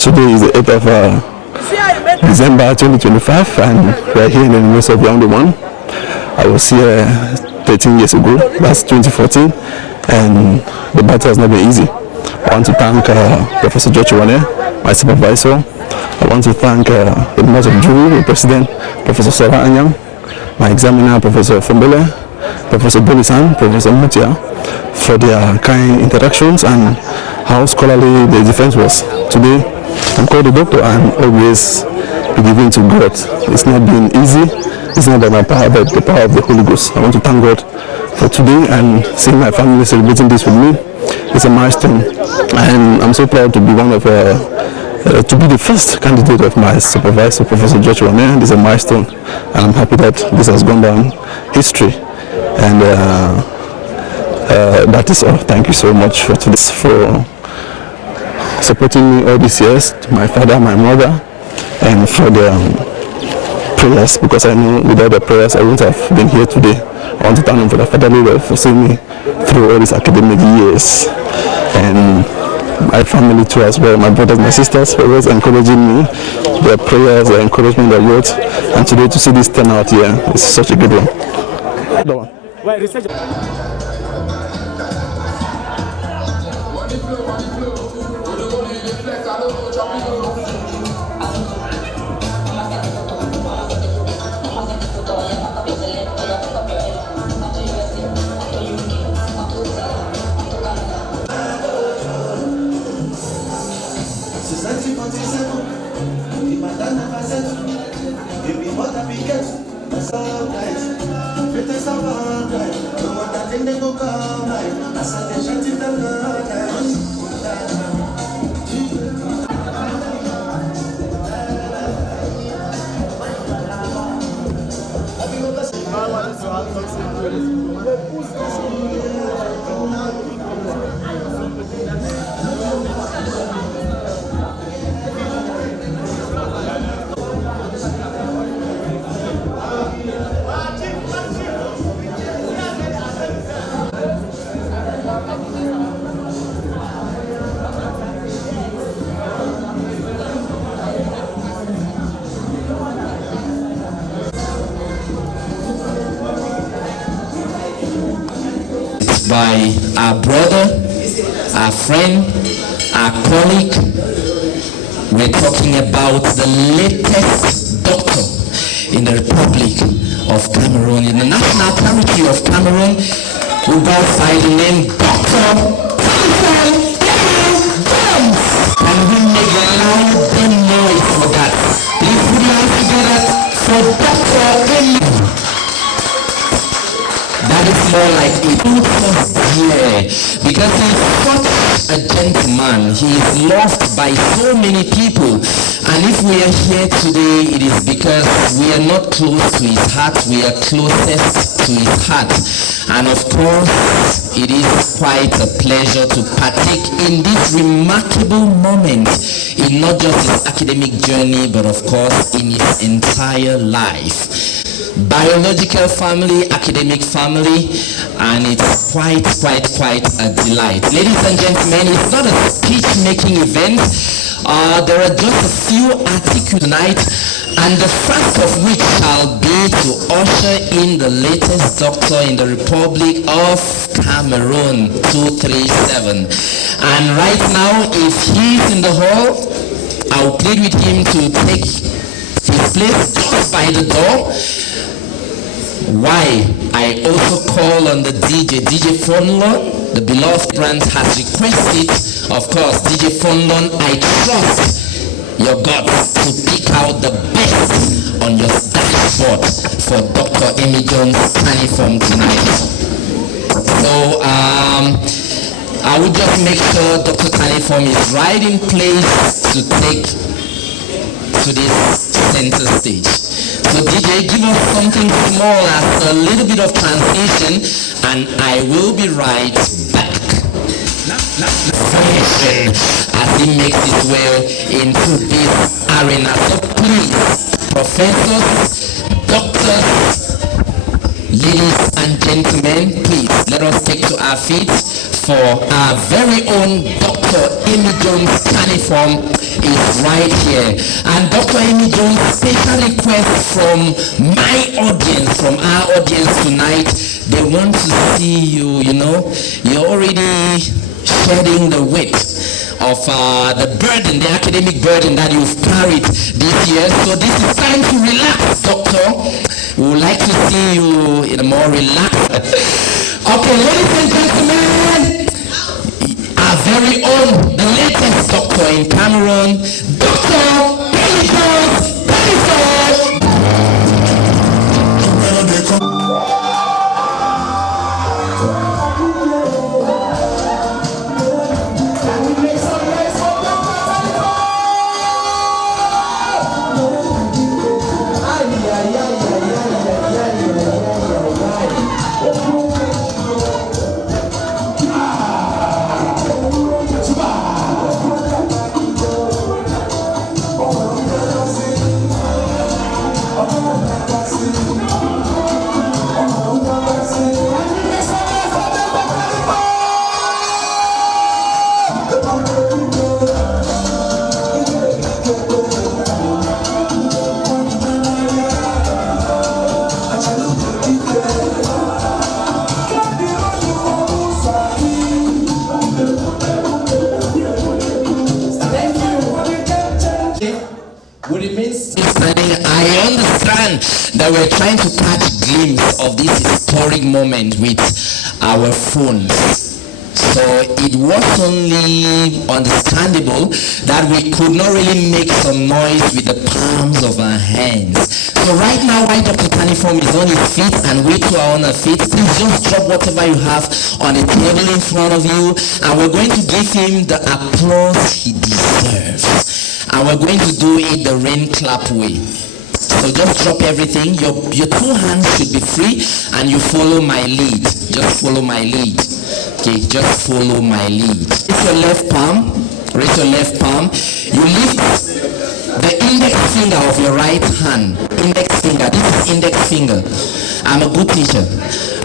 Today is the 8th of December 2025, and we're here in the University of Yaounde 1. I was here 13 years ago, that's 2014, and the battle has not been easy. I want to thank Professor Joshua, my supervisor, I want to thank the members of jury, the president, Professor Sarah Anyang, my examiner, Professor Fombele, Professor Bolisan, Professor Mutia, for their kind interactions and how scholarly the defense was. Today, I'm called a doctor and always be given to God. It's not been easy. It's not by my power, but the power of the Holy Ghost. I want to thank God for today and seeing my family celebrating this with me. It's a milestone, and I'm so proud to be one of to be the first candidate of my supervisor, Professor Joshua. This is a milestone, and I'm happy that this has gone down history. And that is all. Thank you so much for supporting me all these years, to my father, my mother, and for the prayers, because I know without the prayers I wouldn't have been here today. I want to thank them for the fatherly love, for seeing me through all these academic years, and my family too as well, my brothers, my sisters, always encouraging me, their prayers, their encouragement, their words, and today to see this turn out here is such a good one. By our brother, our friend, our colleague. We're talking about the latest doctor in the Republic of Cameroon, in the national territory of Cameroon, who goes by the name Dr. Taniform. Can we make a loud noise for that? Please put your hands together for Dr. Emile. That is more like a first year, because he's such a gentleman. He is loved by so many people, and if we are here today, it is because we are not close to his heart, we are closest to his heart. And of course, it is quite a pleasure to partake in this remarkable moment in not just his academic journey, but of course in his entire life. Biological family, academic family, and it's quite a delight. Ladies and gentlemen, it's not a speech-making event. There are just a few articles tonight, and the first of which shall be to usher in the latest doctor in the Republic of Cameroon, 237. And right now, if he's in the hall, I'll plead with him to take his place just by the door. Why I also call on the DJ Fonlon, the beloved brand has requested, of course, DJ Fonlon, I trust your guts to pick out the best on your dashboard for Dr. Emile Taniform tonight. So I would just make sure Dr. Taniform is right in place to take to this center stage. So DJ, give us something small as a little bit of transition, and I will be right back. As he makes his way into this arena. So please, professors, doctors, ladies and gentlemen, please let us take to our feet for our very own Dr. Emile Taniform is right here. And Dr. Emile, special request from my audience, from our audience tonight. They want to see you, you know, you're already shedding the weight of the burden, the academic burden that you've carried this year. So this is time to relax, doctor. We would like to see you in a more relaxed. Okay, ladies and gentlemen, our very own, the latest doctor in Cameroon, Dr. Emile. I understand that we're trying to catch a glimpse of this historic moment with our phones. So it was only understandable that we could not really make some noise with the palms of our hands. So right now, while Dr. Taniform is on his feet and we too are on our feet, please just drop whatever you have on the table in front of you, and we're going to give him the applause he deserves. And we're going to do it the rain clap way. So just drop everything. Your two hands should be free, and you follow my lead. Just follow my lead. Okay, just follow my lead. Raise your left palm. Raise your left palm. You lift the index finger of your right hand. Index finger. This is index finger. I'm a good teacher.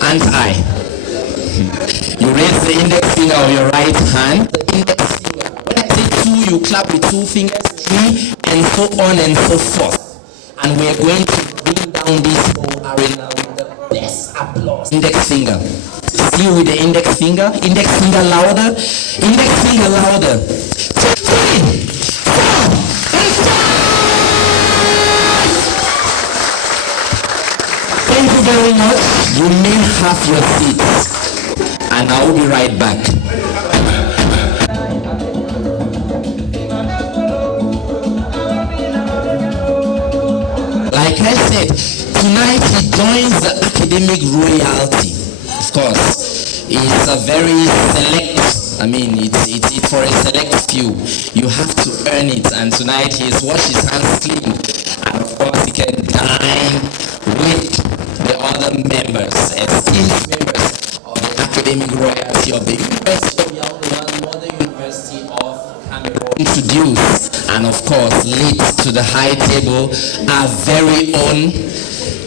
And I. You raise the index finger of your right hand. The index finger. When I say two, you clap with two fingers. Three, and so on and so forth. And we're going to bring down this whole arena with the best applause. Index finger. See with the index finger. Index finger louder. Index finger louder. 3, 4, and 5. Thank you very much. You may have your seats. And I will be right back. Like I said, tonight he joins the academic royalty. Of course, it's a very select, it's for a select few. You have to earn it, and tonight he has washed his hands clean. And of course, he can dine with the other members, esteemed members of the academic royalty of the University of Yaounde, Mother University of Cameroon. Introduce and of course lead to the high table our very own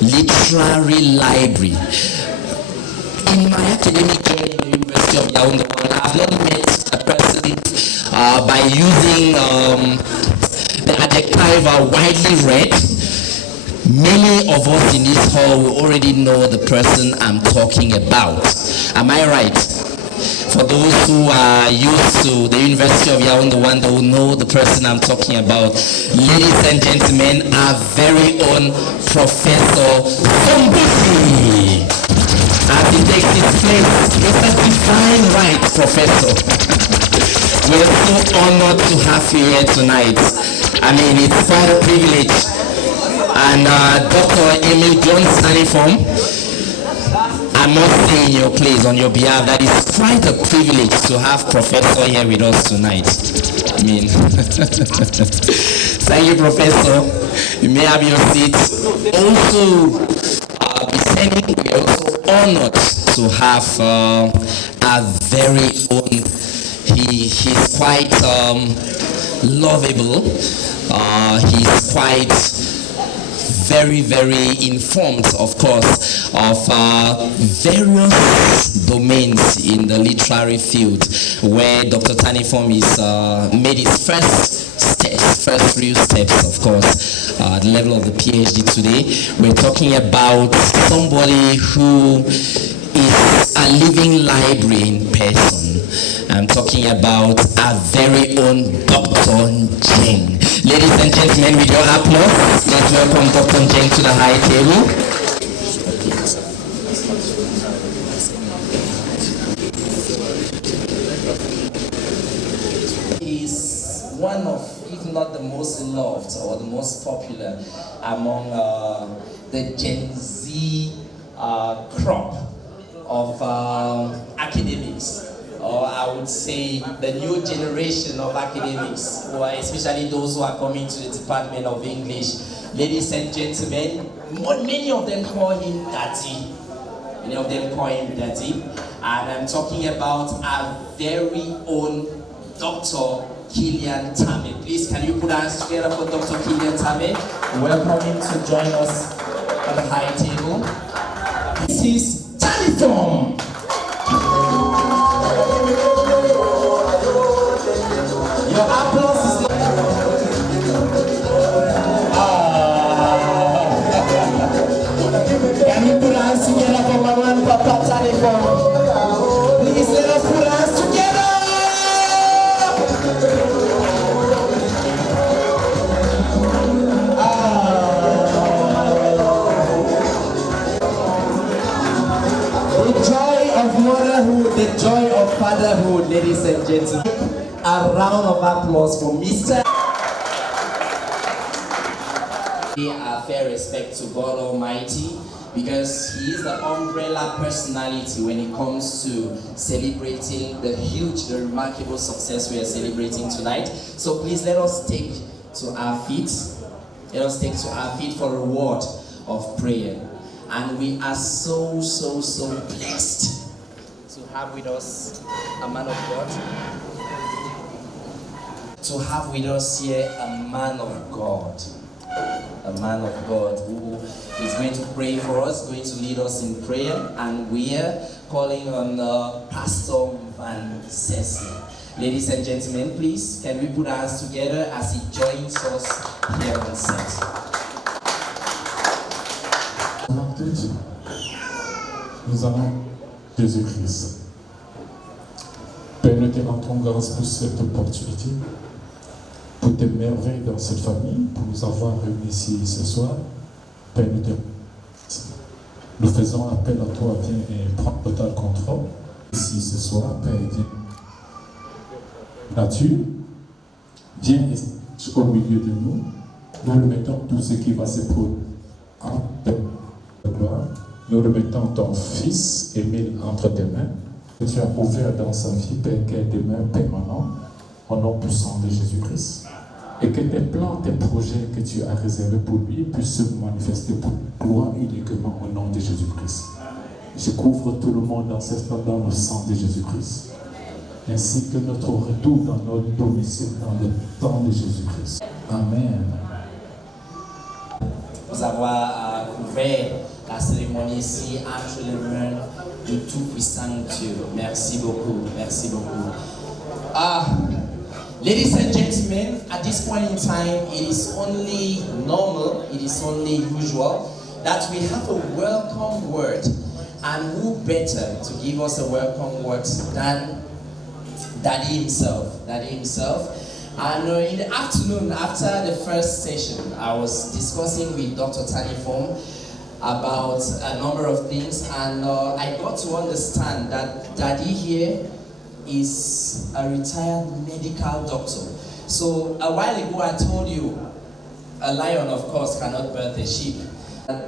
literary library. In my academic journey in the University of Yaounde, I have not met a person by using the adjective widely read. Many of us in this hall will already know the person I'm talking about. Am I right? For those who are used to the University of Yaounde, they will know the person I'm talking about. Ladies and gentlemen, our very own Professor Somebody. As he takes his place, it's a divine right, Professor. We're so honored to have you here tonight. It's quite a privilege. And Dr. Emile Taniform, I must say in your place, on your behalf, that it's quite a privilege to have Professor here with us tonight. Thank you, Professor. You may have your seat. Also, we're also honored to have our very own. He's quite lovable. He's quite very, very informed, of course, of various domains in the literary field, where Dr. Taniform is made his first real steps, of course, at the level of the PhD today. We're talking about somebody who is a living library in person. I'm talking about our very own Dr. Jeng. Ladies and gentlemen, with your applause, let's welcome Dr. Jeng to the high table. He's one of, if not the most loved or the most popular among the Gen Z crop of academics, or I would say the new generation of academics, or especially those who are coming to the Department of English. Ladies and gentlemen, many of them call him Daddy. Many of them call him Daddy. And I'm talking about our very own Dr. Killian Tame. Please, can you put our hands together for Dr. Killian Tame? Welcome him to join us at the high table. This is Taniform. Your applause is not... Can you put our hands together for Mama and Papa Taniform? Please let us put our hands together. The joy of motherhood, the joy of fatherhood, ladies and gentlemen. A round of applause for Mr. Pay our fair respect to God Almighty, because He is the umbrella personality when it comes to celebrating the huge, the remarkable success we are celebrating tonight. So please let us take to our feet. Let us take to our feet for a word of prayer. And we are so blessed to have with us a man of God. To have with us here a man of God. A man of God who is going to pray for us, going to lead us in prayer. And we are calling on Pastor Van Cecil. Ladies and gentlemen, please, can we put our hands together as he joins us here on set. Nous allons Jésus-Christ. Père, nous te rendons grâce pour cette opportunité, pour tes merveilles dans cette famille, pour nous avoir réunis ici ce soir. Père, nous faisons appel à toi, viens et prends total contrôle ici ce soir. Père, viens. Nature, viens au milieu de nous. Nous remettons tout ce qui va se produire en paix de gloire. Nous remettons ton fils, Emile, entre tes mains. Que tu as ouvert dans sa vie, Père, qu'elle demeure permanent, au nom puissant de Jésus-Christ. Et que tes plans, tes projets que tu as réservés pour lui puissent se manifester pour toi uniquement au nom de Jésus-Christ. Je couvre tout le monde dans cette femme dans le sang de Jésus-Christ. Ainsi que notre retour dans notre domicile dans le temps de Jésus-Christ. Amen. Nous avons couvert la cérémonie ici entre les mains du Tout-Puissant Dieu. Merci beaucoup, merci beaucoup. Ladies and gentlemen, at this point in time, it is only normal, it is only usual that we have a welcome word. And who better to give us a welcome word than Daddy himself. And in the afternoon, after the first session, I was discussing with Dr. Taniform about a number of things, and I got to understand that Daddy here is a retired medical doctor. So a while ago I told you, a lion of course cannot birth a sheep.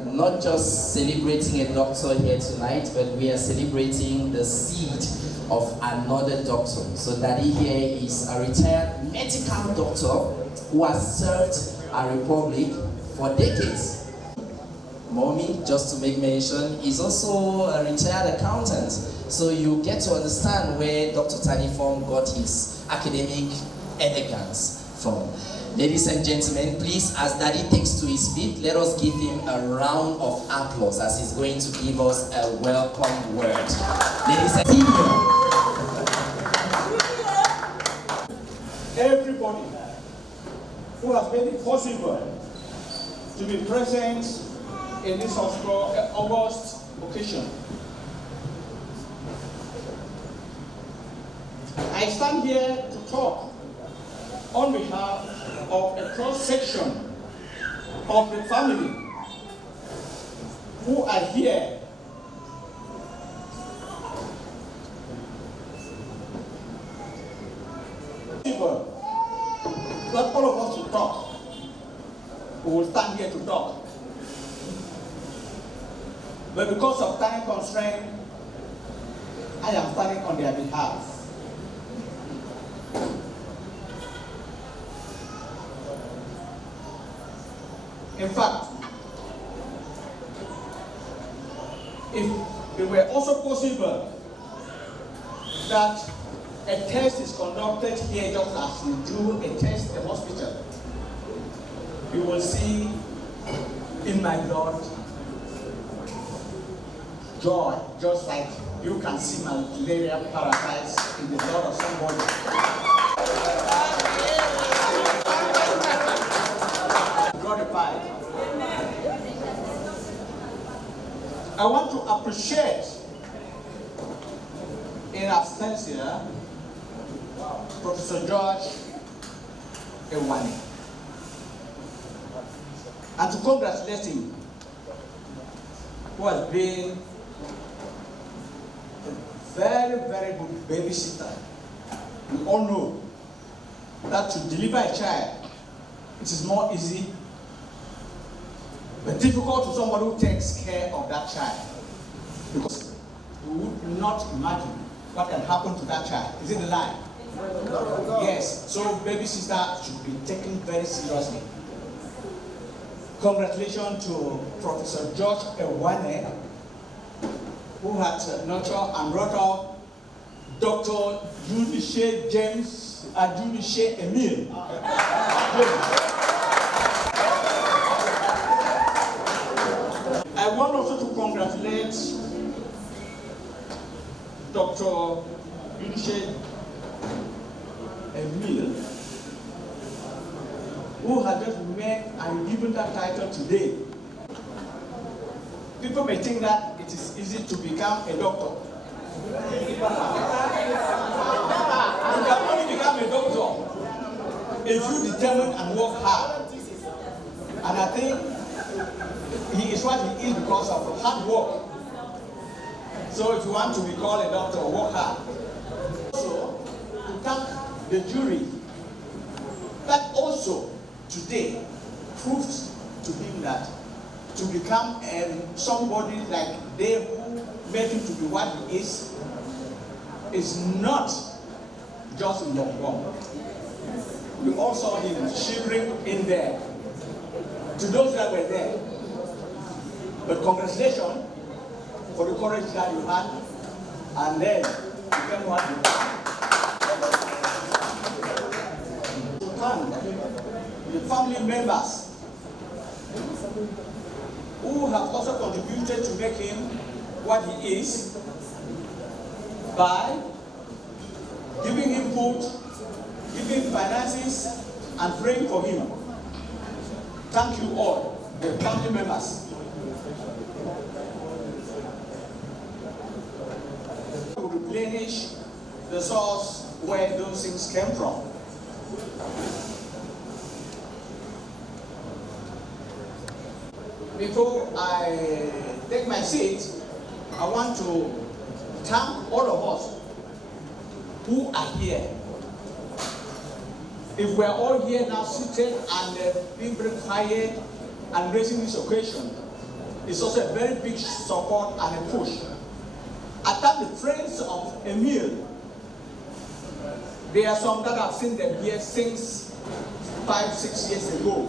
Not just celebrating a doctor here tonight, but we are celebrating the seed of another doctor. So Daddy here is a retired medical doctor who has served our republic for decades. Mommy, just to make mention, is also a retired accountant. So you get to understand where Dr. Taniform got his academic elegance from. Ladies and gentlemen, please, as Daddy takes to his feet, let us give him a round of applause as he's going to give us a welcome word. Ladies and gentlemen. Everybody who has made it possible to be present in this August occasion. I stand here to talk on behalf of a cross-section of the family who are here not all of us to talk. We will stand here to talk. But because of time constraint, I am standing on their behalf. In fact, if it were also possible that a test is conducted here just as you do a test in the hospital, you will see in my blood joy, just like you can see malaria parasites in the blood of somebody. Gratified. I want to appreciate in absentia Professor George Yaounde, and to congratulate him, who has been a very, very good babysitter. We all know that to deliver a child, it is more easy, but difficult to somebody who takes care of that child. Because we would not imagine what can happen to that child. Is it a lie? Yes. So baby sister should be taken very seriously. Congratulations to Professor George Yaounde, who had nurtured and brought up Dr. Emile. I want also to congratulate Dr. Emile, who has just met and given that title today. People may think that it is easy to become a doctor. You can only become a doctor if you determine and work hard. And I think he is what he is because of hard work. So if you want to be called a doctor, work hard. Also, to thank the jury that also today proves to him that to become somebody like they who made him to be what he is not just in Longong. We all saw him shivering in there. To those that were there. But congratulations for the courage that you had, and then you became what you are. To thank the family members who have also contributed to make him what he is by giving him food, giving finances, and praying for him. Thank you all, the family members. To replenish the source where those things came from. Before I take my seat, I want to thank all of us who are here. If we're all here now seated and being very quiet and raising this occasion, it's also a very big support and a push. I thank the friends of Emile. There are some that have seen them here since 5-6 years ago.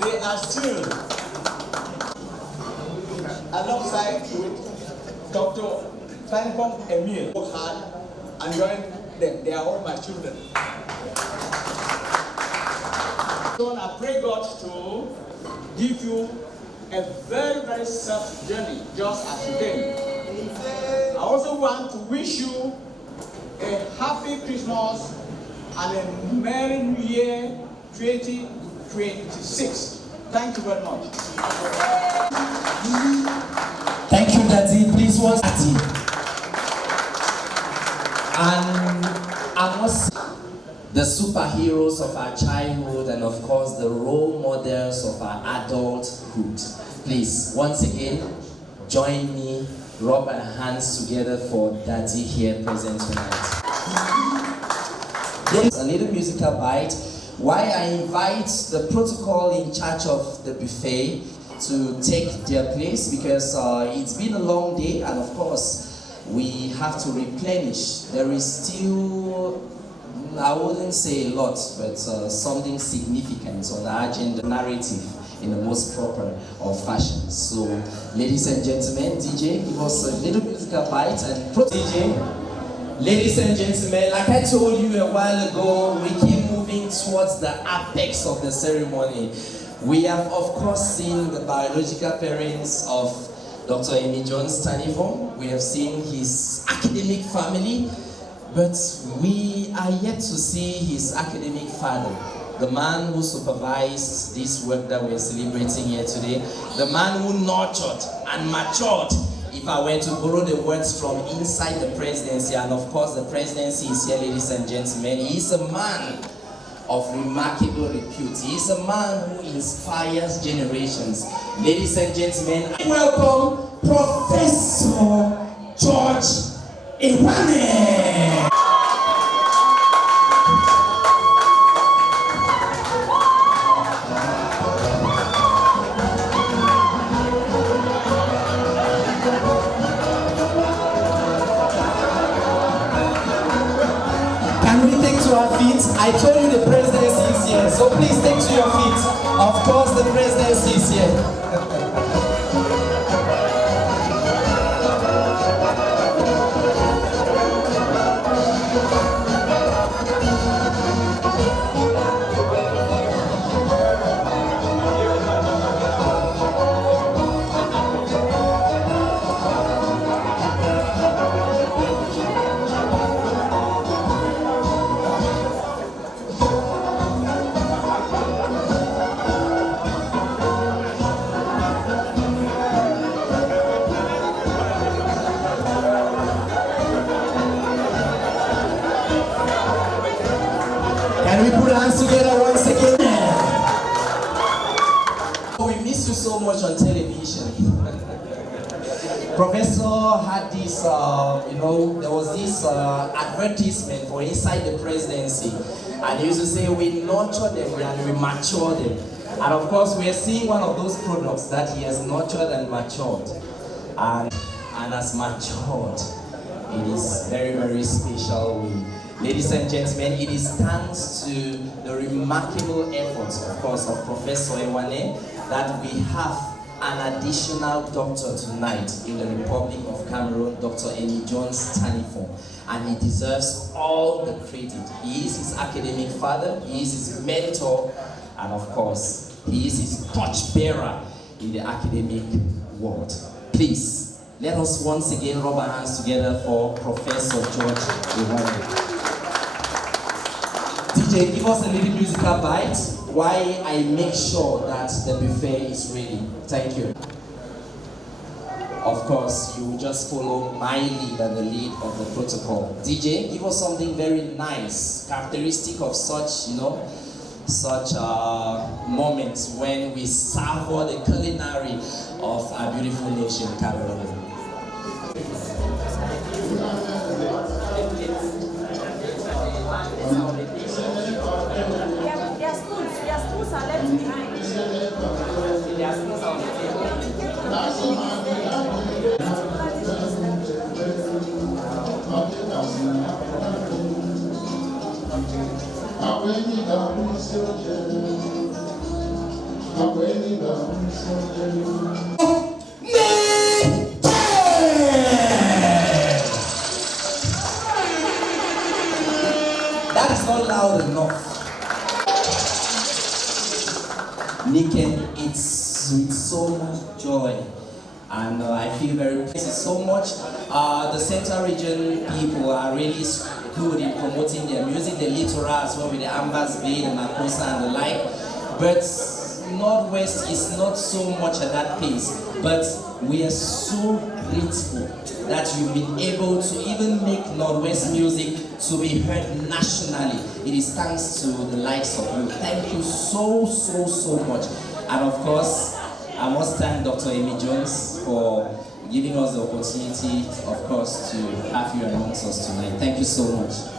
They are still alongside with Dr. Taniform Emile, work hard and join them. They are all my children. So I pray God to give you a very, very soft journey, just as you came. I also want to wish you a happy Christmas and a Merry New Year 2026. Thank you very much. Thank you, Daddy. Please, one. And the superheroes of our childhood, and of course the role models of our adulthood. Please, once again, join me, rub our hands together for Daddy here present tonight. There's a little musical bite. Why I invite the protocol in charge of the buffet to take their place, because it's been a long day, and of course we have to replenish. There is still, I wouldn't say a lot, but something significant on the agenda, narrative in the most proper of fashion. So, ladies and gentlemen, DJ, give us a little musical bite and DJ. Ladies and gentlemen, like I told you a while ago, we keep moving towards the apex of the ceremony. We have, of course, seen the biological parents of Dr. Emile Taniform. We have seen his academic family, but we are yet to see his academic father, the man who supervised this work that we are celebrating here today, the man who nurtured and matured, if I were to borrow the words from inside the presidency, and of course the presidency is here, ladies and gentlemen. He is a man of remarkable repute. He is a man who inspires generations. Ladies and gentlemen, welcome Professor George Yaounde. I told you the presidency is here, so please take to your feet. Of course, the presidency is here. Can we put our hands together once again? We miss you so much on television. Professor had this, there was this advertisement for inside the presidency, and he used to say, we nurture them and we mature them. And of course, we are seeing one of those products that he has nurtured and matured. And has matured. It is very, very special. Ladies and gentlemen, it is thanks to the remarkable efforts, of course, of Professor Yaounde that we have an additional doctor tonight in the Republic of Cameroon, Dr. Emile Taniform. And he deserves all the credit. He is his academic father, he is his mentor, and of course, he is his torchbearer in the academic world. Please, let us once again rub our hands together for Professor George Yaounde. DJ, give us a little musical bite while I make sure that the buffet is ready. Thank you. Of course, you just follow my lead and the lead of the protocol. DJ, give us something very nice, characteristic of such, such moments when we savor the culinary of our beautiful nation, Cameroon. Their spoons are left behind. That is not loud enough. Niken, it's with so much joy, and I feel very pleased so much. The Central Region people are really good in promoting their music, the littoral as well with the Ambas Bay, the Makosa and the like, but Northwest is not so much at that pace. But we are so grateful that you've been able to even make Northwest music to be heard nationally. It is thanks to the likes of you. Thank you so much. And of course, I must thank Dr. Amy Jones for giving us the opportunity, of course, to have you amongst us tonight. Thank you so much.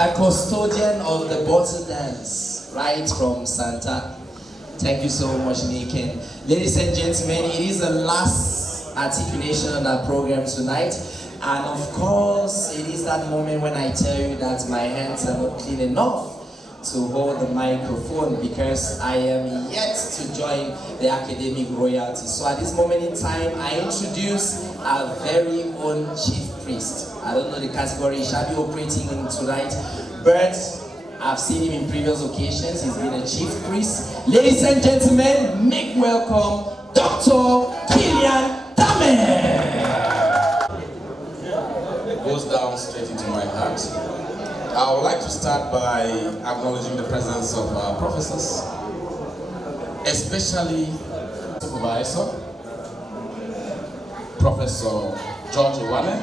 A custodian of the bottle dance, right from Santa. Thank you so much, Niken. Ladies and gentlemen, it is the last articulation on our program tonight. And of course, it is that moment when I tell you that my hands are not clean enough to hold the microphone because I am yet to join the academic royalty. So at this moment in time, I introduce our very own chief priest. I don't know the category he shall be operating in tonight, but I've seen him in previous occasions. He's been a chief priest. Ladies and gentlemen, make welcome Dr. Kilian Dame. Goes down straight into my heart. I would like to start by acknowledging the presence of our professors, especially supervisor, Professor George Yaounde,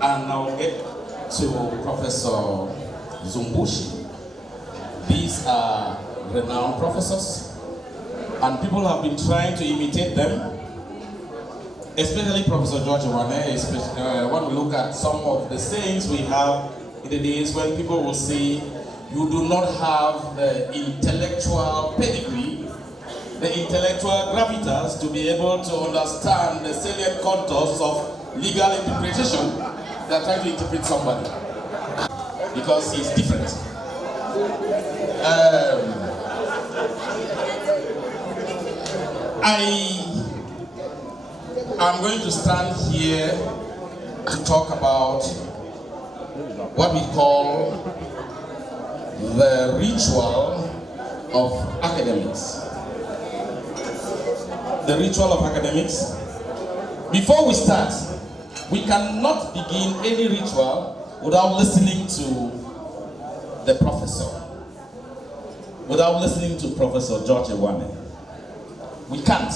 and I will get to Professor Zumbushi. These are renowned professors, and people have been trying to imitate them, especially Professor George Yaounde. When we look at some of the sayings we have in the days when people will say, you do not have the intellectual pedigree, the intellectual gravitas to be able to understand the salient contours of legal interpretation. They are trying to interpret somebody because he's different. I'm going to stand here to talk about what we call the ritual of academics. The ritual of academics. Before we start, we cannot begin any ritual without listening to the professor, without listening to Professor George Yaounde. We can't.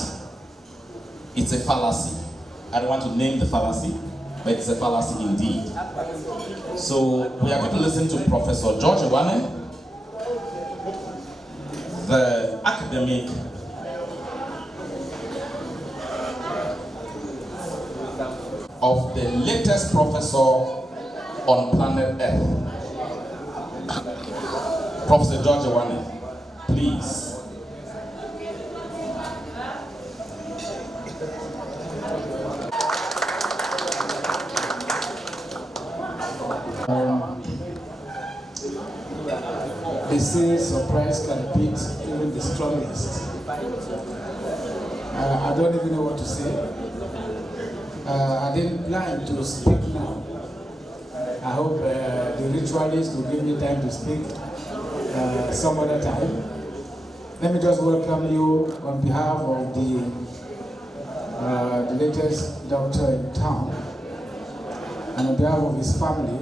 It's a fallacy. I don't want to name the fallacy, but it's a fallacy indeed. So we are going to listen to Professor George Yaounde, the academic of the latest professor on planet Earth. Professor George Yaounde, please. They say surprise can beat even the strongest. I don't even know what to say. I didn't plan to speak now. I hope the ritualist will give me time to speak some other time. Let me just welcome you on behalf of the latest doctor in town and on behalf of his family.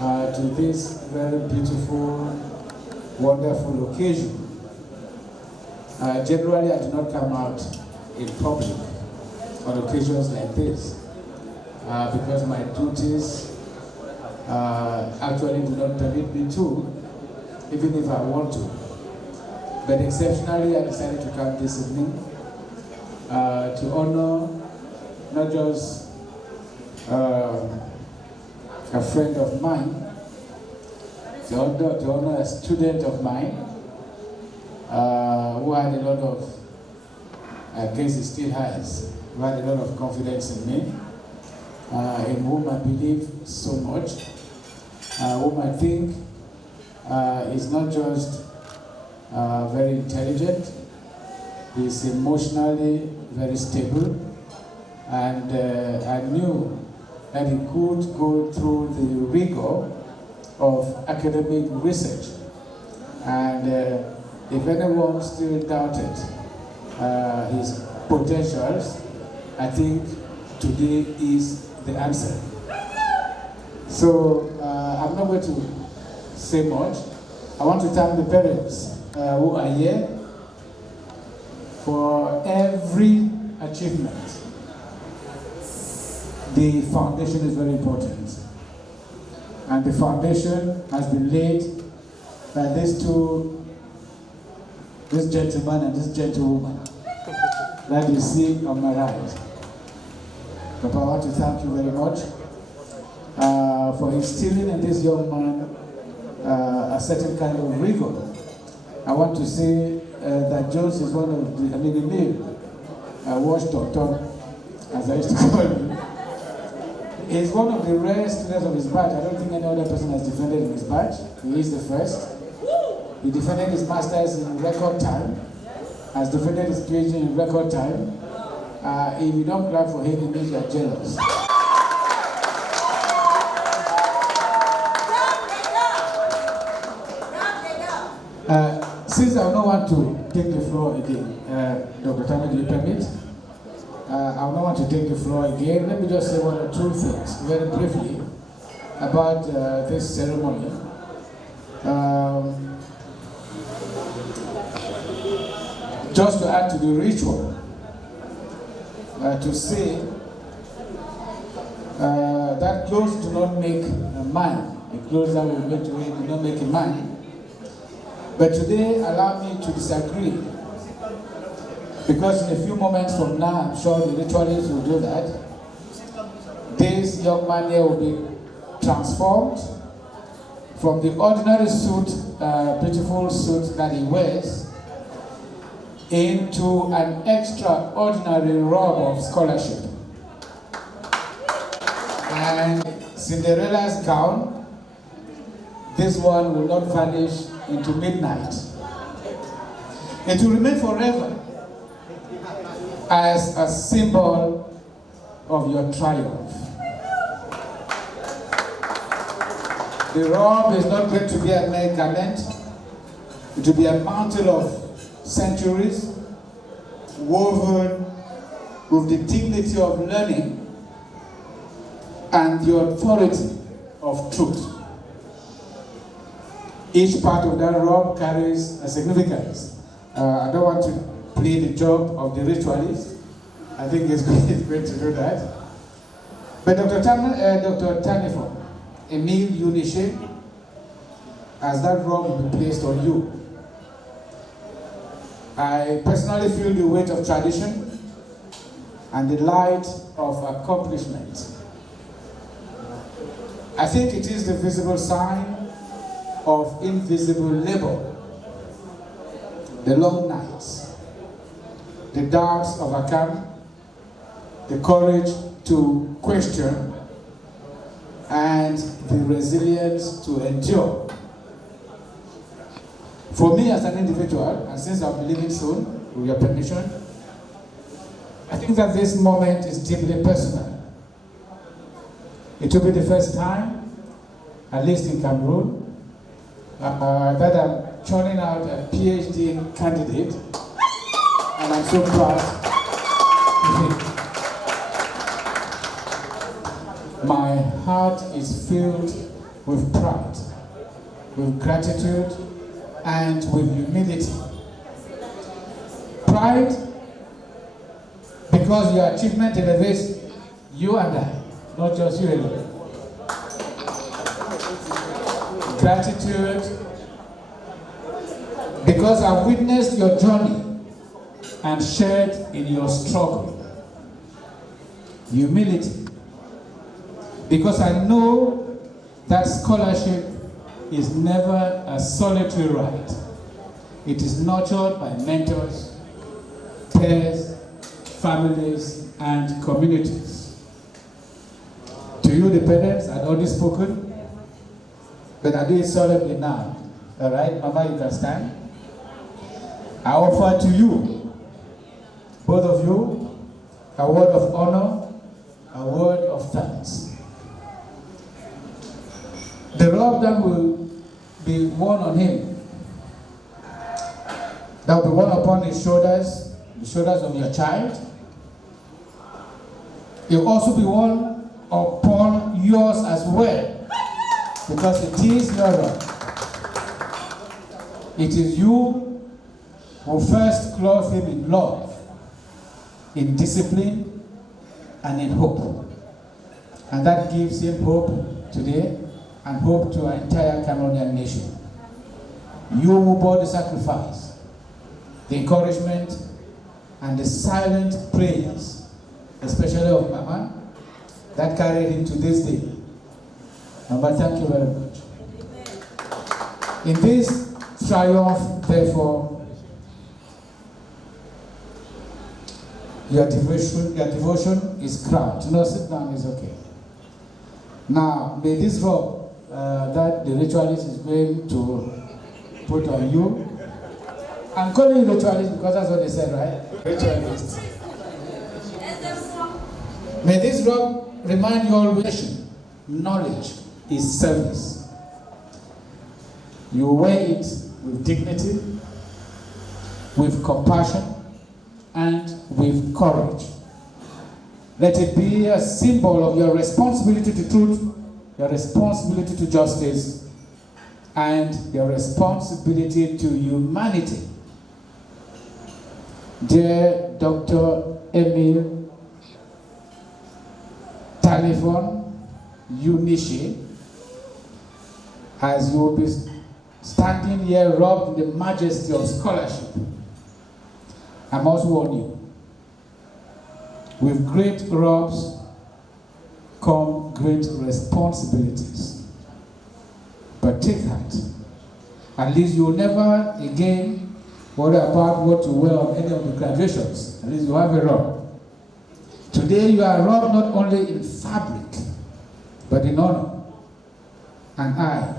to this very beautiful, wonderful occasion. Generally, I do not come out in public on occasions like this because my duties actually do not permit me to, even if I want to. But exceptionally, I decided to come this evening to honor not just a friend of mine, to honor a student of mine who had a lot of, I guess he still has, who had a lot of confidence in me, in whom I believe so much, whom I think is not just very intelligent, he's emotionally very stable, and I knew that he could go through the rigor of academic research. And if anyone still doubted his potentials, I think today is the answer. So I'm not going to say much. I want to thank the parents who are here for every achievement. The foundation is very important. And the foundation has been laid by these two, this gentleman and this gentlewoman that you see on my right. Papa, I want to thank you very much for instilling in this young man a certain kind of rigor. I want to say that Jones is one of the, Emile, watchdog, as I used to call him. He's one of the rare students of his batch. I don't think any other person has defended in his batch. He is the first. He defended his master's in record time, has defended his PhD in record time. If you don't clap for him, it means you're jealous. Since I don't want to take the floor again, Dr. Tami, do you permit? I don't want to take the floor again. Let me just say one or two things very briefly about this ceremony. Just to add to the ritual, to say that clothes do not make a man. The clothes that will make today do not make a man. But today, allow me to disagree. Because in a few moments from now, I'm sure the ritualists will do that. This young man here will be transformed from the ordinary suit, beautiful suit that he wears, into an extraordinary robe of scholarship. And Cinderella's gown, this one will not vanish into midnight. It will remain forever as a symbol of your triumph. The robe is not going to be a mere garment. It will be a mantle of centuries, woven with the dignity of learning and the authority of truth. Each part of that robe carries a significance. I don't want to play the job of the ritualist. I think it's going to do that. But Dr. Taniform, Emile Yaounde, as that robe will be placed on you, I personally feel the weight of tradition and the light of accomplishment. I think it is the visible sign of invisible labor, the long nights, the doubts overcome, the courage to question, and the resilience to endure. For me as an individual, and since I'll be leaving soon, with your permission, I think that this moment is deeply personal. It will be the first time, at least in Cameroon, that I'm churning out a PhD candidate, and I'm so proud. My heart is filled with pride, with gratitude, and with humility. Pride, because your achievement elevates you and I, not just you alone. Gratitude, because I witnessed your journey and shared in your struggle. Humility, because I know that scholarship is never a solitary right. It is nurtured by mentors, peers, families, and communities. To you, the parents, I'd already spoken, but I do it solemnly now. All right, Mama, you can stand. I offer to you, both of you, a word of honor, a word of thanks. The robe that will be worn on him, that will be worn upon his shoulders, the shoulders of your child, it will also be worn upon yours as well, because it is your robe. It is you who first clothe him in love, in discipline, and in hope. And that gives him hope today and hope to our entire Cameroonian nation. You who bore the sacrifice, the encouragement, and the silent prayers, especially of Mama, that carried him to this day. Mama, thank you very much. In this triumph, therefore, your devotion is crowned. No, sit down, it's okay. Now, may this robe that the ritualist is going to put on you, I'm calling you ritualist because that's what they said, right? Ritualist. May this robe remind you always, knowledge is service. You wear it with dignity, with compassion, and with courage. Let it be a symbol of your responsibility to truth, your responsibility to justice, and your responsibility to humanity. Dear Dr. Emile Taniform, Unishi, as you will be standing here robed in the majesty of scholarship, I must warn you, with great robes come great responsibilities. But take heart. At least you will never again worry about what to wear on any of the graduations. At least you have a robe. Today you are robed not only in fabric, but in honor. And I,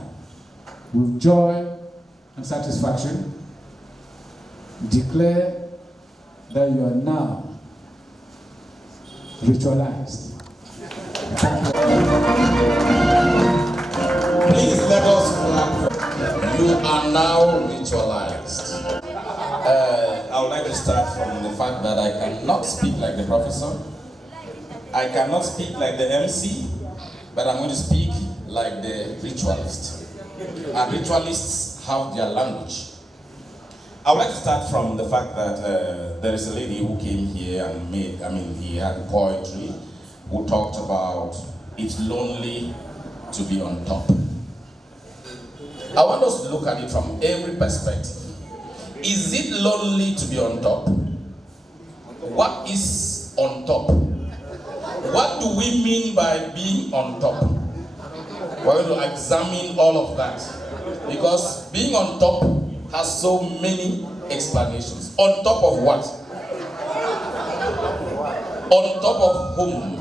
with joy and satisfaction, declare that you are now ritualized. Please let us clap. You are now ritualized. I would like to start from the fact that I cannot speak like the professor. I cannot speak like the MC, but I'm going to speak like the ritualist. And ritualists have their language. I would like to start from the fact that there is a lady who came here and he had poetry, who talked about it's lonely to be on top. I want us to look at it from every perspective. Is it lonely to be on top? What is on top? What do we mean by being on top? We're going to examine all of that, because being on top has so many explanations. On top of what? On top of whom?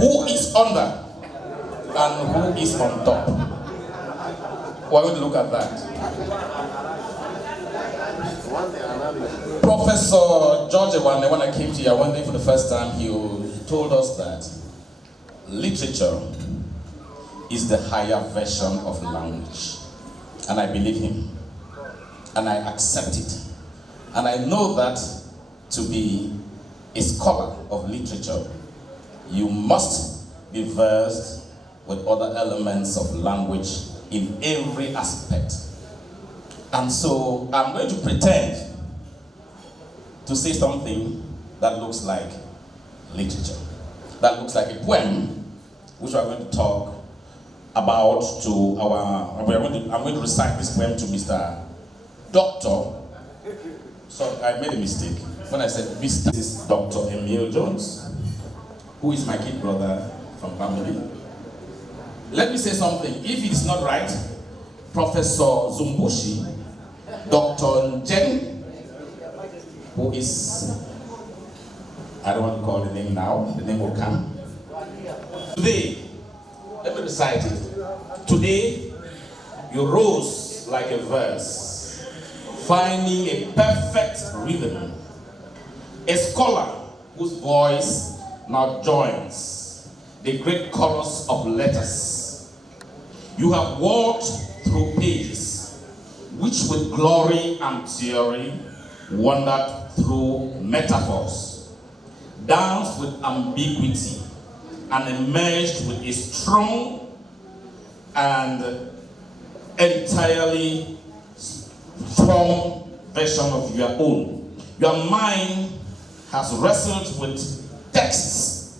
Who is under and who is on top? We're going to look at that. Professor George Yaounde, when I came to Yaounde for the first time, he told us that literature is the higher version of language. And I believe him. And I accept it. And I know that to be a scholar of literature, you must be versed with other elements of language in every aspect. And so I'm going to pretend to say something that looks like literature, that looks like a poem, which we're going to talk about to I'm going to recite this poem to Mr. Doctor. So I made a mistake when I said Mr. This is Dr. Emile Jones, who is my kid brother from family. Let me say something. If it is not right, Professor Zumbushi, Dr. Njen, who is, I don't want to call the name now, the name will come. Today, let me recite it. Today, you rose like a verse, finding a perfect rhythm. A scholar whose voice now joins the great chorus of letters. You have walked through pages which with glory and theory wandered through metaphors, danced with ambiguity, and emerged with a strong and entirely strong version of your own. Your mind has wrestled with texts.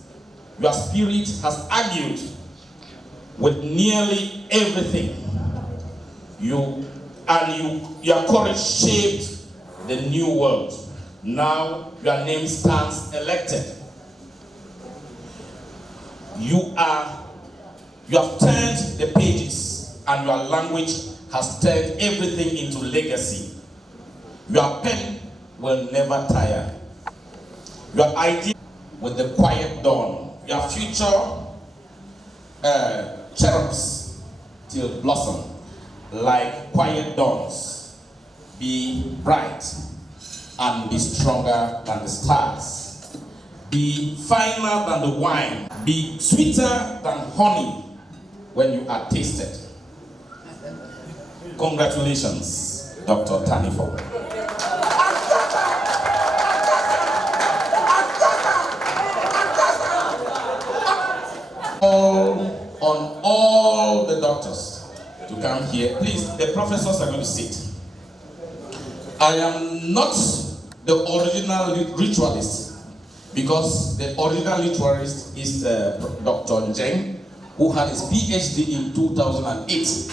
Your spirit has argued with nearly everything. Your courage shaped the new world. Now your name stands elected. You have turned the pages, and your language has turned everything into legacy. Your pen will never tire. Your idea with the quiet dawn. Your future cherubs till blossom like quiet dawns. Be bright and be stronger than the stars. Be finer than the wine. Be sweeter than honey when you are tasted. Congratulations, Dr. Taniform. On all the doctors to come here. Please, the professors are going to sit. I am not the original ritualist, because the original ritualist is Dr. Njeng, who had his PhD in 2008.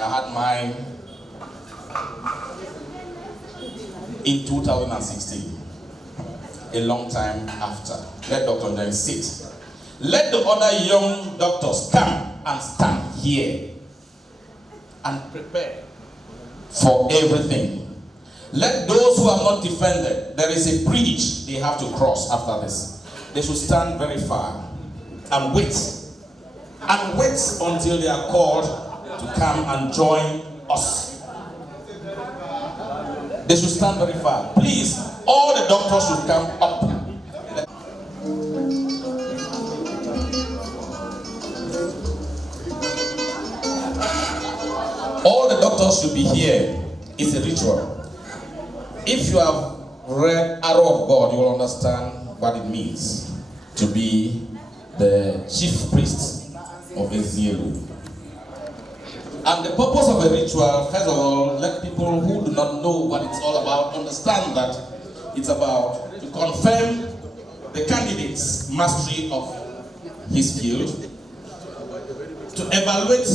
I had mine in 2016, a long time after. Let Dr. Njeng sit. Let the other young doctors come and stand here and prepare for everything. Let those who have not defended, there is a bridge they have to cross after this. They should stand very far and wait. And wait until they are called to come and join us. They should stand very far. Please, all the doctors should come up. All the doctors should be here. It's a ritual. If you have read Arrow of God, you will understand what it means to be the chief priest of Ezielu. And the purpose of a ritual, first of all, let people who do not know what it's all about understand that it's about to confirm the candidate's mastery of his field, to evaluate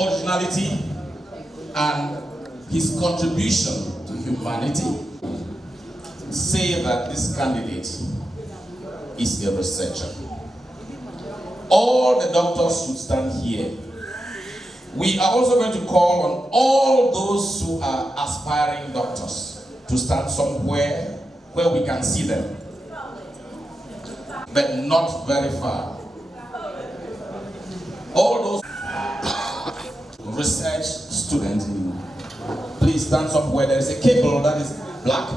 originality and his contribution to humanity. Say that this candidate is a researcher. All the doctors should stand here. We are also going to call on all those who are aspiring doctors to stand somewhere where we can see them, but not very far. All those research students, please stand somewhere. There is a cable that is black.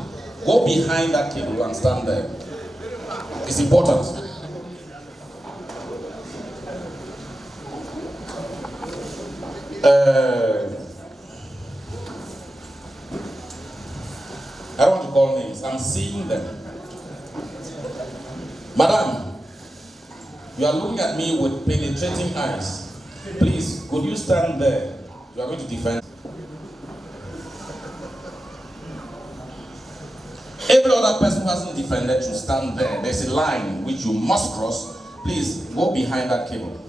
Go behind that cable and stand there. It's important. I don't want to call names. I'm seeing them. Madam, You are looking at me with penetrating eyes. Please, could you stand there? You are going to defend. Every other person who hasn't defended should stand there. There's a line which you must cross. Please, go behind that cable.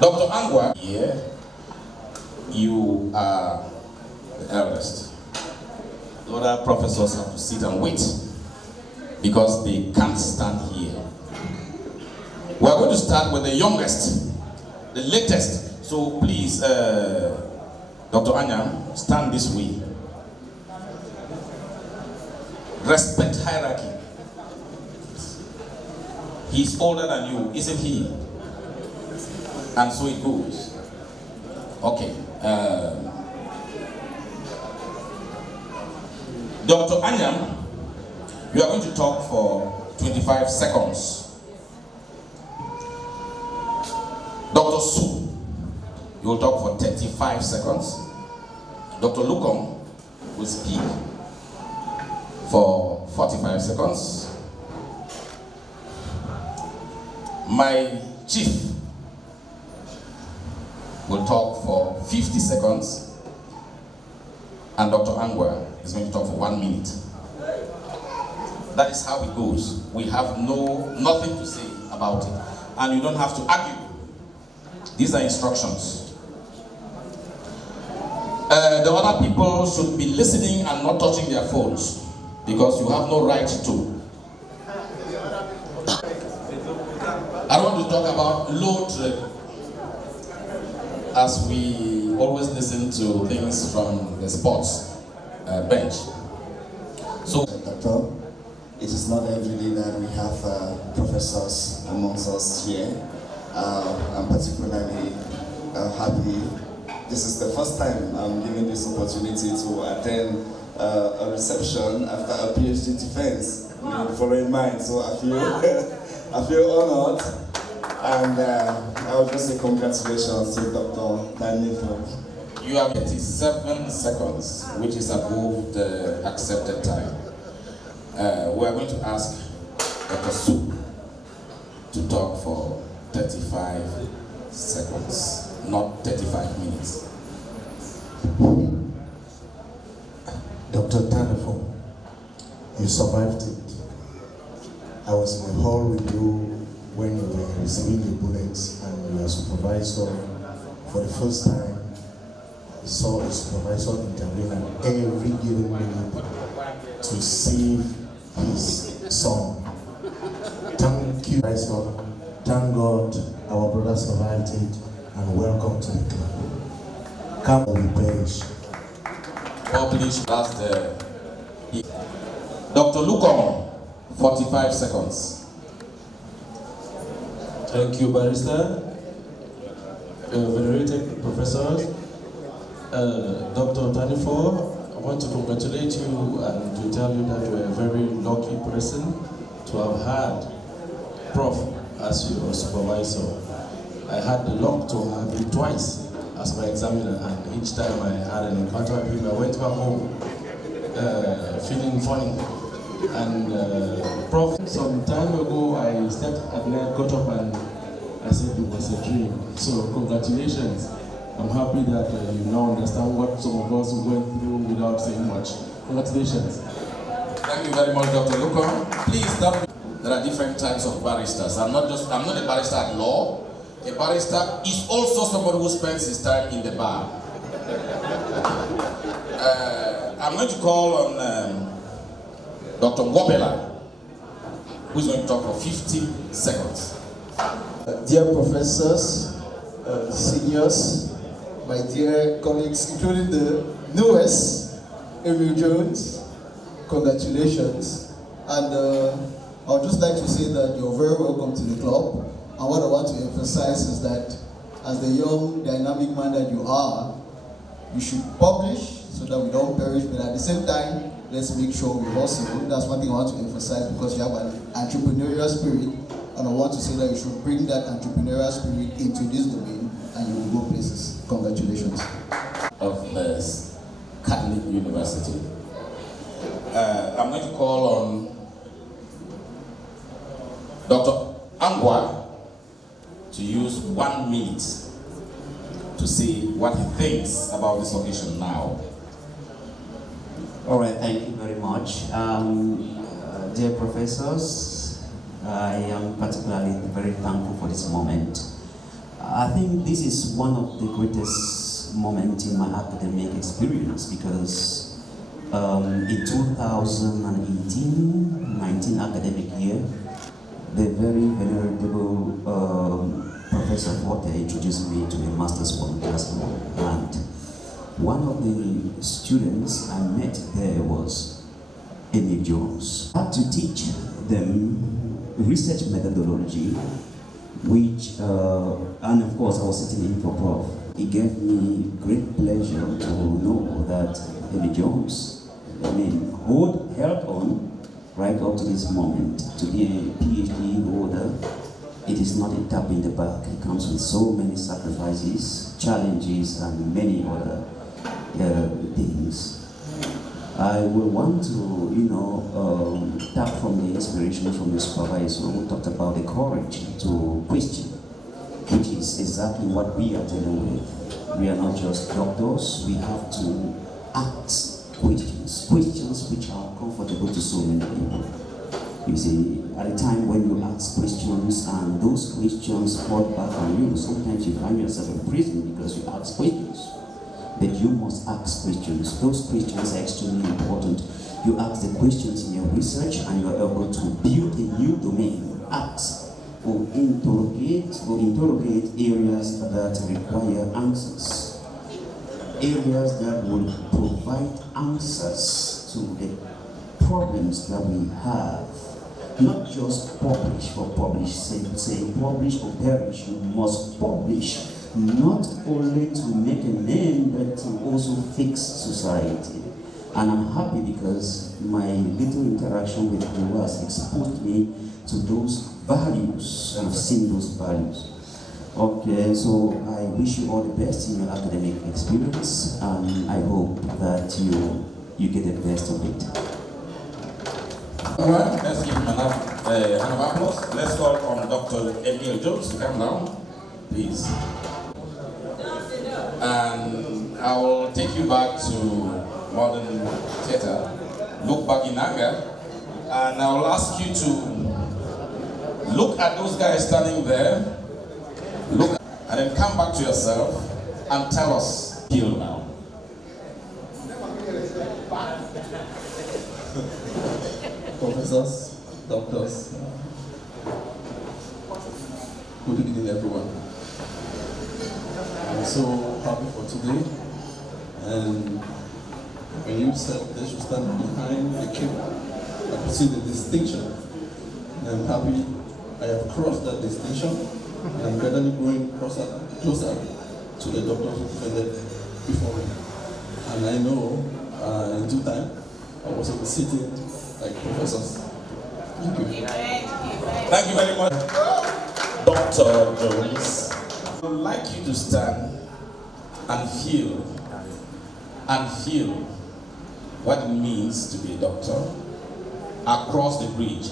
Dr. Angwa, here, you are the eldest. The other professors have to sit and wait because they can't stand here. We are going to start with the youngest, the latest. So please, Dr. Anyam, stand this way. Respect hierarchy. He's older than you, isn't he? And so it goes. Okay. Dr. Anyam, you are going to talk for 25 seconds. Dr. Su, you will talk for 35 seconds. Dr. Lukom will speak for 45 seconds. My chief will talk for 50 seconds. And Dr. Angwa is going to talk for 1 minute. That is how it goes. We have nothing to say about it. And you don't have to argue. These are instructions. The other people should be listening and not touching their phones because you have no right to. I want to talk about low trade as we always listen to things from the sports bench. So, Doctor, it is not every day that we have professors amongst us here. I'm particularly happy. This is the first time I'm given this opportunity to attend a reception after a PhD defense following mine. So I feel honored, and I would just say congratulations to Dr. Taniform. You have 87 seconds, which is above the accepted time. We are going to ask Dr. Su to talk for 35 seconds, not 35 minutes. Dr. Taniform, you survived it. I was in the hall with you when you were receiving the bullets, and your supervisor, for the first time, I saw a supervisor intervene at every given minute to save his son. Thank you, supervisor. Thank God our brother survived it, and welcome to the club. Come on, we perish. Publish last Dr. Lukom, 45 seconds. Thank you, Barrister. Venerated professors, Dr. Taniform, I want to congratulate you and to tell you that you are a very lucky person to have had Prof as your supervisor. I had the luck to have him twice as my examiner, and each time I had an encounter with him, I went back home feeling funny. And Prof, some time ago, I slept at night, got up, and I said it was a dream. So congratulations. I'm happy that you now understand what some of us went through without saying much. Congratulations. Thank you very much, Dr. Lukom. Please stop. There are different types of barristers. I'm not a barrister at law. A barrister is also somebody who spends his time in the bar. I'm going to call on Dr. Ngobela, who's going to talk for 50 seconds. Dear professors, seniors, my dear colleagues, including the newest, Emile Jones, congratulations. And I would just like to say that you're very welcome to the club. And what I want to emphasize is that as the young, dynamic man that you are, you should publish so that we don't perish, but at the same time, let's make sure we hustle. That's one thing I want to emphasize because you have an entrepreneurial spirit, and I want to say that you should bring that entrepreneurial spirit into this domain and you will go places. Congratulations. Of the Catholic University. I'm going to call on Dr. Angwa to use 1 minute to say what he thinks about this occasion now. All right, thank you very much. Dear professors, I am particularly very thankful for this moment. I think this is one of the greatest moments in my academic experience because in 2018-19 academic year, the very venerable Professor Forte introduced me to a master's one classroom, and one of the students I met there was Emile Jones. I had to teach them research methodology, which, and of course I was sitting in for Prof. It gave me great pleasure to know that Emile Jones, held on right up to this moment to be a PhD holder. It is not a tap in the back. It comes with so many sacrifices, challenges, and many other things. I will want to, tap from the inspiration from the supervisor who talked about the courage to question, which is exactly what we are dealing with. We are not just doctors, we have to ask questions which are comfortable to so many people. You see, at a time when you ask questions and those questions fall back on you, sometimes you find yourself in prison because you ask questions. But you must ask questions. Those questions are extremely important. You ask the questions in your research and you are able to build a new domain. Ask or interrogate areas that require answers. Areas that will provide answers to the problems that we have. Not just publish for publish, say publish or perish. You must publish, not only to make a name, but to also fix society. And I'm happy because my little interaction with you has exposed me to those values, and I've seen those values. Okay, so I wish you all the best in your academic experience, and I hope that you get the best of it. All right, let's give him a hand of applause. Let's call on Dr. Emile Jones to come down, please. And I will take you back to modern theater, look back in anger, and I will ask you to look at those guys standing there, look, and then come back to yourself and tell us, heal now. Professors, doctors, good evening everyone. I'm so happy for today, and when you said they should stand behind the king, I could see the distinction, and I'm happy I have crossed that distinction, and I'm gradually growing closer to the doctors who defended before me. And I know in due time, I will also be sitting like professors. Thank you. Thank you very much, Dr. Jones. I would like you to stand and feel what it means to be a doctor across the bridge.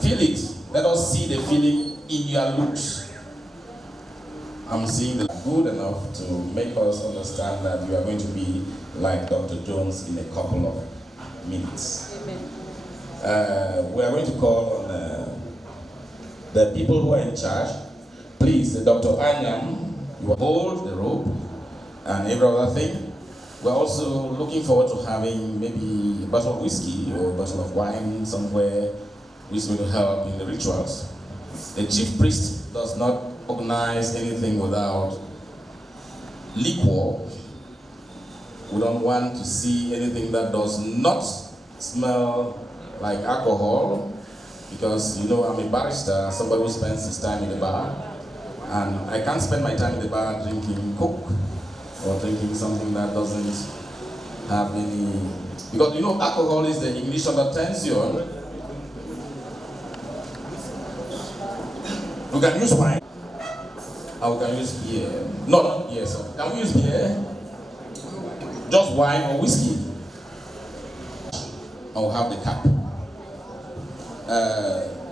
Feel it. Let us see the feeling in your looks. I'm seeing the good enough to make us understand that you are going to be like Dr. Jones in a couple of minutes. We are going to call on the people who are in charge. Please, Dr. Anyam, you hold the rope and every other thing. We're also looking forward to having maybe a bottle of whiskey or a bottle of wine somewhere which is going to help in the rituals. The chief priest does not organize anything without liquor. We don't want to see anything that does not smell like alcohol, because I'm a barrister, somebody who spends his time in the bar, and I can't spend my time in the bar drinking Coke or drinking something that doesn't have any, because alcohol is the ignition of tension. We can use wine, or we can use beer. No, not beer, sorry. Can we use beer? Just wine or whiskey? and we'll have the cap.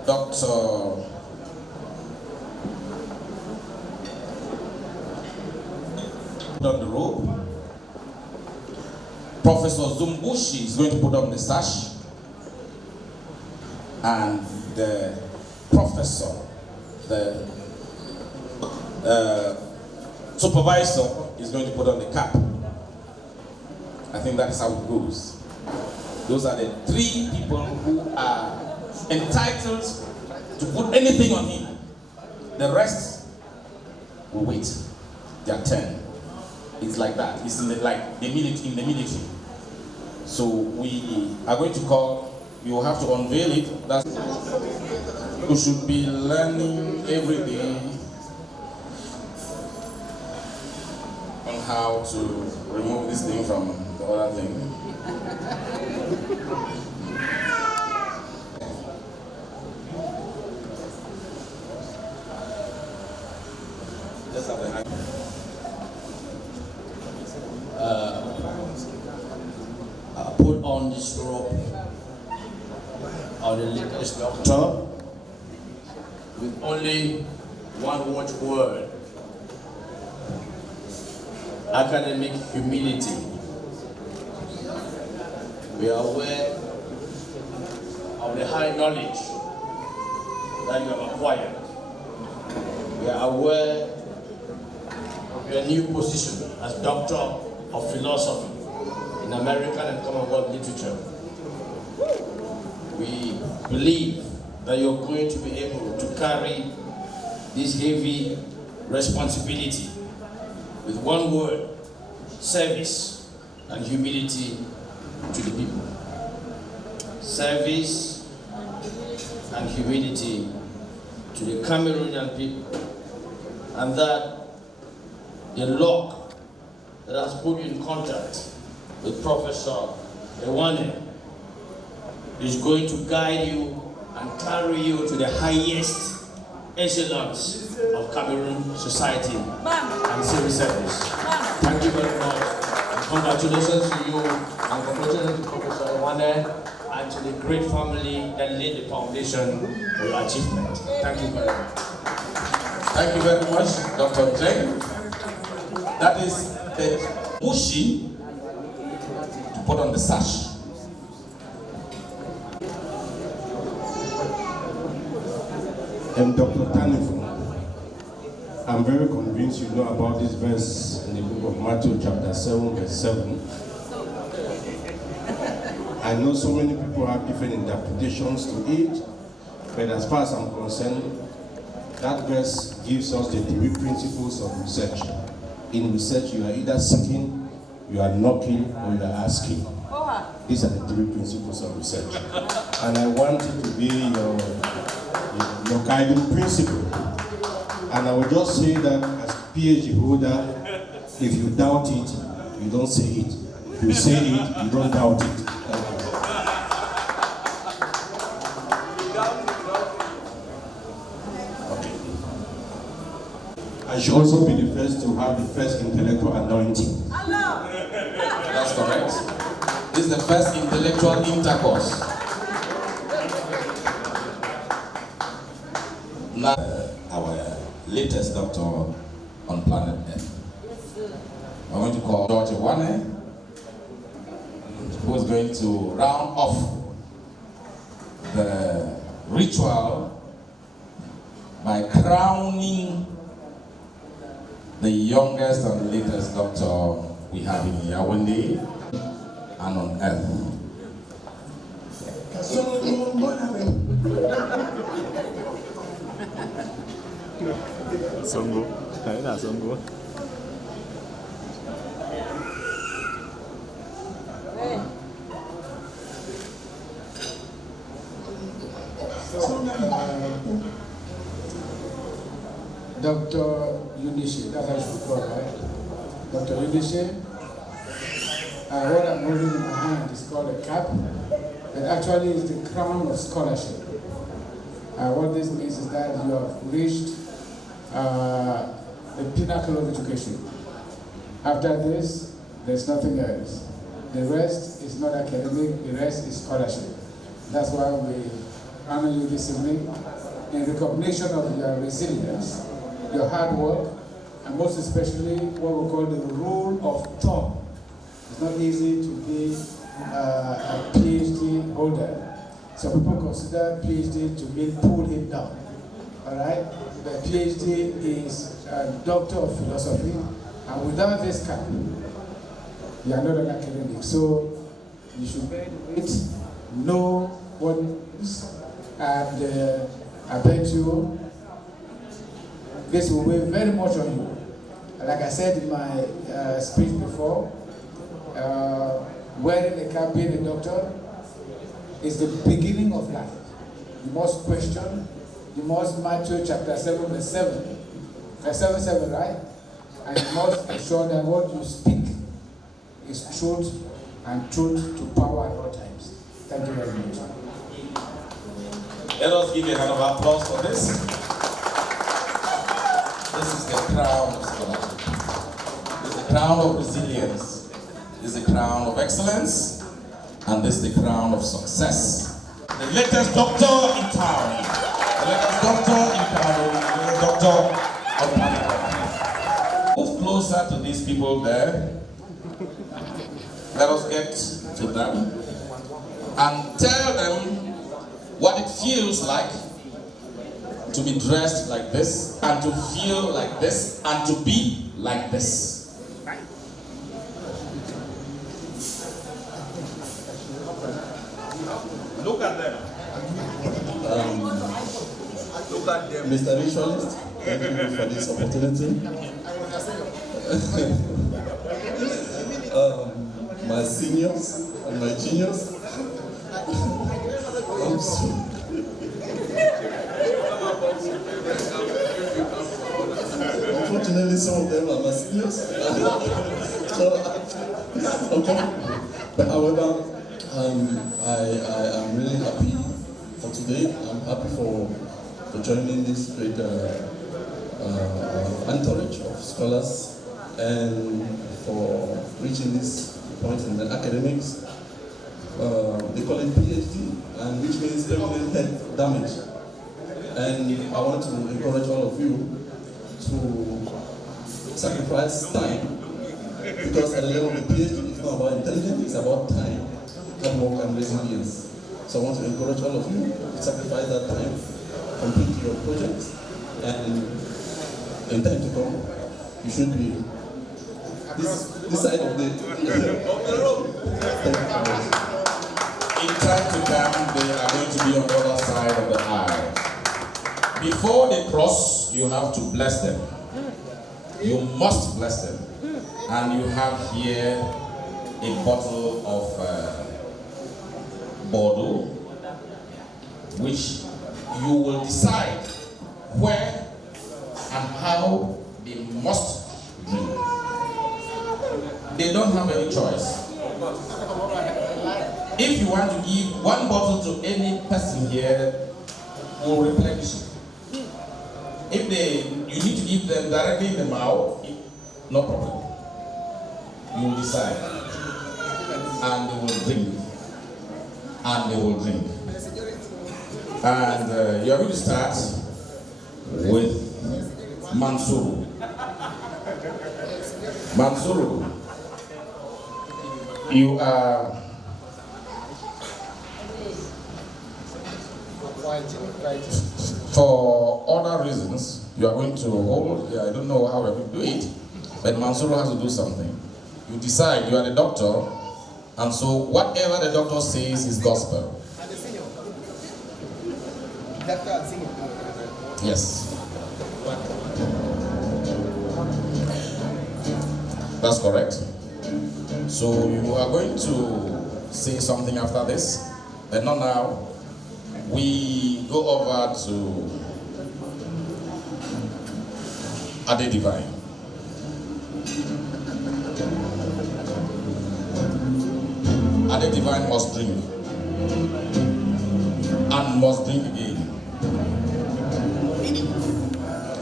Dr. Put on the robe. Professor Zumbushi is going to put on the sash. And the professor, the supervisor is going to put on the cap. I think that is how it goes. Those are the 3 people who are entitled to put anything on him. The rest will wait their turn. It's like that. It's in the military. So we are going to call. You will have to unveil it. You should be learning every day on how to remove this thing from the other thing. Just have the hand. Put on this robe of the latest doctor with only one watchword: academic humility. We are aware of the high knowledge that you have acquired. We are aware of your new position as Doctor of Philosophy in American and Commonwealth literature. We believe that you're going to be able to carry this heavy responsibility with one word: service and humility to the people. Service and humility to the Cameroonian people. And that the luck that has put you in contact with Professor Yaounde is going to guide you and carry you to the highest echelons of Cameroon society and civil service. Thank you very much. And congratulations to you, and congratulations to Professor Yaounde and to the great family that laid the foundation for your achievement. Thank you very much. Thank you very much, Dr. Jeng. That is the Bushi to put on the sash. And Dr. Taniform, I'm very convinced you know about this verse in the book of Matthew chapter 7, verse 7. I know so many people have different interpretations to it, but as far as I'm concerned, that verse gives us the 3 principles of research. In research, you are either seeking, you are knocking, or you are asking. These are the 3 principles of research. And I want it to be your guiding principle. And I will just say that as PhD holder, if you doubt it, you don't say it. If you say it, you don't doubt it. I should also be the first to have the first intellectual anointing. That's correct. This is the first intellectual intercourse. Now, our latest doctor on planet Earth. I'm going to call George Yaounde, who is going to round off the ritual by crowning the youngest and latest doctor we have in Yaounde and on Earth. Songo, đấy là Songo. Dr. Yaounde, that's how you should call, right? Dr. Yaounde, what I'm holding in my hand is called a cap. It actually is the crown of scholarship. What this means is that you have reached the pinnacle of education. After this, there's nothing else. The rest is not academic, the rest is scholarship. That's why we honor you this evening in recognition of your resilience, your hard work, and most especially what we call the rule of thumb. It's not easy to be a PhD holder. So people consider PhD to mean pull him down. All right? The PhD is a doctor of philosophy, and without this cap, you are not an academic. So you should bear it, know what it is, and I bet you this will weigh very much on you. Like I said in my speech before, wearing a cap, being a doctor, is the beginning of life. You must question, you must Matthew chapter 7 verse 7. Verse 7, right? And you must ensure that what you speak is truth and truth to power at all times. Thank you very much. Let us give a round of applause for this. This is the crown of scholarship. This is the crown of resilience. This is the crown of excellence. And this is the crown of success. The latest doctor in town. The latest doctor in Cameroon. The latest doctor of Taniform. Move closer to these people there. Let us get to them and tell them what it feels like to be dressed like this, and to feel like this, and to be like this. Look at them. Look at them. Mr. Ritualist, thank you for this opportunity. My seniors and my juniors. Unfortunately, some of them are my seniors. Okay. But however, I am really happy for today. I'm happy for joining this great entourage of scholars and for reaching this point in the academics. They call it PhD, and which means permanent head damage. And I want to encourage all of you to sacrifice time, because at the level of the PhD, it's not about intelligence, it's about time, hard work, and resilience. So I want to encourage all of you to sacrifice that time, complete your projects, and in time to come, you should be this side of the road. In time to come, they are going to be on the other side of the aisle. Before they cross, you have to bless them. You must bless them. And you have here a bottle of Bordeaux, which you will decide where and how they must drink. They don't have any choice. If you want to give one bottle to any person here, we'll replenish it. If you need to give them directly in the mouth, no problem. You will decide. And they will drink. And they will drink. And you are going to start with Mansuru. Mansuru, you are for other reasons, you are going to hold, I don't know how we're going to do it, but Mansuru has to do something. You decide, you are the doctor, and so whatever the doctor says is gospel. Yes. That's correct. So you are going to say something after this, but not now. We go over to Ade Divine. Ade Divine must drink and must drink again.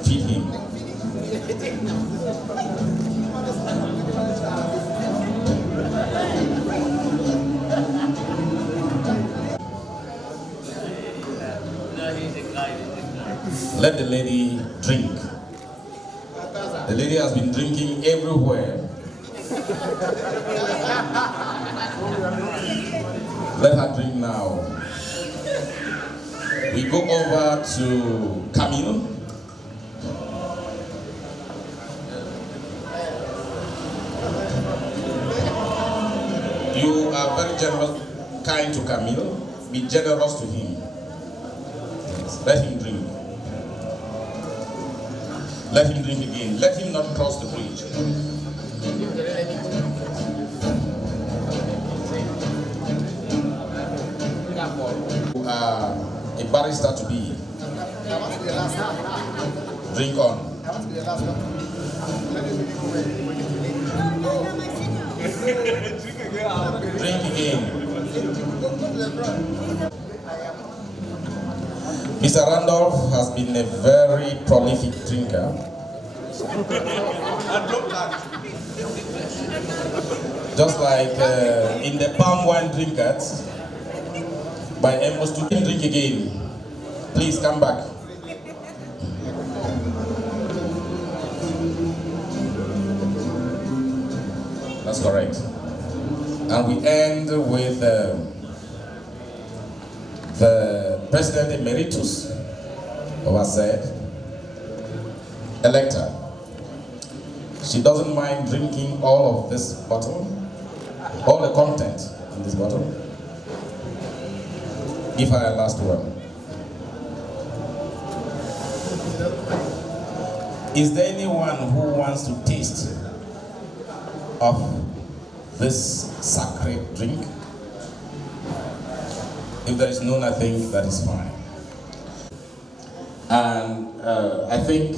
Feed him. let the lady drink. The lady has been drinking everywhere. Let her drink now. We go over to Camille. You are very generous, kind to Camille. Be generous to him. Let him drink. Let him drink again. Let him not cross the bridge. You are a barrister to be. Drink on. Drink again. Mr. Randolph has been a very prolific drinker. Just like in the palm wine drinkers by Emile, drink again. Please come back. That's correct. And we end with the President Emeritus of our said, Elector. She doesn't mind drinking all of this bottle, all the content in this bottle. Give her a last one. Is there anyone who wants to taste of this sacred drink? If there is none, I think that is fine. And I think